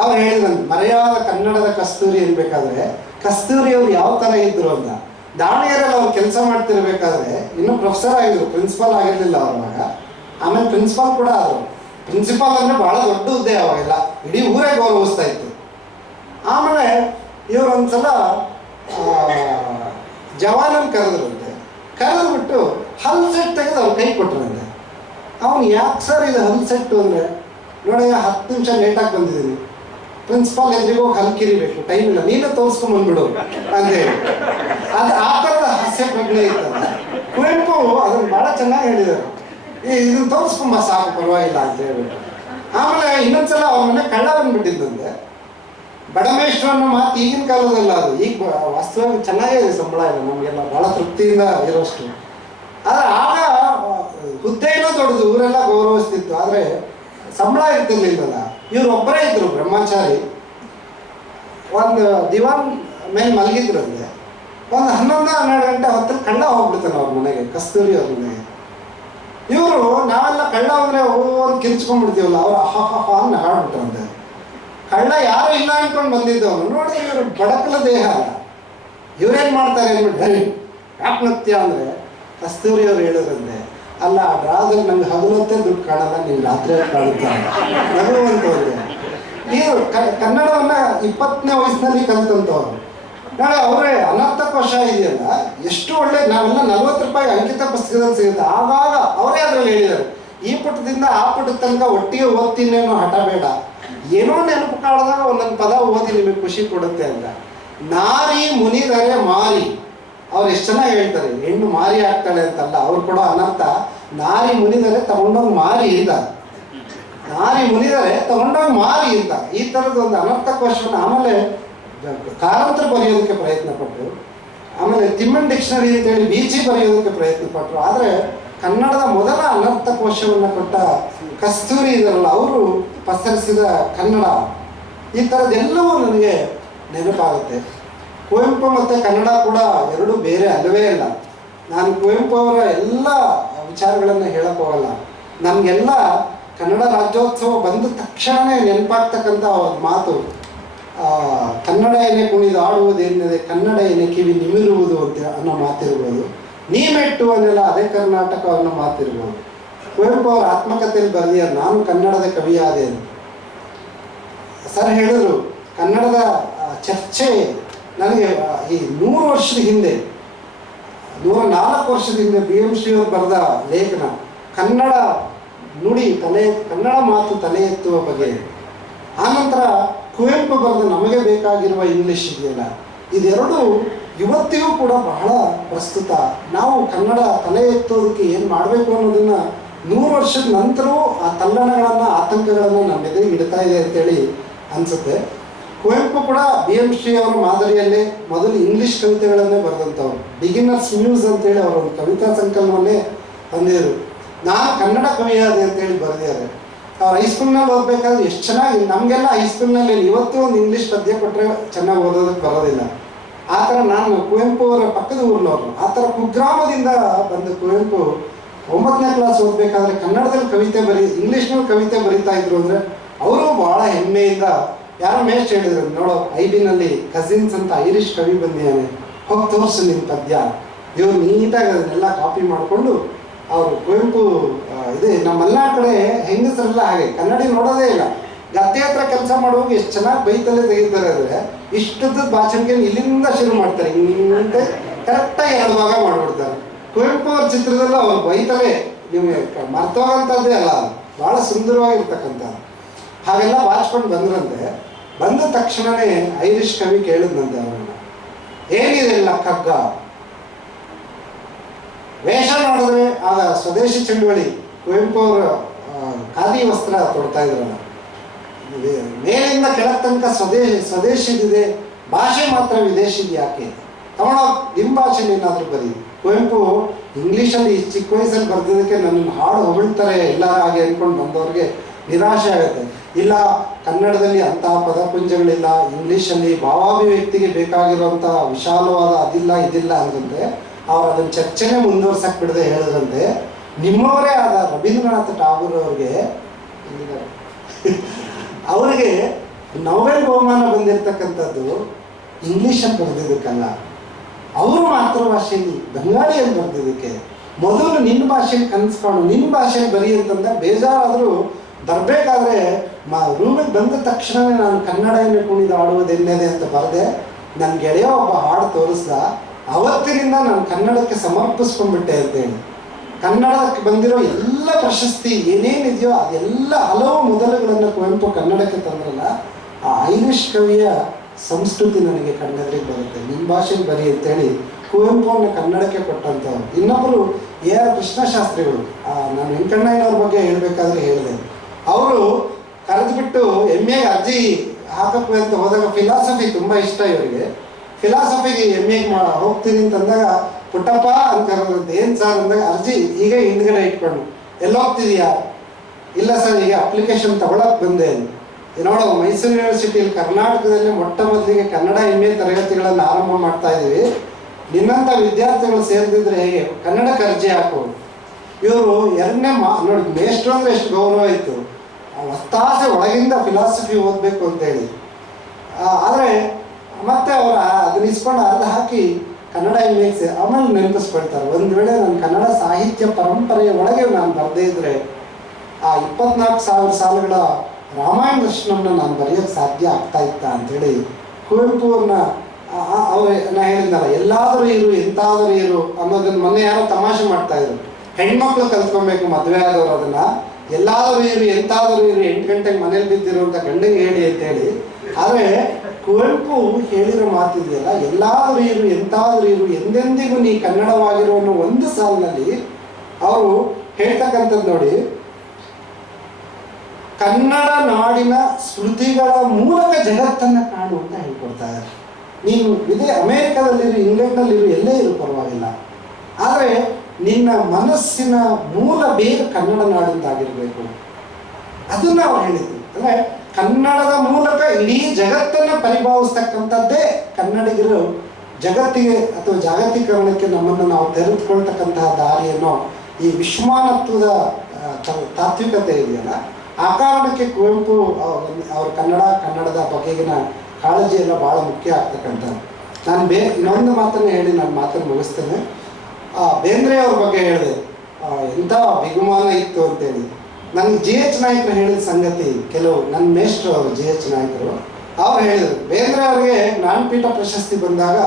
ಅವ್ರು ಹೇಳಿದ್ರಂತೆ, ಮರೆಯಾದ ಕನ್ನಡದ ಕಸ್ತೂರಿ ಅನ್ಬೇಕಾದ್ರೆ ಕಸ್ತೂರಿ ಅವ್ರು ಯಾವ ಥರ ಇದ್ರು ಅಂತ. ದಾವಣಗೆರೆಯಲ್ಲಿ ಅವ್ರು ಕೆಲಸ ಮಾಡ್ತಿರ್ಬೇಕಾದ್ರೆ ಇನ್ನೂ ಪ್ರೊಫೆಸರ್ ಆಗಿದ್ರು, ಪ್ರಿನ್ಸಿಪಾಲ್ ಆಗಿರಲಿಲ್ಲ ಅವ್ರವಾಗ. ಆಮೇಲೆ ಪ್ರಿನ್ಸಿಪಾಲ್ ಕೂಡ ಆದರು. ಪ್ರಿನ್ಸಿಪಾಲ್ ಅಂದರೆ ಭಾಳ ದೊಡ್ಡ ಹುದ್ದೆ ಅವಾಗೆಲ್ಲ, ಇಡೀ ಊರೇ ಗೌರವಿಸ್ತಾ ಇತ್ತು. ಆಮೇಲೆ ಇವರು ಒಂದ್ಸಲ ಜವಾನನ್ ಕರೆದ್ರಂತೆ, ಕರೆದ್ಬಿಟ್ಟು ಹಲ್ ಸೆಟ್ ತೆಗೆದು ಅವ್ರು ಕೈ ಕೊಟ್ರಂತೆ. ಅವನು ಯಾಕೆ ಸರ್ ಇದು ಹಲ್ ಸೆಟ್ಟು ಅಂದರೆ, ನೋಡಿ 10 ನಿಮಿಷ ಲೇಟಾಗಿ ಬಂದಿದ್ದೀನಿ, ಪ್ರಿನ್ಸಿಪಾಲ್ ಎದುರಿಗೆ ಹೋಗಿ ಹಲ್ ಕಿರಿಬೇಕು, ಟೈಮ್ ಇಲ್ಲ, ನೀನೇ ತೋರಿಸ್ಕೊಂಬಂದ್ಬಿಡು ಅಂತೇಳಿ. ಅದು ಆ ಥರದ ಹಾಸ್ಯ ಪ್ರಜ್ಞೆ ಇರ್ತದೆ. ಕುವೆಂಪು ಅದನ್ನು ಭಾಳ ಚೆನ್ನಾಗಿ ಹೇಳಿದರು, ಇದನ್ನು ತೋರಿಸ್ಕೊಂಬ ಸಾಕು ಪರವಾಗಿಲ್ಲ ಅಂತ ಹೇಳ್ಬಿಟ್ಟು. ಆಮೇಲೆ ಇನ್ನೊಂದ್ಸಲ ಅವ್ರ ಮನೆ ಕಳ್ಳ ಬಂದ್ಬಿಟ್ಟಿದ್ದಂತೆ. ಬಡಮೇಶ್ವರ ಅನ್ನೋ ಮಾತು ಈಗಿನ ಕಾಲದಲ್ಲ, ಅದು ಈಗ ವಾಸ್ತವವಾಗಿ ಚೆನ್ನಾಗಿದೆ, ಸಂಬಳ ಇಲ್ಲ ನಮಗೆಲ್ಲ ಭಾಳ ತೃಪ್ತಿಯಿಂದ ಇರೋಷ್ಟು. ಆದರೆ ಆಗ ಹುದ್ದೆನೂ ದೊಡ್ಡದು, ಊರೆಲ್ಲ ಗೌರವಿಸ್ತಿತ್ತು, ಆದರೆ ಸಂಬಳ ಇರ್ತಿರ್ಲಿಲ್ಲಲ್ಲ. ಇವ್ರು ಒಬ್ಬರೇ ಇದ್ರು ಬ್ರಹ್ಮಚಾರಿ. ಒಂದು ದಿವಾನ್ ಮೇಲೆ ಮಲಗಿದ್ರಂತೆ. ಒಂದು 11-12 ಗಂಟೆ ಹೊತ್ತಲ್ಲಿ ಕಳ್ಳ ಹೋಗ್ಬಿಡ್ತಾನೆ ಅವ್ರ ಮನೆಗೆ, ಕಸ್ತೂರಿ ಅವ್ರ ಮನೆಗೆ. ಇವರು ನಾವೆಲ್ಲ ಕಳ್ಳ ಅಂದರೆ ಅಂತ ಕಿರ್ಚ್ಕೊಂಡ್ಬಿಡ್ತೀವಲ್ಲ, ಅವ್ರು ಅಹ ಅನ್ನ ಹಾಡ್ಬಿಟ್ರಂತೆ. ಕಳ್ಳ ಯಾರು ಇಲ್ಲ ಅನ್ಕೊಂಡು ಬಂದಿದ್ದವನು ನೋಡಿ, ಇವರು ಬಡಕಲ ದೇಹ ಅಲ್ಲ, ಇವ್ರೇನು ಮಾಡ್ತಾರೆ ಅಂದ್ಬಿಟ್ಟು ಯಾಕೆ ನೃತ್ಯ ಅಂದರೆ ಕಸ್ತೂರಿ ಅವ್ರು ಹೇಳಿದ್ರಂತೆ, ಅಲ್ಲ ಡ್ರಾದಲ್ಲಿ ನಂಗೆ ಹಗಲೊತ್ತೇ ದುಡ್ಡು ಕಾಣಲ್ಲ, ನೀವು ರಾತ್ರಿ ಕಾಣುತ್ತಾ ನಗುವಂಥವ್ರಿಗೆ. ನೀವು ಕನ್ನಡವನ್ನು 20ನೇ ವಯಸ್ಸಿನಲ್ಲಿ ಕಲ್ತಂಥವ್ರು. ನಾಳೆ ಅವರೇ ಅನರ್ಥಕೋಶ ಇದೆಯಲ್ಲ, ಎಷ್ಟು ಒಳ್ಳೆ, ನಾವೆಲ್ಲ 40 ರೂಪಾಯಿ ಅಂಕಿತ ಪುಸ್ತಕದಲ್ಲಿ ಸಿಗುತ್ತೆ. ಆಗಾಗ ಅವರೇ ಅದರಲ್ಲಿ ಹೇಳಿದ್ದಾರೆ, ಈ ಪುಟದಿಂದ ಆ ಪುಟದ ತನಕ ಒಟ್ಟಿಗೆ ಓದ್ತೀನೇನೋ ಹಠ ಬೇಡ, ಏನೋ ನೆನಪು ಕಾಡಿದಾಗ ಒಂದೊಂದು ಪದ ಓದಿ ನಿಮಗೆ ಖುಷಿ ಕೊಡುತ್ತೆ ಅಂತ. ನಾರಿ ಮುನಿದರೆ ಮಾರಿ, ಅವ್ರು ಎಷ್ಟು ಚೆನ್ನಾಗಿ ಹೇಳ್ತಾರೆ, ಹೆಣ್ಣು ಮಾರಿ ಆಗ್ತಾಳೆ ಅಂತಲ್ಲ, ಅವ್ರು ಕೊಡೋ ಅನರ್ಥ ನಾರಿ ಮುನಿದರೆ ತಗೊಂಡೋಗಿ ಮಾರಿ ಇಲ್ಲ, ನಾರಿ ಮುನಿದರೆ ತಗೊಂಡೋಗಿ ಮಾರಿ ಇಲ್ಲ, ಈ ಥರದ್ದು ಒಂದು ಅನರ್ಥಕೋಶವನ್ನು. ಆಮೇಲೆ ಕಾರಂತರ ಬರೆಯೋದಕ್ಕೆ ಪ್ರಯತ್ನ ಪಟ್ಟರು, ಆಮೇಲೆ ತಿಮ್ಮನ್ ಡಿಕ್ಷನರಿ ಅಂತೇಳಿ ಬೀಚಿ ಬರೆಯೋದಕ್ಕೆ ಪ್ರಯತ್ನ ಪಟ್ಟರು. ಆದರೆ ಕನ್ನಡದ ಮೊದಲ ಅನರ್ಥಕೋಶವನ್ನು ಕೊಟ್ಟ ಕಸ್ತೂರಿ ಇದರಲ್ಲ, ಅವರು ಪಸರಿಸಿದ ಕನ್ನಡ, ಈ ಥರದ್ದೆಲ್ಲವೂ ನನಗೆ ನೆನಪಾಗುತ್ತೆ. ಕುವೆಂಪು ಮತ್ತು ಕನ್ನಡ ಕೂಡ ಎರಡು ಬೇರೆ ಅಲ್ಲವೇ ಅಲ್ಲ. ನಾನು ಕುವೆಂಪು ಅವರ ಎಲ್ಲ ವಿಚಾರಗಳನ್ನು ಹೇಳಕ್ಕೆ ಹೋಗಲ್ಲ. ನಮಗೆಲ್ಲ ಕನ್ನಡ ರಾಜ್ಯೋತ್ಸವ ಬಂದ ತಕ್ಷಣವೇ ನೆನಪಾಗ್ತಕ್ಕಂಥ ಒಂದು ಮಾತು, ಕನ್ನಡ ಏನೇ ಕುಣಿದು ಆಡುವುದೇನಿದೆ, ಕನ್ನಡ ಏನೇ ಕಿವಿ ನಿಮಿರುವುದು ಅಂತ ಅನ್ನೋ ಮಾತಿರ್ಬೋದು, ನೀ ಮೆಟ್ಟು ಅನ್ನೆಲ್ಲ ಅದೇ ಕರ್ನಾಟಕ ಅನ್ನೋ ಮಾತಿರ್ಬೋದು. ಕುವೆಂಪು ಅವರ ಆತ್ಮಕಥೆಯಲ್ಲಿ ಬರೆದಿಯ ನಾನು ಕನ್ನಡದ ಕವಿಯಾದೆ ಅಂತ. ಸರ್ ಹೇಳಿದ್ರು, ಕನ್ನಡದ ಚರ್ಚೆ ನನಗೆ ಈ 100 ವರ್ಷದ ಹಿಂದೆ, 104 ವರ್ಷದ ಹಿಂದೆ BM ಶ್ರೀ ಅವರು ಬರೆದ ಲೇಖನ, ಕನ್ನಡ ನುಡಿ ಕನ್ನಡ ಮಾತು ತಲೆ ಎತ್ತುವ ಬಗೆ. ಆನಂತರ ಕುವೆಂಪು ಬರೆದ ನಮಗೆ ಬೇಕಾಗಿರುವ ಇಂಗ್ಲಿಷ್ ಇದೆಯಲ್ಲ, ಇದೆರಡು ಇವತ್ತಿಗೂ ಕೂಡ ಬಹಳ ಪ್ರಸ್ತುತ. ನಾವು ಕನ್ನಡ ತಲೆ ಎತ್ತೋದಕ್ಕೆ ಏನು ಮಾಡಬೇಕು ಅನ್ನೋದನ್ನು 100 ವರ್ಷದ ನಂತರವೂ ಆ ತಲ್ಲಣಗಳನ್ನು, ಆತಂಕಗಳನ್ನು ನಮ್ಮ ಎದುರಿಗೆ ಇಡ್ತಾ ಇದೆ ಅಂತೇಳಿ ಅನಿಸುತ್ತೆ. ಕುವೆಂಪು ಕೂಡ BM ಶ್ರೀ ಅವರ ಮಾದರಿಯಲ್ಲೇ ಮೊದಲು ಇಂಗ್ಲೀಷ್ ಕವಿತೆಗಳನ್ನೇ ಬರೆದಂಥವ್ರು. ಬಿಗಿನರ್ಸ್ ಮ್ಯೂಸ್ ಅಂತೇಳಿ ಅವರ ಒಂದು ಕವಿತಾ ಸಂಕಲನವನ್ನೇ ತಂದಿದ್ರು. ನಾನು ಕನ್ನಡ ಕವಿಯಾದೆ ಅಂತೇಳಿ ಬರೆದಿದ್ದಾರೆ. ಅವ್ರು ಹೈಸ್ಕೂಲ್ನಲ್ಲಿ ಓದಬೇಕಾದ್ರೆ ಎಷ್ಟು ಚೆನ್ನಾಗಿ, ನಮಗೆಲ್ಲ ಹೈಸ್ಕೂಲ್ನಲ್ಲಿ ಇವತ್ತು ಒಂದು ಇಂಗ್ಲೀಷ್ ಪದ್ಯ ಕೊಟ್ಟರೆ ಚೆನ್ನಾಗಿ ಓದೋದಕ್ಕೆ ಬರೋದಿಲ್ಲ. ಆ ಥರ ನಾನು ಕುವೆಂಪು ಅವರ ಪಕ್ಕದ ಊರಿನವ್ರು, ಆ ಥರ ಕುಗ್ರಾಮದಿಂದ ಬಂದ ಕುವೆಂಪು 9ನೇ ಕ್ಲಾಸ್ ಓದಬೇಕಾದ್ರೆ ಕನ್ನಡದಲ್ಲಿ ಕವಿತೆ ಇಂಗ್ಲೀಷ್ನಲ್ಲಿ ಕವಿತೆ ಬರೀತಾ ಇದ್ರು ಅಂದರೆ ಅವರು ಭಾಳ ಹೆಮ್ಮೆಯಿಂದ. ಯಾರೋ ಮೇಸ್ಟ್ ಹೇಳಿದ್ರು, ನೋಡೋ IB-ನಲ್ಲಿ ಕಸಿನ್ಸ್ ಅಂತ ಐರಿಷ್ ಕವಿ ಬಂದಿದ್ದಾನೆ, ಹೋಗಿ ತೋರಿಸು ನಿಮ್ಮ ಪದ್ಯ. ಇವ್ರು ನೀಟಾಗಿ ಅದನ್ನೆಲ್ಲ ಕಾಪಿ ಮಾಡಿಕೊಂಡು ಅವರು ಕುವೆಂಪು ಇದೆ. ನಮ್ಮ ಮಲೆನಾಡು ಕಡೆ ಹೆಂಗಸರೆಲ್ಲ ಹಾಗೆ ಕನ್ನಡಿ ನೋಡೋದೇ ಇಲ್ಲ, ಗದ್ದೆ ಹತ್ರ ಕೆಲಸ ಮಾಡುವಾಗ ಎಷ್ಟು ಚೆನ್ನಾಗಿ ಬೈತಲ್ಲೇ ತೆಗಿತಾರೆ ಅಂದರೆ ಇಷ್ಟದ ಭಾಷೆಗೆ ಇಲ್ಲಿಂದ ಶುರು ಮಾಡ್ತಾರೆ, ಹಿಂಗೆ ಕರೆಕ್ಟಾಗಿ 2 ಭಾಗ ಮಾಡಿಬಿಡ್ತಾರೆ. ಕುವೆಂಪು ಅವ್ರ ಚಿತ್ರದಲ್ಲ ಅವ್ರು ಬೈತಲೇ ನಿಮಗೆ ಮರ್ತೋಗಂಥದ್ದೇ ಅಲ್ಲ, ಭಾಳ ಸುಂದರವಾಗಿರ್ತಕ್ಕಂಥದ್ದು. ಹಾಗೆಲ್ಲ ಬಾಚ್ಕೊಂಡು ಬಂದ್ರಂತೆ. ಬಂದ ತಕ್ಷಣವೇ ಐರಿಷ್ ಕವಿ ಕೇಳಿದ್ನಂತೆ ಅವರನ್ನು, ಏನಿದೆಲ್ಲ ಕಗ್ಗ ವೇಷ ನೋಡಿದ್ರೆ ಆಗ ಸ್ವದೇಶಿ ಚಳುವಳಿ, ಕುವೆಂಪು ಅವರ ಖಾದಿ ವಸ್ತ್ರ ತೊಡ್ತಾ ಇದ್ರಲ್ಲ, ಮೇಲಿಂದ ಕೆಳಗೆ ತನಕ ಸ್ವದೇಶಿದಿದೆ, ಭಾಷೆ ಮಾತ್ರ ವಿದೇಶಿದು ಯಾಕೆ, ತಗೊಂಡೋ ನಿಮ್ಮ ಭಾಷೆಲಿ ಏನಾದರೂ ಬರೀ. ಕುವೆಂಪು ಇಂಗ್ಲೀಷಲ್ಲಿ ಚಿಕ್ಕ ವಯಸ್ಸಲ್ಲಿ ಬರ್ದಿದ್ದಕ್ಕೆ ನನ್ನನ್ನು ಹಾಡು ಹೊಗಳ್ತಾರೆ ಎಲ್ಲ ಹಾಗೆ ಅಂದ್ಕೊಂಡು ಬಂದವ್ರಿಗೆ ನಿರಾಶೆ ಆಗುತ್ತೆ. ಇಲ್ಲ, ಕನ್ನಡದಲ್ಲಿ ಅಂತಹ ಪದಪುಂಜಗಳಿಲ್ಲ, ಇಂಗ್ಲೀಷಲ್ಲಿ ಭಾವಾಭಿವ್ಯಕ್ತಿಗೆ ಬೇಕಾಗಿರುವಂಥ ವಿಶಾಲವಾದ ಅದಿಲ್ಲ ಇದಿಲ್ಲ ಅಂತಂದರೆ ಅವ್ರು ಅದನ್ನು ಚರ್ಚೆನೇ ಮುಂದುವರ್ಸಕ್ಕೆ ಬಿಡದೆ ಹೇಳಿದ್ರಂತೆ, ನಿಮ್ಮವರೇ ಆದ ರವೀಂದ್ರನಾಥ್ ಠಾಗೂರ್ ಅವರಿಗೆ ನೊಬೆಲ್ ಬಹುಮಾನ ಬಂದಿರತಕ್ಕಂಥದ್ದು ಇಂಗ್ಲೀಷಲ್ಲಿ ಬರೆದಿದ್ದಕ್ಕಲ್ಲ, ಅವರು ಮಾತೃಭಾಷೆಯಲ್ಲಿ ಬಂಗಾಳಿಯಲ್ಲಿ ಬರೆದಿದ್ದಕ್ಕೆ. ಮೊದಲು ನಿನ್ನ ಭಾಷೆಯಲ್ಲಿ ಕನಸ್ಕೊಂಡು ನಿನ್ನ ಭಾಷೆಯಲ್ಲಿ ಬರೀ ಅಂತಂದಾಗ ಬೇಜಾರಾದರೂ ಬರಬೇಕಾದ್ರೆ ರೂಮಿಗೆ ಬಂದ ತಕ್ಷಣವೇ ನಾನು ಕನ್ನಡವನ್ನು ಕುಣಿದು ಆಡುವುದೆಲ್ಲದೆ ಅಂತ ಬರದೆ ನನ್ನ ಗೆಳೆಯ ಒಬ್ಬ ಹಾಡು ತೋರಿಸ್ದ. ಅವತ್ತಿನಿಂದ ನಾನು ಕನ್ನಡಕ್ಕೆ ಸಮರ್ಪಿಸ್ಕೊಂಡ್ಬಿಟ್ಟೆ ಅಂತೇಳಿ ಕನ್ನಡಕ್ಕೆ ಬಂದಿರೋ ಎಲ್ಲ ಪ್ರಶಸ್ತಿ ಏನೇನಿದೆಯೋ ಅದೆಲ್ಲ ಹಲವು ಮೊದಲುಗಳನ್ನು ಕುವೆಂಪು ಕನ್ನಡಕ್ಕೆ ತಂದ್ರಲ್ಲ, ಆ ಐರಿಷ್ ಕವಿಯ ಸಂಸ್ಕೃತಿ ನನಗೆ ಕಣ್ಣೆದುರಿಗೆ ಬರುತ್ತೆ. ನಿಮ್ಮ ಭಾಷೆಗೆ ಬರಿ ಅಂತೇಳಿ ಕುವೆಂಪುವನ್ನು ಕನ್ನಡಕ್ಕೆ ಕೊಟ್ಟಂಥವ್ರು. ಇನ್ನೊಬ್ಬರು AR ಕೃಷ್ಣಶಾಸ್ತ್ರಿಗಳು, ನಾನು ವೆಂಕಣ್ಣಯ್ಯನವ್ರ ಬಗ್ಗೆ ಹೇಳಬೇಕಾದ್ರೆ ಹೇಳಿದೆ. ಅವರು ಕರೆದುಬಿಟ್ಟು MA ಅರ್ಜಿ ಹಾಕಬೇಕು ಅಂತ ಹೋದಾಗ ಫಿಲಾಸಫಿ ತುಂಬ ಇಷ್ಟ ಇವರಿಗೆ. ಫಿಲಾಸಫಿಗೆ MA ಹೋಗ್ತೀನಿ ಅಂತಂದಾಗ ಪುಟ್ಟಪ್ಪ ಅಂತ ಕರೆದಂತೆ. ಏನು ಸರ್ ಅಂದಾಗ ಅರ್ಜಿ ಈಗ ಹಿಂದ್ಗಡೆ ಇಟ್ಕೊಂಡು ಎಲ್ಲೋಗ್ತಿದೀಯಾ? ಇಲ್ಲ ಸರ್ ಈಗ ಅಪ್ಲಿಕೇಶನ್ ತಗೊಳಕ್ಕೆ ಬಂದೆ. ನೋಡೋ ಮೈಸೂರು ಯೂನಿವರ್ಸಿಟಿಯಲ್ಲಿ ಕರ್ನಾಟಕದಲ್ಲಿ ಮೊಟ್ಟ ಮೊದಲಿಗೆ ಕನ್ನಡ MA ತರಗತಿಗಳನ್ನು ಆರಂಭ ಮಾಡ್ತಾ ಇದ್ದೀವಿ. ನಿನ್ನಂಥ ವಿದ್ಯಾರ್ಥಿಗಳು ಸೇರಿದಿದ್ರೆ ಹೇಗೆ, ಕನ್ನಡಕ್ಕೆ ಅರ್ಜಿ ಹಾಕು. ಇವರು ಎರಡನೇ ನೋಡಿ ಮೇಷ್ಟ್ರು ಅಂದರೆ ಎಷ್ಟು ಗೌರವ ಇತ್ತು. ಒತ್ತಾಸೆ ಒಳಗಿಂದ ಫಿಲಾಸಫಿ ಓದಬೇಕು ಅಂತೇಳಿ. ಆದರೆ ಮತ್ತೆ ಅವರು ಅದನ್ನ ಇಸ್ಕೊಂಡು ಅರ್ಧ ಹಾಕಿ ಕನ್ನಡ MA ಆಮೇಲೆ ನೆನಪಿಸ್ಕೊಳ್ತಾರೆ. ಒಂದು ವೇಳೆ ನನ್ನ ಕನ್ನಡ ಸಾಹಿತ್ಯ ಪರಂಪರೆಯ ಒಳಗೆ ನಾನು ಬರದೇ ಇದ್ದರೆ ಆ 24,000 ಸಾಲುಗಳ ರಾಮಾಯಣ ದರ್ಶನವನ್ನು ನಾನು ಬರೆಯೋಕ್ಕೆ ಸಾಧ್ಯ ಆಗ್ತಾ ಇತ್ತ ಅಂಥೇಳಿ ಕುವೆಂಪುವನ್ನ ನಾ ಹೇಳಿದ್ನಲ್ಲ, ಎಲ್ಲಾದರೂ ಇರು ಎಂತಾದರೂ ಇರು ಅನ್ನೋದನ್ನ ಮೊನ್ನೆ ಯಾರೋ ತಮಾಷೆ ಮಾಡ್ತಾಯಿದ್ರು. ಹೆಣ್ಮಕ್ಳು ಕಲ್ತ್ಕೊಬೇಕು ಮದುವೆ ಆದವರು ಅದನ್ನು. ಎಲ್ಲಾದರೂ ಇರು ಎಂತಾದರೂ ಇರು 8 ಗಂಟೆಗೆ ಮನೇಲಿ ಬಿದ್ದಿರು ಅಂತ ಗಂಡಂಗೆ ಹೇಳಿ ಅಂತೇಳಿ. ಆದರೆ ಕುವೆಂಪು ಹೇಳಿರೋ ಮಾತಿದೆಯಲ್ಲ, ಎಲ್ಲಾದರೂ ಇರು ಎಂತಾದರೂ ಇರು ಎಂದೆಂದಿಗೂ ನೀ ಕನ್ನಡವಾಗಿರೋ ಅನ್ನೋ ಒಂದು ಸಾಲಿನಲ್ಲಿ ಅವರು ಹೇಳ್ತಕ್ಕಂಥದ್ದು ನೋಡಿ, ಕನ್ನಡ ನಾಡಿನ ಸ್ಮೃತಿಗಳ ಮೂಲಕ ಜಗತ್ತನ್ನು ಕಾಣು ಅಂತ ಹೇಳ್ಕೊಡ್ತಾರೆ. ನೀನು ಇದೇ ಅಮೇರಿಕಾದಲ್ಲಿರು, ಇಂಗ್ಲೆಂಡ್ನಲ್ಲಿರು, ಎಲ್ಲೇ ಇರು ಪರವಾಗಿಲ್ಲ, ಆದರೆ ನಿನ್ನ ಮನಸ್ಸಿನ ಮೂಲ ಬೇರೆ ಕನ್ನಡ ನಾಡಿಂದಾಗಿರಬೇಕು. ಅದನ್ನು ಅವ್ರು ಹೇಳಿದ್ರು. ಅಂದರೆ ಕನ್ನಡದ ಮೂಲಕ ಇಡೀ ಜಗತ್ತನ್ನು ಪರಿಭಾವಿಸ್ತಕ್ಕಂಥದ್ದೇ ಕನ್ನಡಿಗರು ಜಗತ್ತಿಗೆ ಅಥವಾ ಜಾಗತೀಕರಣಕ್ಕೆ ನಮ್ಮನ್ನು ನಾವು ತೆರೆದುಕೊಳ್ತಕ್ಕಂತಹ ದಾರಿಯನ್ನು ಈ ವಿಶ್ವಮಾನತ್ವದ ತಾತ್ವಿಕತೆ ಇದೆಯಲ್ಲ, ಆ ಕಾರಣಕ್ಕೆ ಕುವೆಂಪು ಅವ್ರ ಕನ್ನಡದ ಬಗೆಗಿನ ಕಾಳಜಿ ಎಲ್ಲ ಭಾಳ ಮುಖ್ಯ ಆಗ್ತಕ್ಕಂಥದ್ದು. ನಾನು ಇನ್ನೊಂದು ಮಾತನ್ನು ಹೇಳಿ ನಾನು ಮಾತನ್ನು ಮುಗಿಸ್ತೇನೆ. ಬೇಂದ್ರೆ ಅವ್ರ ಬಗ್ಗೆ ಹೇಳಿದೆ, ಎಂಥ ಬಿಗುಮಾನ ಇತ್ತು ಅಂತೇಳಿ. ನನಗೆ GH ನಾಯಕರು ಹೇಳಿದ ಸಂಗತಿ, ಕೆಲವು ನನ್ನ ಮೇಷ್ಟ್ರು ಅವರು GH ನಾಯಕರು ಅವ್ರು ಹೇಳಿದರು, ಬೇಂದ್ರೆ ಅವ್ರಿಗೆ ಜ್ಞಾನಪೀಠ ಪ್ರಶಸ್ತಿ ಬಂದಾಗ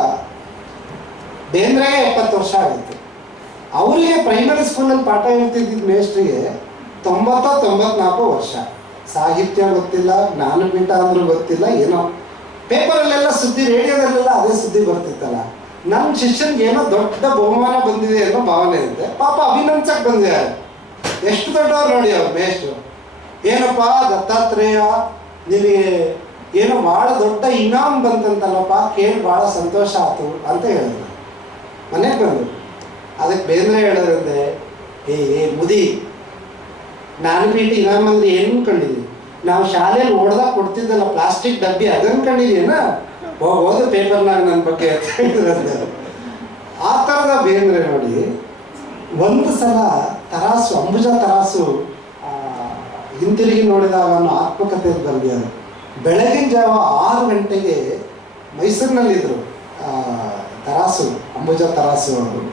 ಬೇಂದ್ರೆಗೆ 70 ವರ್ಷ ಆಗಿತ್ತು. ಅವರಿಗೆ ಪ್ರೈಮರಿ ಸ್ಕೂಲಲ್ಲಿ ಪಾಠ ಹೇಳ್ತಿದ್ದ ಮೇಷ್ಟ್ರಿಗೆ 90-94 ವರ್ಷ. ಸಾಹಿತ್ಯ ಗೊತ್ತಿಲ್ಲ, ಜ್ಞಾನಪೀಠ ಅಂದ್ರೂ ಗೊತ್ತಿಲ್ಲ, ಏನೋ ಪೇಪರಲ್ಲೆಲ್ಲ ಸುದ್ದಿ, ರೇಡಿಯೋದಲ್ಲೆಲ್ಲ ಅದೇ ಸುದ್ದಿ ಬರ್ತಿತ್ತಲ್ಲ. ನನ್ನ ಶಿಷ್ಯನಿಗೆ ಏನೋ ದೊಡ್ಡ ಬಹುಮಾನ ಬಂದಿದೆ ಅನ್ನೋ ಭಾವನೆ ಇರುತ್ತೆ. ಪಾಪ ಅಭಿನಂದಿಸಕ್ಕೆ ಬಂದಿದ್ದಾರೆ. ಎಷ್ಟು ದೊಡ್ಡವ್ರು ನೋಡಿ ಅವ್ರು ಮೇಷ್ಟ್ರು. ಏನಪ್ಪ ದತ್ತಾತ್ರೇಯ, ನಿನಗೆ ಏನೋ ಭಾಳ ದೊಡ್ಡ ಇನಾಮ್ ಬಂತಂತಲ್ಲಪ್ಪ, ಕೇಳಿ ಭಾಳ ಸಂತೋಷ ಆಯ್ತು ಅಂತ ಹೇಳಿದ್ರು. ಮನೆಗೆ ಬಂದರು. ಅದಕ್ಕೆ ಬೇಂದ್ರೆ ಹೇಳೋದಂದ್ರೆ, ಏ ಮುದಿ, ಜ್ಞಾನಪೀಠ ಇನಾಮ್ ಅಂದ್ರೆ ಏನು ಕಂಡಿದ್ವಿ? ನಾವು ಶಾಲೆಯಲ್ಲಿ ಓಡ್ದಾಗ ಕೊಡ್ತಿದ್ದಲ್ಲ ಪ್ಲಾಸ್ಟಿಕ್ ಡಬ್ಬಿ, ಅದನ್ನು ಕಂಡಿದ್ದೀನ? ಹೋಗೋದು ಪೇಪರ್ನಾಗ ನನ್ನ ಬಗ್ಗೆ ಅಂತ ಹೇಳಿದ್ರೆ. ಆ ಥರದ ಬೇಂದ್ರೆ ನೋಡಿ, ಒಂದು ಸಲ ತರಾಸು, ಅಂಬುಜಾ ತರಾಸು ಹಿಂತಿರುಗಿ ನೋಡಿದಾಗ ಅನ್ನೋ ಆತ್ಮಕಥೆಯಲ್ಲಿ ಬರೆದಿದ್ದಾರೆ. ಬೆಳಗಿನ ಜಾವ 6 ಗಂಟೆಗೆ ಮೈಸೂರಿನಲ್ಲಿದ್ದರು ತರಾಸು, ಅಂಬುಜಾ ತರಾಸು ಅವರು.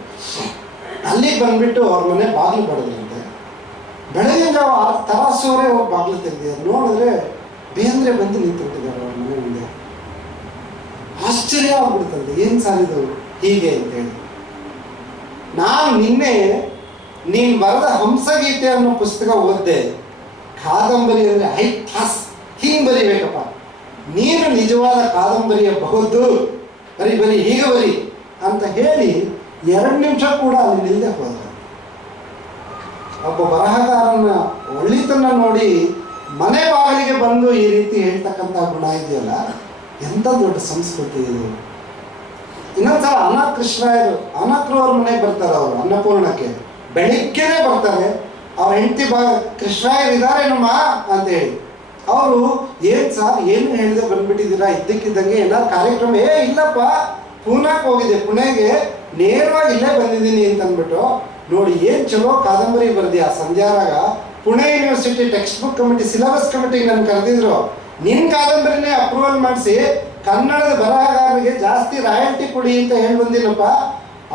ಅಲ್ಲಿಗೆ ಬಂದುಬಿಟ್ಟು ಅವ್ರ ಮನೆ ಬಾಗಿಲು ಬಡಿದ್ರಂತೆ. ಬೆಳಗಿನ ಜಾವ ತರಾಸುವರೇ ಹೋಗಿ ಬಾಗಿಲು ತೆಗೆದಿದ್ದಾರೆ. ನೋಡಿದ್ರೆ ಬೇಂದ್ರೆ ಬಂದು ನಿಂತುಬಿಟ್ಟಿದ್ದಾರೆ ಅವ್ರ ಮನೆ ಮುಂದೆ. ಆಶ್ಚರ್ಯ ಆಗ್ಬಿಡ್ತದೆ, ಏನು ಸಾರಿದು ಹೀಗೆ ಅಂತೇಳಿ. ನಾನು ನಿನ್ನೆ ನೀನು ಬರೆದ ಹಂಸಗೀತೆ ಅನ್ನೋ ಪುಸ್ತಕ ಓದಿದೆ. ಕಾದಂಬರಿ ಅಂದರೆ ಹೈ ಕ್ಲಾಸ್, ಹಿಂಗೆ ಬರಿಬೇಕಪ್ಪ, ನೀನು ನಿಜವಾದ ಕಾದಂಬರಿಯ ಬಹುದು, ಬರಿ ಹೀಗೆ ಬರಿ ಅಂತ ಹೇಳಿ 2 ನಿಮಿಷ ಕೂಡ ಅಲ್ಲಿ ನಿಲ್ಲದೆ ಹೋದ. ಒಬ್ಬ ಬರಹಗಾರನ ಒಳ್ಳಿತನ ನೋಡಿ ಮನೆ ಬಾಗಿಲಿಗೆ ಬಂದು ಈ ರೀತಿ ಹೇಳ್ತಕ್ಕಂಥ ಗುಣ ಇದೆಯಲ್ಲ, ಎಂಥ ದೊಡ್ಡ ಸಂಸ್ಕೃತಿ ಇದು. ಇನ್ನೊಂದ್ಸಲ ಅನಕೃಷ್ಣರು ಅವ್ರ ಮನೆಗೆ ಬರ್ತಾರೆ. ಅವರು ಅನ್ನಪೂರ್ಣಕ್ಕೆ ಬೆಳಿಗ್ಗೆನೇ ಬರ್ತಾರೆ. ಅವ್ರ ಹೆಂಡತಿ ಕೃಷ್ಣರಾಯರು ಇದ್ದಾರೇನಮ್ಮ ಅಂತೇಳಿ. ಅವರು ಏನು ಸರ್ ಏನು ಹೇಳಿದೆ ಬಂದ್ಬಿಟ್ಟಿದ್ದೀರಾ ಇದ್ದಕ್ಕಿದ್ದಂಗೆ, ಏನಾದ್ರು ಕಾರ್ಯಕ್ರಮ? ಇಲ್ಲಪ್ಪ, ಪೂನಾಕ್ಕೆ ಹೋಗಿದ್ದೆ, ಪುಣೆಗೆ ನೇರವಾಗಿ ಇಲ್ಲೇ ಬಂದಿದ್ದೀನಿ ಅಂತ ಅಂದ್ಬಿಟ್ಟು. ನೋಡಿ ಏನು ಚಲೋ ಕಾದಂಬರಿ ಬರೆದಿ ಆ Sandhyaraga. Pune university textbook committee, syllabus ಕಮಿಟಿಗೆ ನಾನು ಕರೆದಿದ್ರು. ನಿನ್ನ ಕಾದಂಬರಿನೇ ಅಪ್ರೂವಲ್ ಮಾಡಿಸಿ ಕನ್ನಡದ ಬರಹಗಾರರಿಗೆ ಜಾಸ್ತಿ ರಾಯಲ್ಟಿ ಕೊಡಿ ಅಂತ ಹೇಳಿ ಬಂದಿಲ್ಲಪ್ಪ.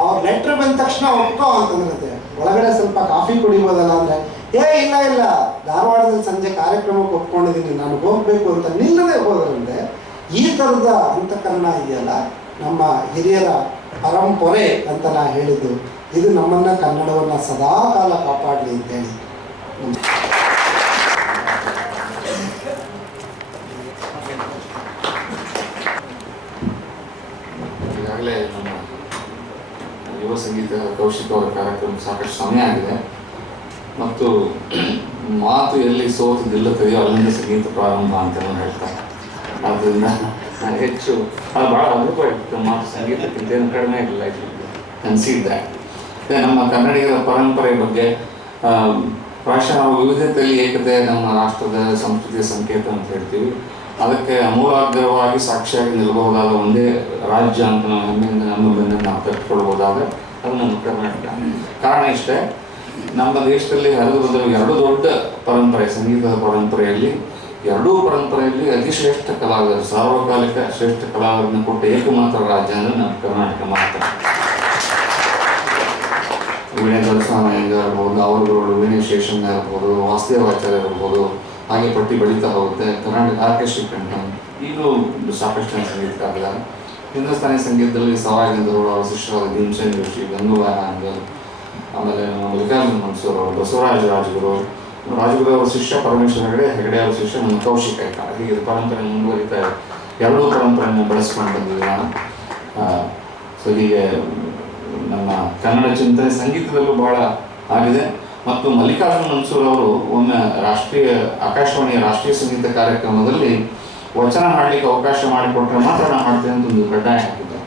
ಅವ್ರ ಲೆಟ್ರ್ ಬಂದ ತಕ್ಷಣ ಒಪ್ಕೋ ಅಂತಂದ್ರಂತೆ. ಒಳಗಡೆ ಸ್ವಲ್ಪ ಕಾಫಿ ಕುಡಿಬೋದಲ್ಲ ಅಂದರೆ, ಇಲ್ಲ ಇಲ್ಲ, ಧಾರವಾಡದಲ್ಲಿ ಸಂಜೆ ಕಾರ್ಯಕ್ರಮಕ್ಕೆ ಒಪ್ಕೊಂಡಿದ್ದೀನಿ, ನಾನು ಹೋಗಬೇಕು ಅಂತ ನಿಲ್ಲದೆ ಹೋದ್ರಂತೆ. ಈ ಥರದ ಅಂತಃಕರಣ ಇದೆಯಲ್ಲ, ನಮ್ಮ ಹಿರಿಯರ ಪರಂಪರೆ ಅಂತ ನಾ ಹೇಳಿದ್ದು, ಇದು ನಮ್ಮನ್ನು ಕನ್ನಡವನ್ನು ಸದಾ ಕಾಲ ಕಾಪಾಡಲಿ ಅಂತೇಳಿ. ಈಗಾಗಲೇ ನಮ್ಮ ಯುವ ಸಂಗೀತ ಕೌಶಿಕ್ ಅವರ ಕಾರ್ಯಕ್ರಮ ಸಾಕಷ್ಟು ಸಮಯ ಆಗಿದೆ ಮತ್ತು ಮಾತು ಎಲ್ಲಿ ಸೋತು ನಿಲ್ಲುತ್ತದೆಯೋ ಅಲ್ಲಿಂದ ಸಂಗೀತ ಪ್ರಾರಂಭ ಅಂತ ಹೇಳ್ತಾರೆ. ಆದ್ದರಿಂದ ಹೆಚ್ಚು ಅದು ಭಾಳ ಅನುಭವ ಇತ್ತು. ಮಾತು ಸಂಗೀತಕ್ಕಿಂತ ಏನು ಕಡಿಮೆ ಇಲ್ಲ ಅನಿಸಿದ್ದೆ. ನಮ್ಮ ಕನ್ನಡಿಗರ ಪರಂಪರೆ ಬಗ್ಗೆ ಪ್ರಾಯಶಃ ನಾವು ವಿವಿಧತೆಯಲ್ಲಿ ಏಕತೆ ನಮ್ಮ ರಾಷ್ಟ್ರದ ಸಂಸ್ಕೃತಿಯ ಸಂಕೇತ ಅಂತ ಹೇಳ್ತೀವಿ. ಅದಕ್ಕೆ ಅಮೂಲಾಗ್ರವಾಗಿ ಸಾಕ್ಷಿಯಾಗಿ ನಿಲ್ಲಬಹುದಾದ ಒಂದೇ ರಾಜ್ಯ ಅಂತ ನಾವು ಹೆಮ್ಮೆಯಿಂದ ನಮ್ಮ ಬೆನ್ನನ್ನು ನಾವು ಕಟ್ಟಿಕೊಳ್ಬಹುದಾದ್ರೆ ಅದು ನಮ್ಮ ಕರ್ನಾಟಕ. ಕಾರಣ ಇಷ್ಟೇ, ನಮ್ಮ ದೇಶದಲ್ಲಿ ಹರಿದು ಬಂದಿರುವ ಎರಡು ದೊಡ್ಡ ಪರಂಪರೆ, ಸಂಗೀತದ ಪರಂಪರೆಯಲ್ಲಿ ಎರಡೂ ಪರಂಪರೆಯಲ್ಲಿ ಅತಿಶ್ರೇಷ್ಠ ಕಲಾವಿದರು, ಸಾರ್ವಕಾಲಿಕ ಶ್ರೇಷ್ಠ ಕಲಾವಿದರನ್ನು ಕೊಟ್ಟ ಏಕಮಾತ್ರ ರಾಜ್ಯ ಅಂದರೆ ನಮ್ಮ ಕರ್ನಾಟಕ ಮಾತ್ರ. ವೀಣೆ ದೊರೆಸ್ವಾಮಿಯಿಂದ ಇರ್ಬೋದು, ಅವರುಗಳು ವೀಣೆ ಶೇಷಣ್ಣ ಇರ್ಬೋದು, ವಾಸುದೇವಾಚಾರ್ಯ ಇರ್ಬೋದು, ಹಾಗೆ ಪಟ್ಟಿ ಬೆಳೀತಾ ಹೋಗುತ್ತೆ. ಕರ್ನಾಟಕ ಆರ್ಕೆಸ್ಟ್ರಾ ಕಂಠನ್ ಈಗಲೂ ಸಾಕಷ್ಟು ಸಂಗೀತಗಾರರಿದ್ದಾರೆ. ಹಿಂದೂಸ್ತಾನಿ ಸಂಗೀತದಲ್ಲಿ ಸವಾಯಿಗಂಧರ್ವರು, ಅವರ ಶಿಷ್ಯರಾದ ಭೀಮಸೇನ್ ಜೋಶಿ, ಗಂಗೂಬಾಯಿ ಹಾನಗಲ್, ಆಮೇಲೆ ಮಲ್ಲಿಕಾರ್ಜುನ ಮನ್ಸೂರ್ ಅವರು, ಬಸವರಾಜ ರಾಜಗುರು, ರಾಜಗುರು ಅವರ ಶಿಷ್ಯ ಪರಮೇಶ್ವರ ಹೆಗಡೆ ಅವರ ಶಿಷ್ಯ ನಮ್ಮ ಕೌಶಿಕ್ ಆಯ್ತಾ. ಹೀಗೆ ಪರಂಪರೆ ಮುಂದುವರಿತಾ ಇದೆ. ಎರಡೂ ಪರಂಪರೆಯನ್ನು ಬೆಳೆಸ್ಕೊಂಡು ಬಂದಿದ್ದೀವಿ ನಾನು. ಸೊ ಹೀಗೆ ನಮ್ಮ ಕನ್ನಡ ಚಿಂತನೆ ಸಂಗೀತದಲ್ಲೂ ಬಹಳ ಆಗಿದೆ. ಮತ್ತು ಮಲ್ಲಿಕಾರ್ಜುನ ಮನ್ಸೂರ್ ಅವರು ಒಮ್ಮೆ ಆಕಾಶವಾಣಿಯ ರಾಷ್ಟ್ರೀಯ ಸಂಗೀತ ಕಾರ್ಯಕ್ರಮದಲ್ಲಿ ವಚನ ಹಾಡಲಿಕ್ಕೆ ಅವಕಾಶ ಮಾಡಿಕೊಟ್ರೆ ಮಾತ್ರ ನಾನು ಹಾಡ್ತೇನೆ ಅಂತ ಒಂದು ಕಡ್ಡಾಯ ಹಾಕಿದ್ದೆ.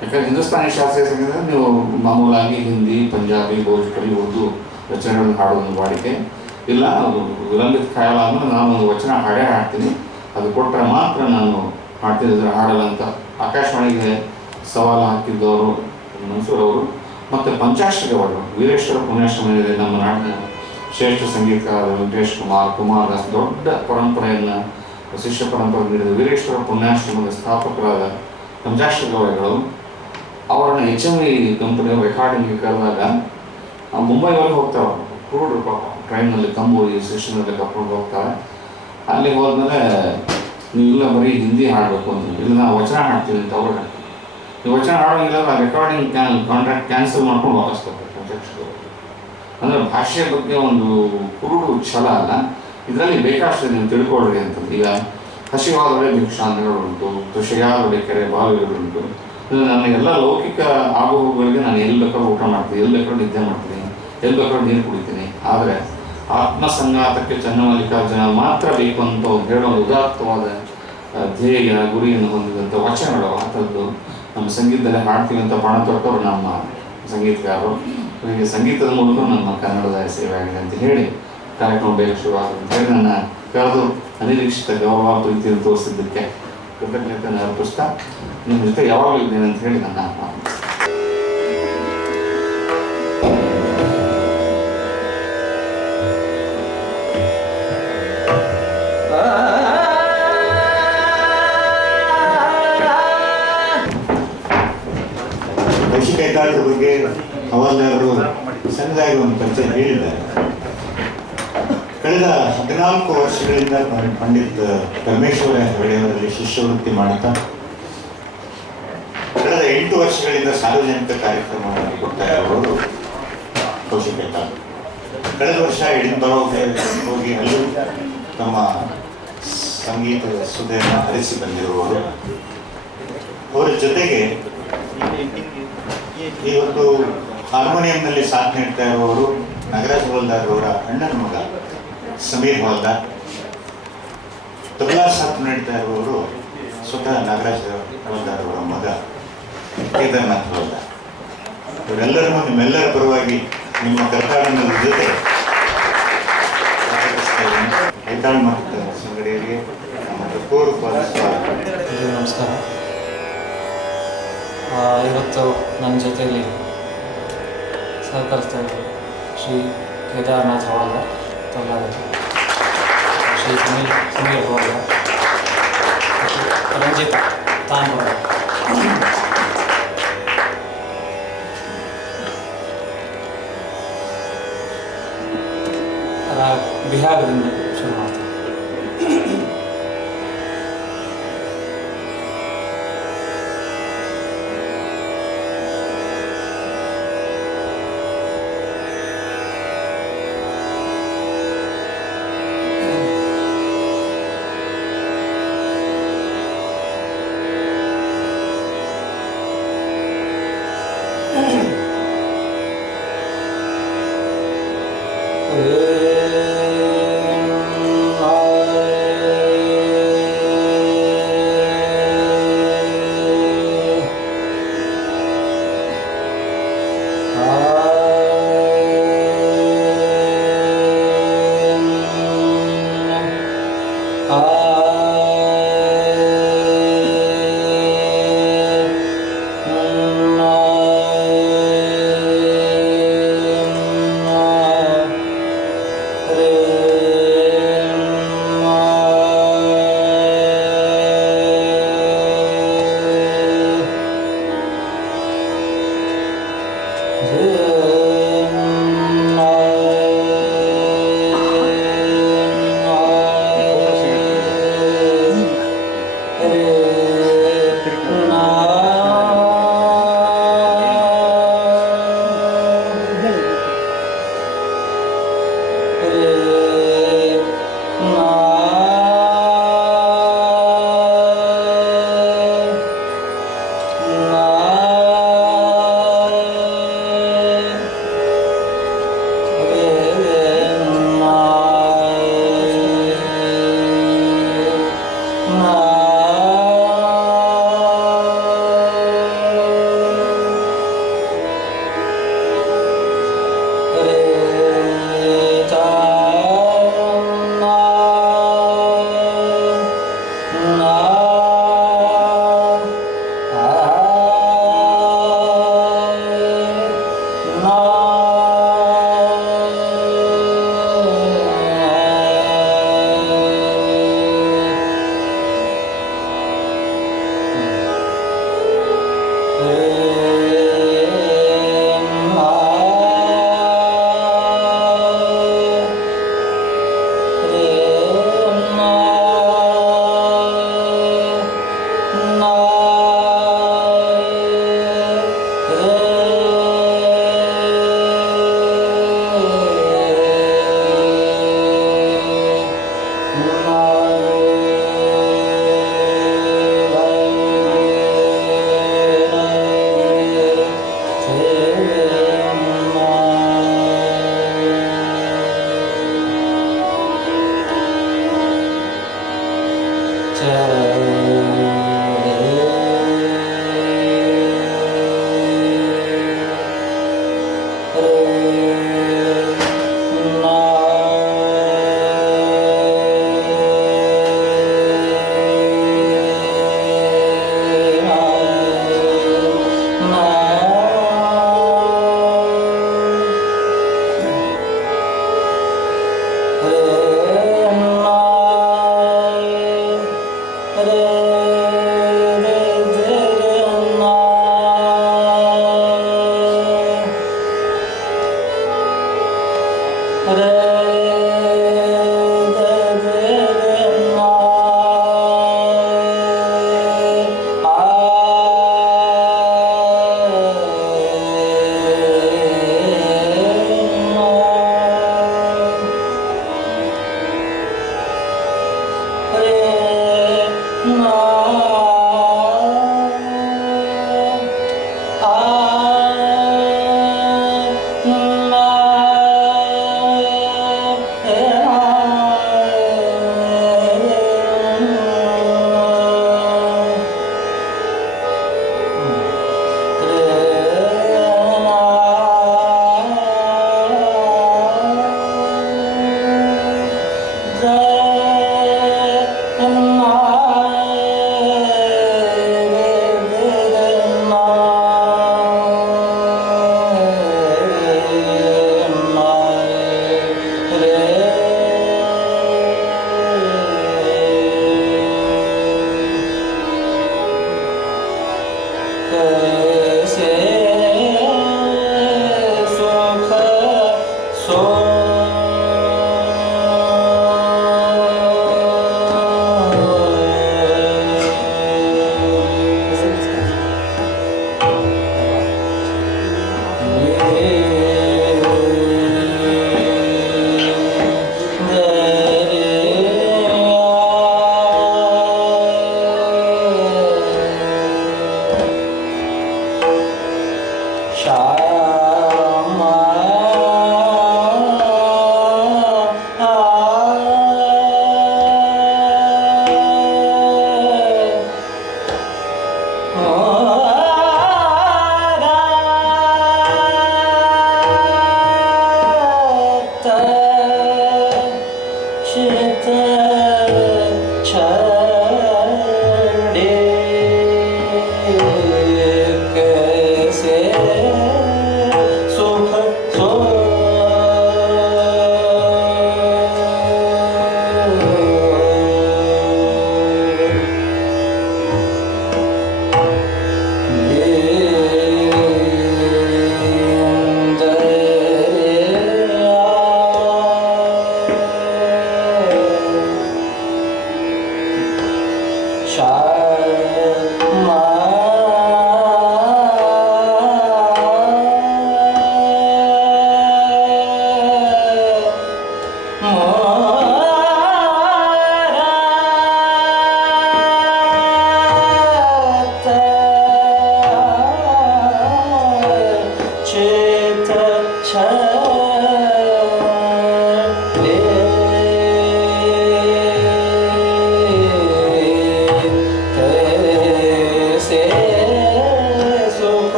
ಯಾಕಂದರೆ ಹಿಂದೂಸ್ತಾನಿ ಶಾಸ್ತ್ರೀಯ ಸಂಗೀತ ನೀವು ಮಾಮೂಲಾಗಿ ಹಿಂದಿ, ಪಂಜಾಬಿ, ಭೋಜ್ಪುರಿ, ಉರ್ದು ರಚನೆಗಳನ್ನು ಹಾಡೋದೊಂದು ವಾಡಿಕೆ ಇಲ್ಲ. ವಿಲಂಬಿತ ಖಯಾಲ ಅಂದರೆ ನಾನು ಒಂದು ವಚನ ಹಾಡೇ ಹಾಡ್ತೀನಿ, ಅದು ಕೊಟ್ಟರೆ ಮಾತ್ರ ನಾನು ಹಾಡ್ತಿದ್ದರೆ ಹಾಡಲ್ಲ ಅಂತ ಆಕಾಶವಾಣಿಗೆ ಸವಾಲು ಹಾಕಿದ್ದವರು ಮನ್ಸೂರ್ ಅವರು. ಮತ್ತು ಪಂಚಾಕ್ಷರವರು ವೀರೇಶ್ವರ ಪುಣ್ಯಾಶ್ರಮದಲ್ಲಿ ನಮ್ಮ ನಾಡಿನ ಶ್ರೇಷ್ಠ ಸಂಗೀತಕಾರ ವೆಂಕಟೇಶ್ ಕುಮಾರದಾಸ್ ದೊಡ್ಡ ಪರಂಪರೆಯನ್ನು ಶಿಷ್ಯ ಪರಂಪರೆ ನೀಡಿದ ವೀರೇಶ್ವರ ಪುಣ್ಯಾಶ್ರಮದ ಸ್ಥಾಪಕರಾದ ಪಂಚಾಕ್ಷರಗಳು ಅವರನ್ನು HMV ಕಂಪನಿಯ ರೆಕಾರ್ಡಿಂಗ್ಗೆ ಕರೆದಾಗ ಮುಂಬೈವರೆಗೆ ಹೋಗ್ತಾರೆ. ಕುರುಡ್ರು ಪಾಪ ಟ್ರೈನಲ್ಲಿ ಕಂಬೂರಿ ಸ್ಟೇಷನಲ್ಲಿ ಕರ್ಕೊಂಡು ಹೋಗ್ತಾರೆ. ಅಲ್ಲಿ ಹೋದ್ಮೇಲೆ ನೀವೆಲ್ಲ ಬರೀ ಹಿಂದಿ ಹಾಡಬೇಕು ಅಂತ, ಇಲ್ಲ ನಾವು ವಚನ ಹಾಡ್ತೀವಿ ಅಂತ ಅವ್ರು ಹೇಳ್ತಾರೆ. ನೀವು ವಚನ ಹಾಡೋಂಗಿಲ್ಲ, ರೆಕಾರ್ಡಿಂಗ್ ಕಾಂಟ್ರಾಕ್ಟ್ ಕ್ಯಾನ್ಸಲ್ ಮಾಡ್ಕೊಂಡು ವಾಪಸ್ ಬರ್ತಾರೆ ಪಂಚಾಕ್ಷರಗಳು. ಅಂದರೆ ಭಾಷೆಯ ಬಗ್ಗೆ ಒಂದು ಕುರುಡು ಛಲ ಅಲ್ಲ, ಇದರಲ್ಲಿ ಬೇಕಾಷ್ಟು ನೀವು ತಿಳ್ಕೊಳ್ರಿ ಅಂತಂದು. ಈಗ ಹಸಿವಾದೊಡೆ ಭಿಕ್ಷಾಂತರಗಳುಂಟು, ಕೃಷಿಯಾದೊಡೆ ಕೆರೆ ಬಾವಿಗಳುಂಟು. ನನ್ನ ಎಲ್ಲ ಲೌಕಿಕ ಆಗುಹೋಗುಗಳಿಗೆ ನಾನು ಎಲ್ಲಿ ಬೇಕಾದ್ರೂ ಊಟ ಮಾಡ್ತೀನಿ, ಎಲ್ಲಿ ಬೇಕಾದ್ರೂ ನಿದ್ದೆ ಮಾಡ್ತೀನಿ, ಎಲ್ಲಿ ಬೇಕಾದ್ರೂ ನೀರು ಕುಡಿತೀನಿ. ಆದರೆ ಆತ್ಮಸಂಘಾತಕ್ಕೆ ಚನ್ನಮಲ್ಲಿಕಾರ್ಜುನ ಮಾತ್ರ ಬೇಕು ಅಂತ ಹೇಳೋ ಉದಾತ್ತವಾದ ಧ್ಯೇಯ ಗುರಿಯನ್ನು ಹೊಂದಿದಂಥ ವಚನಗಳು ಅಂಥದ್ದು ನಮ್ಮ ಸಂಗೀತದಲ್ಲಿ ಹಾಡ್ತೀವಿ ಅಂತ ಪಣ ತೊಟ್ಟವರು ನಮ್ಮ ಸಂಗೀತಗಾರರು. ಹೀಗೆ ಸಂಗೀತದ ಮೂಲಕ ನಮ್ಮ ಕನ್ನಡದ ಸೇವೆ ಆಗಿದೆ ಅಂತ ಹೇಳಿ ಕಾರ್ಯಕ್ರಮ ಬೇಗ ಶುರುವಾಗುತ್ತೆ ಅಂತ ಹೇಳಿ ನನ್ನ ಕರೆದು ಅನಿರೀಕ್ಷಿತ ಗೌರವ ಪ್ರೀತಿಯನ್ನು ತೋರಿಸಿದ್ದಕ್ಕೆ ಕೃತಜ್ಞತೆಯನ್ನು ಅರ್ಪಿಸ್ತಾ ನಿಮ್ಮ ಜೊತೆ ಯಾವಾಗಲೂ ಇದ್ದೇನೆ ಅಂತ ಹೇಳಿ ನನ್ನ ಕೈಗಾರದ ಬಗ್ಗೆ ಹವಾಲ್ದಾರರು ಸಣ್ಣದಾಗಿ ಒಂದು ಪರಿಚಯ ಹೇಳಿದ್ದಾರೆ. ಕಳೆದ 14 ವರ್ಷಗಳಿಂದ ಪಂಡಿತ್ ಪರಮೇಶ್ವರ ಹೆಗಡೆಯವರಲ್ಲಿ ಶಿಷ್ಯವೃತ್ತಿ ಮಾಡುತ್ತಾ ಕಳೆದ 8 ವರ್ಷಗಳಿಂದ ಸಾರ್ವಜನಿಕ ಕಾರ್ಯಕ್ರಮವನ್ನು ಕೊಡ್ತಾ ಇರುವವರು ಕೌಶಿಕ್ ಕೈಗಾರ್. ಕಳೆದ ವರ್ಷ ಎಡಿನ್ಬರೋಗೆ ಹೋಗಿ ಅಲ್ಲೂ ತಮ್ಮ ಸಂಗೀತದ ಸುದ್ದಿಯನ್ನು ಹರಿಸಿ ಬಂದಿರುವವರು. ಅವರ ಜೊತೆಗೆ ಇವತ್ತು ಹಾರ್ಮೋನಿಯಂನಲ್ಲಿ ಸಾಥ್ ನೀಡ್ತಾ ಇರುವವರು ನಾಗರಾಜ್ ಹವಾಲ್ದಾರ್ ಅವರ ಅಣ್ಣನ ಮಗ ಸಮೀರ್ ಹವಾಲ್ದಾರ್. ತಬಲಾ ಸಾಥ್ ನೀಡ್ತಾ ಇರುವವರು ಸ್ವತಃ ನಾಗರಾಜ್ ಹವಾಲ್ದಾರ್ ಅವರ ಮಗ ಕೇದಾರ್ನಾಥ್ ಹವಾಲ್ದಾರ್. ಇವರೆಲ್ಲರಿಗೂ ನಿಮ್ಮೆಲ್ಲರ ಪರವಾಗಿ ನಿಮ್ಮ ಕರ್ನಾಟಕದ ಜೊತೆ ಐತಾಳ್ ಮತ್ತು ಸಂಗಡಿಯರಿಗೆ ನಮ್ಮ ಪೂರ್ವಪಾದ ಸ್ವಾಗತ. ನಮಸ್ಕಾರ. ಇವತ್ತು ನನ್ನ ಜೊತೆಯಲ್ಲಿ ಸಹಕರಿಸ್ತಾ ಇದ್ದರು ಶ್ರೀ ಕೇದಾರ್ನಾಥ್ ಹವಾಲ್ದಾರ್ ತಬಲಾದಲ್ಲಿ, ಶ್ರೀ ಸಮೀರ್ ಹವಾಲ್ದಾರ್, ರಂಜಿತ್ ತಾಂಬರ. ಬಿಹಾರದಿಂದ ಶುರು ಮಾಡ್ತೀನಿ.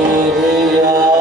Nindariya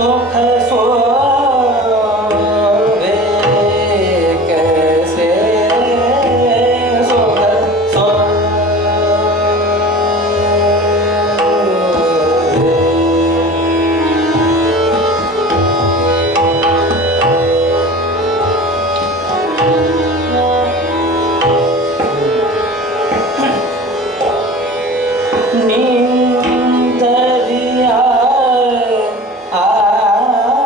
सुख सोवे कैसे सुख निंदरिया आ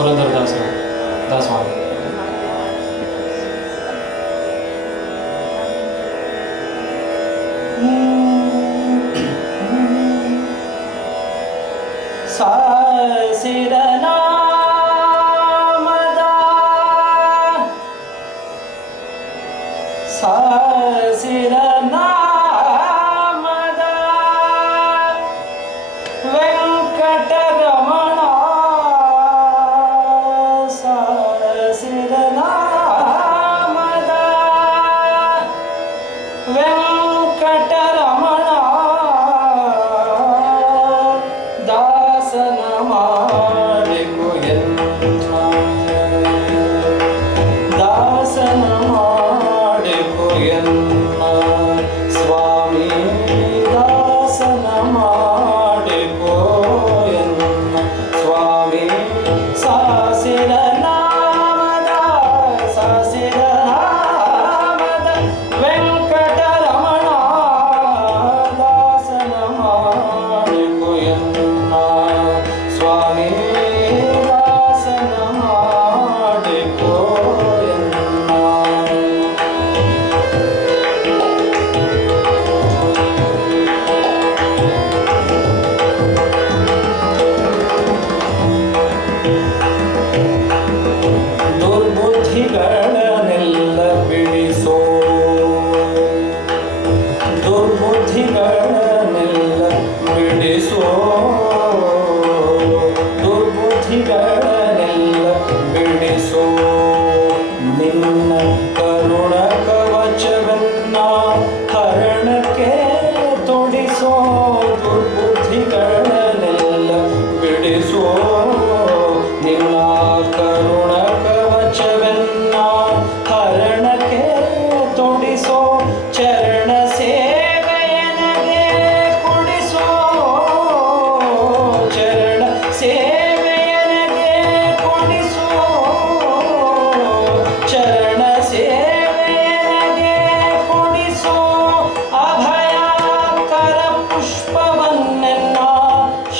ಪುರಂದರದಾಸ ದಾಸವಾಳ.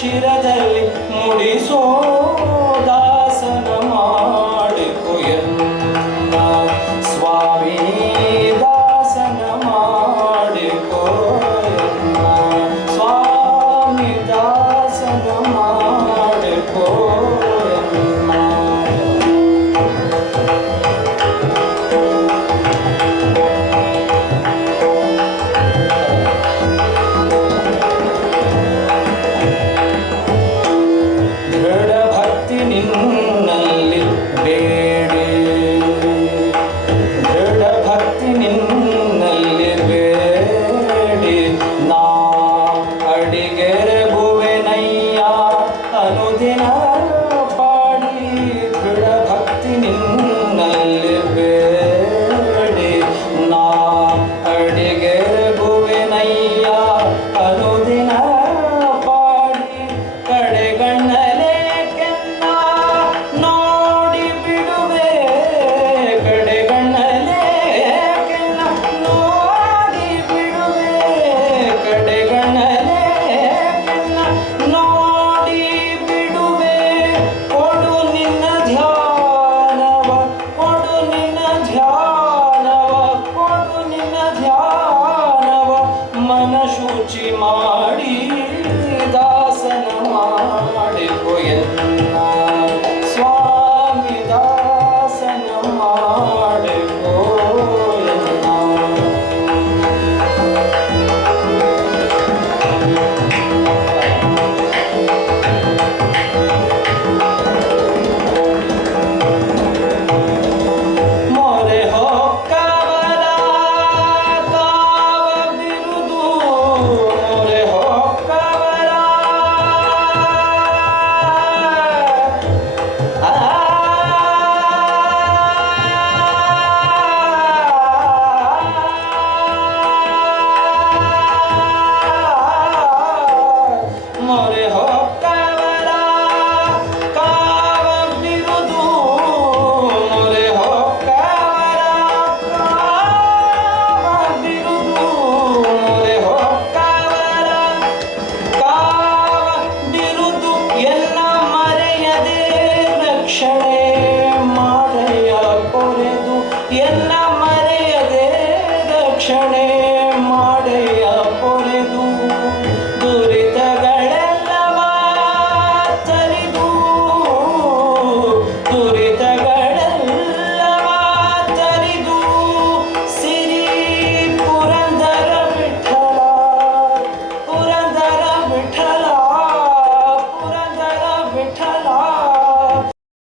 ಶಿರದಲ್ಲಿ ಮುಡಿಸೋ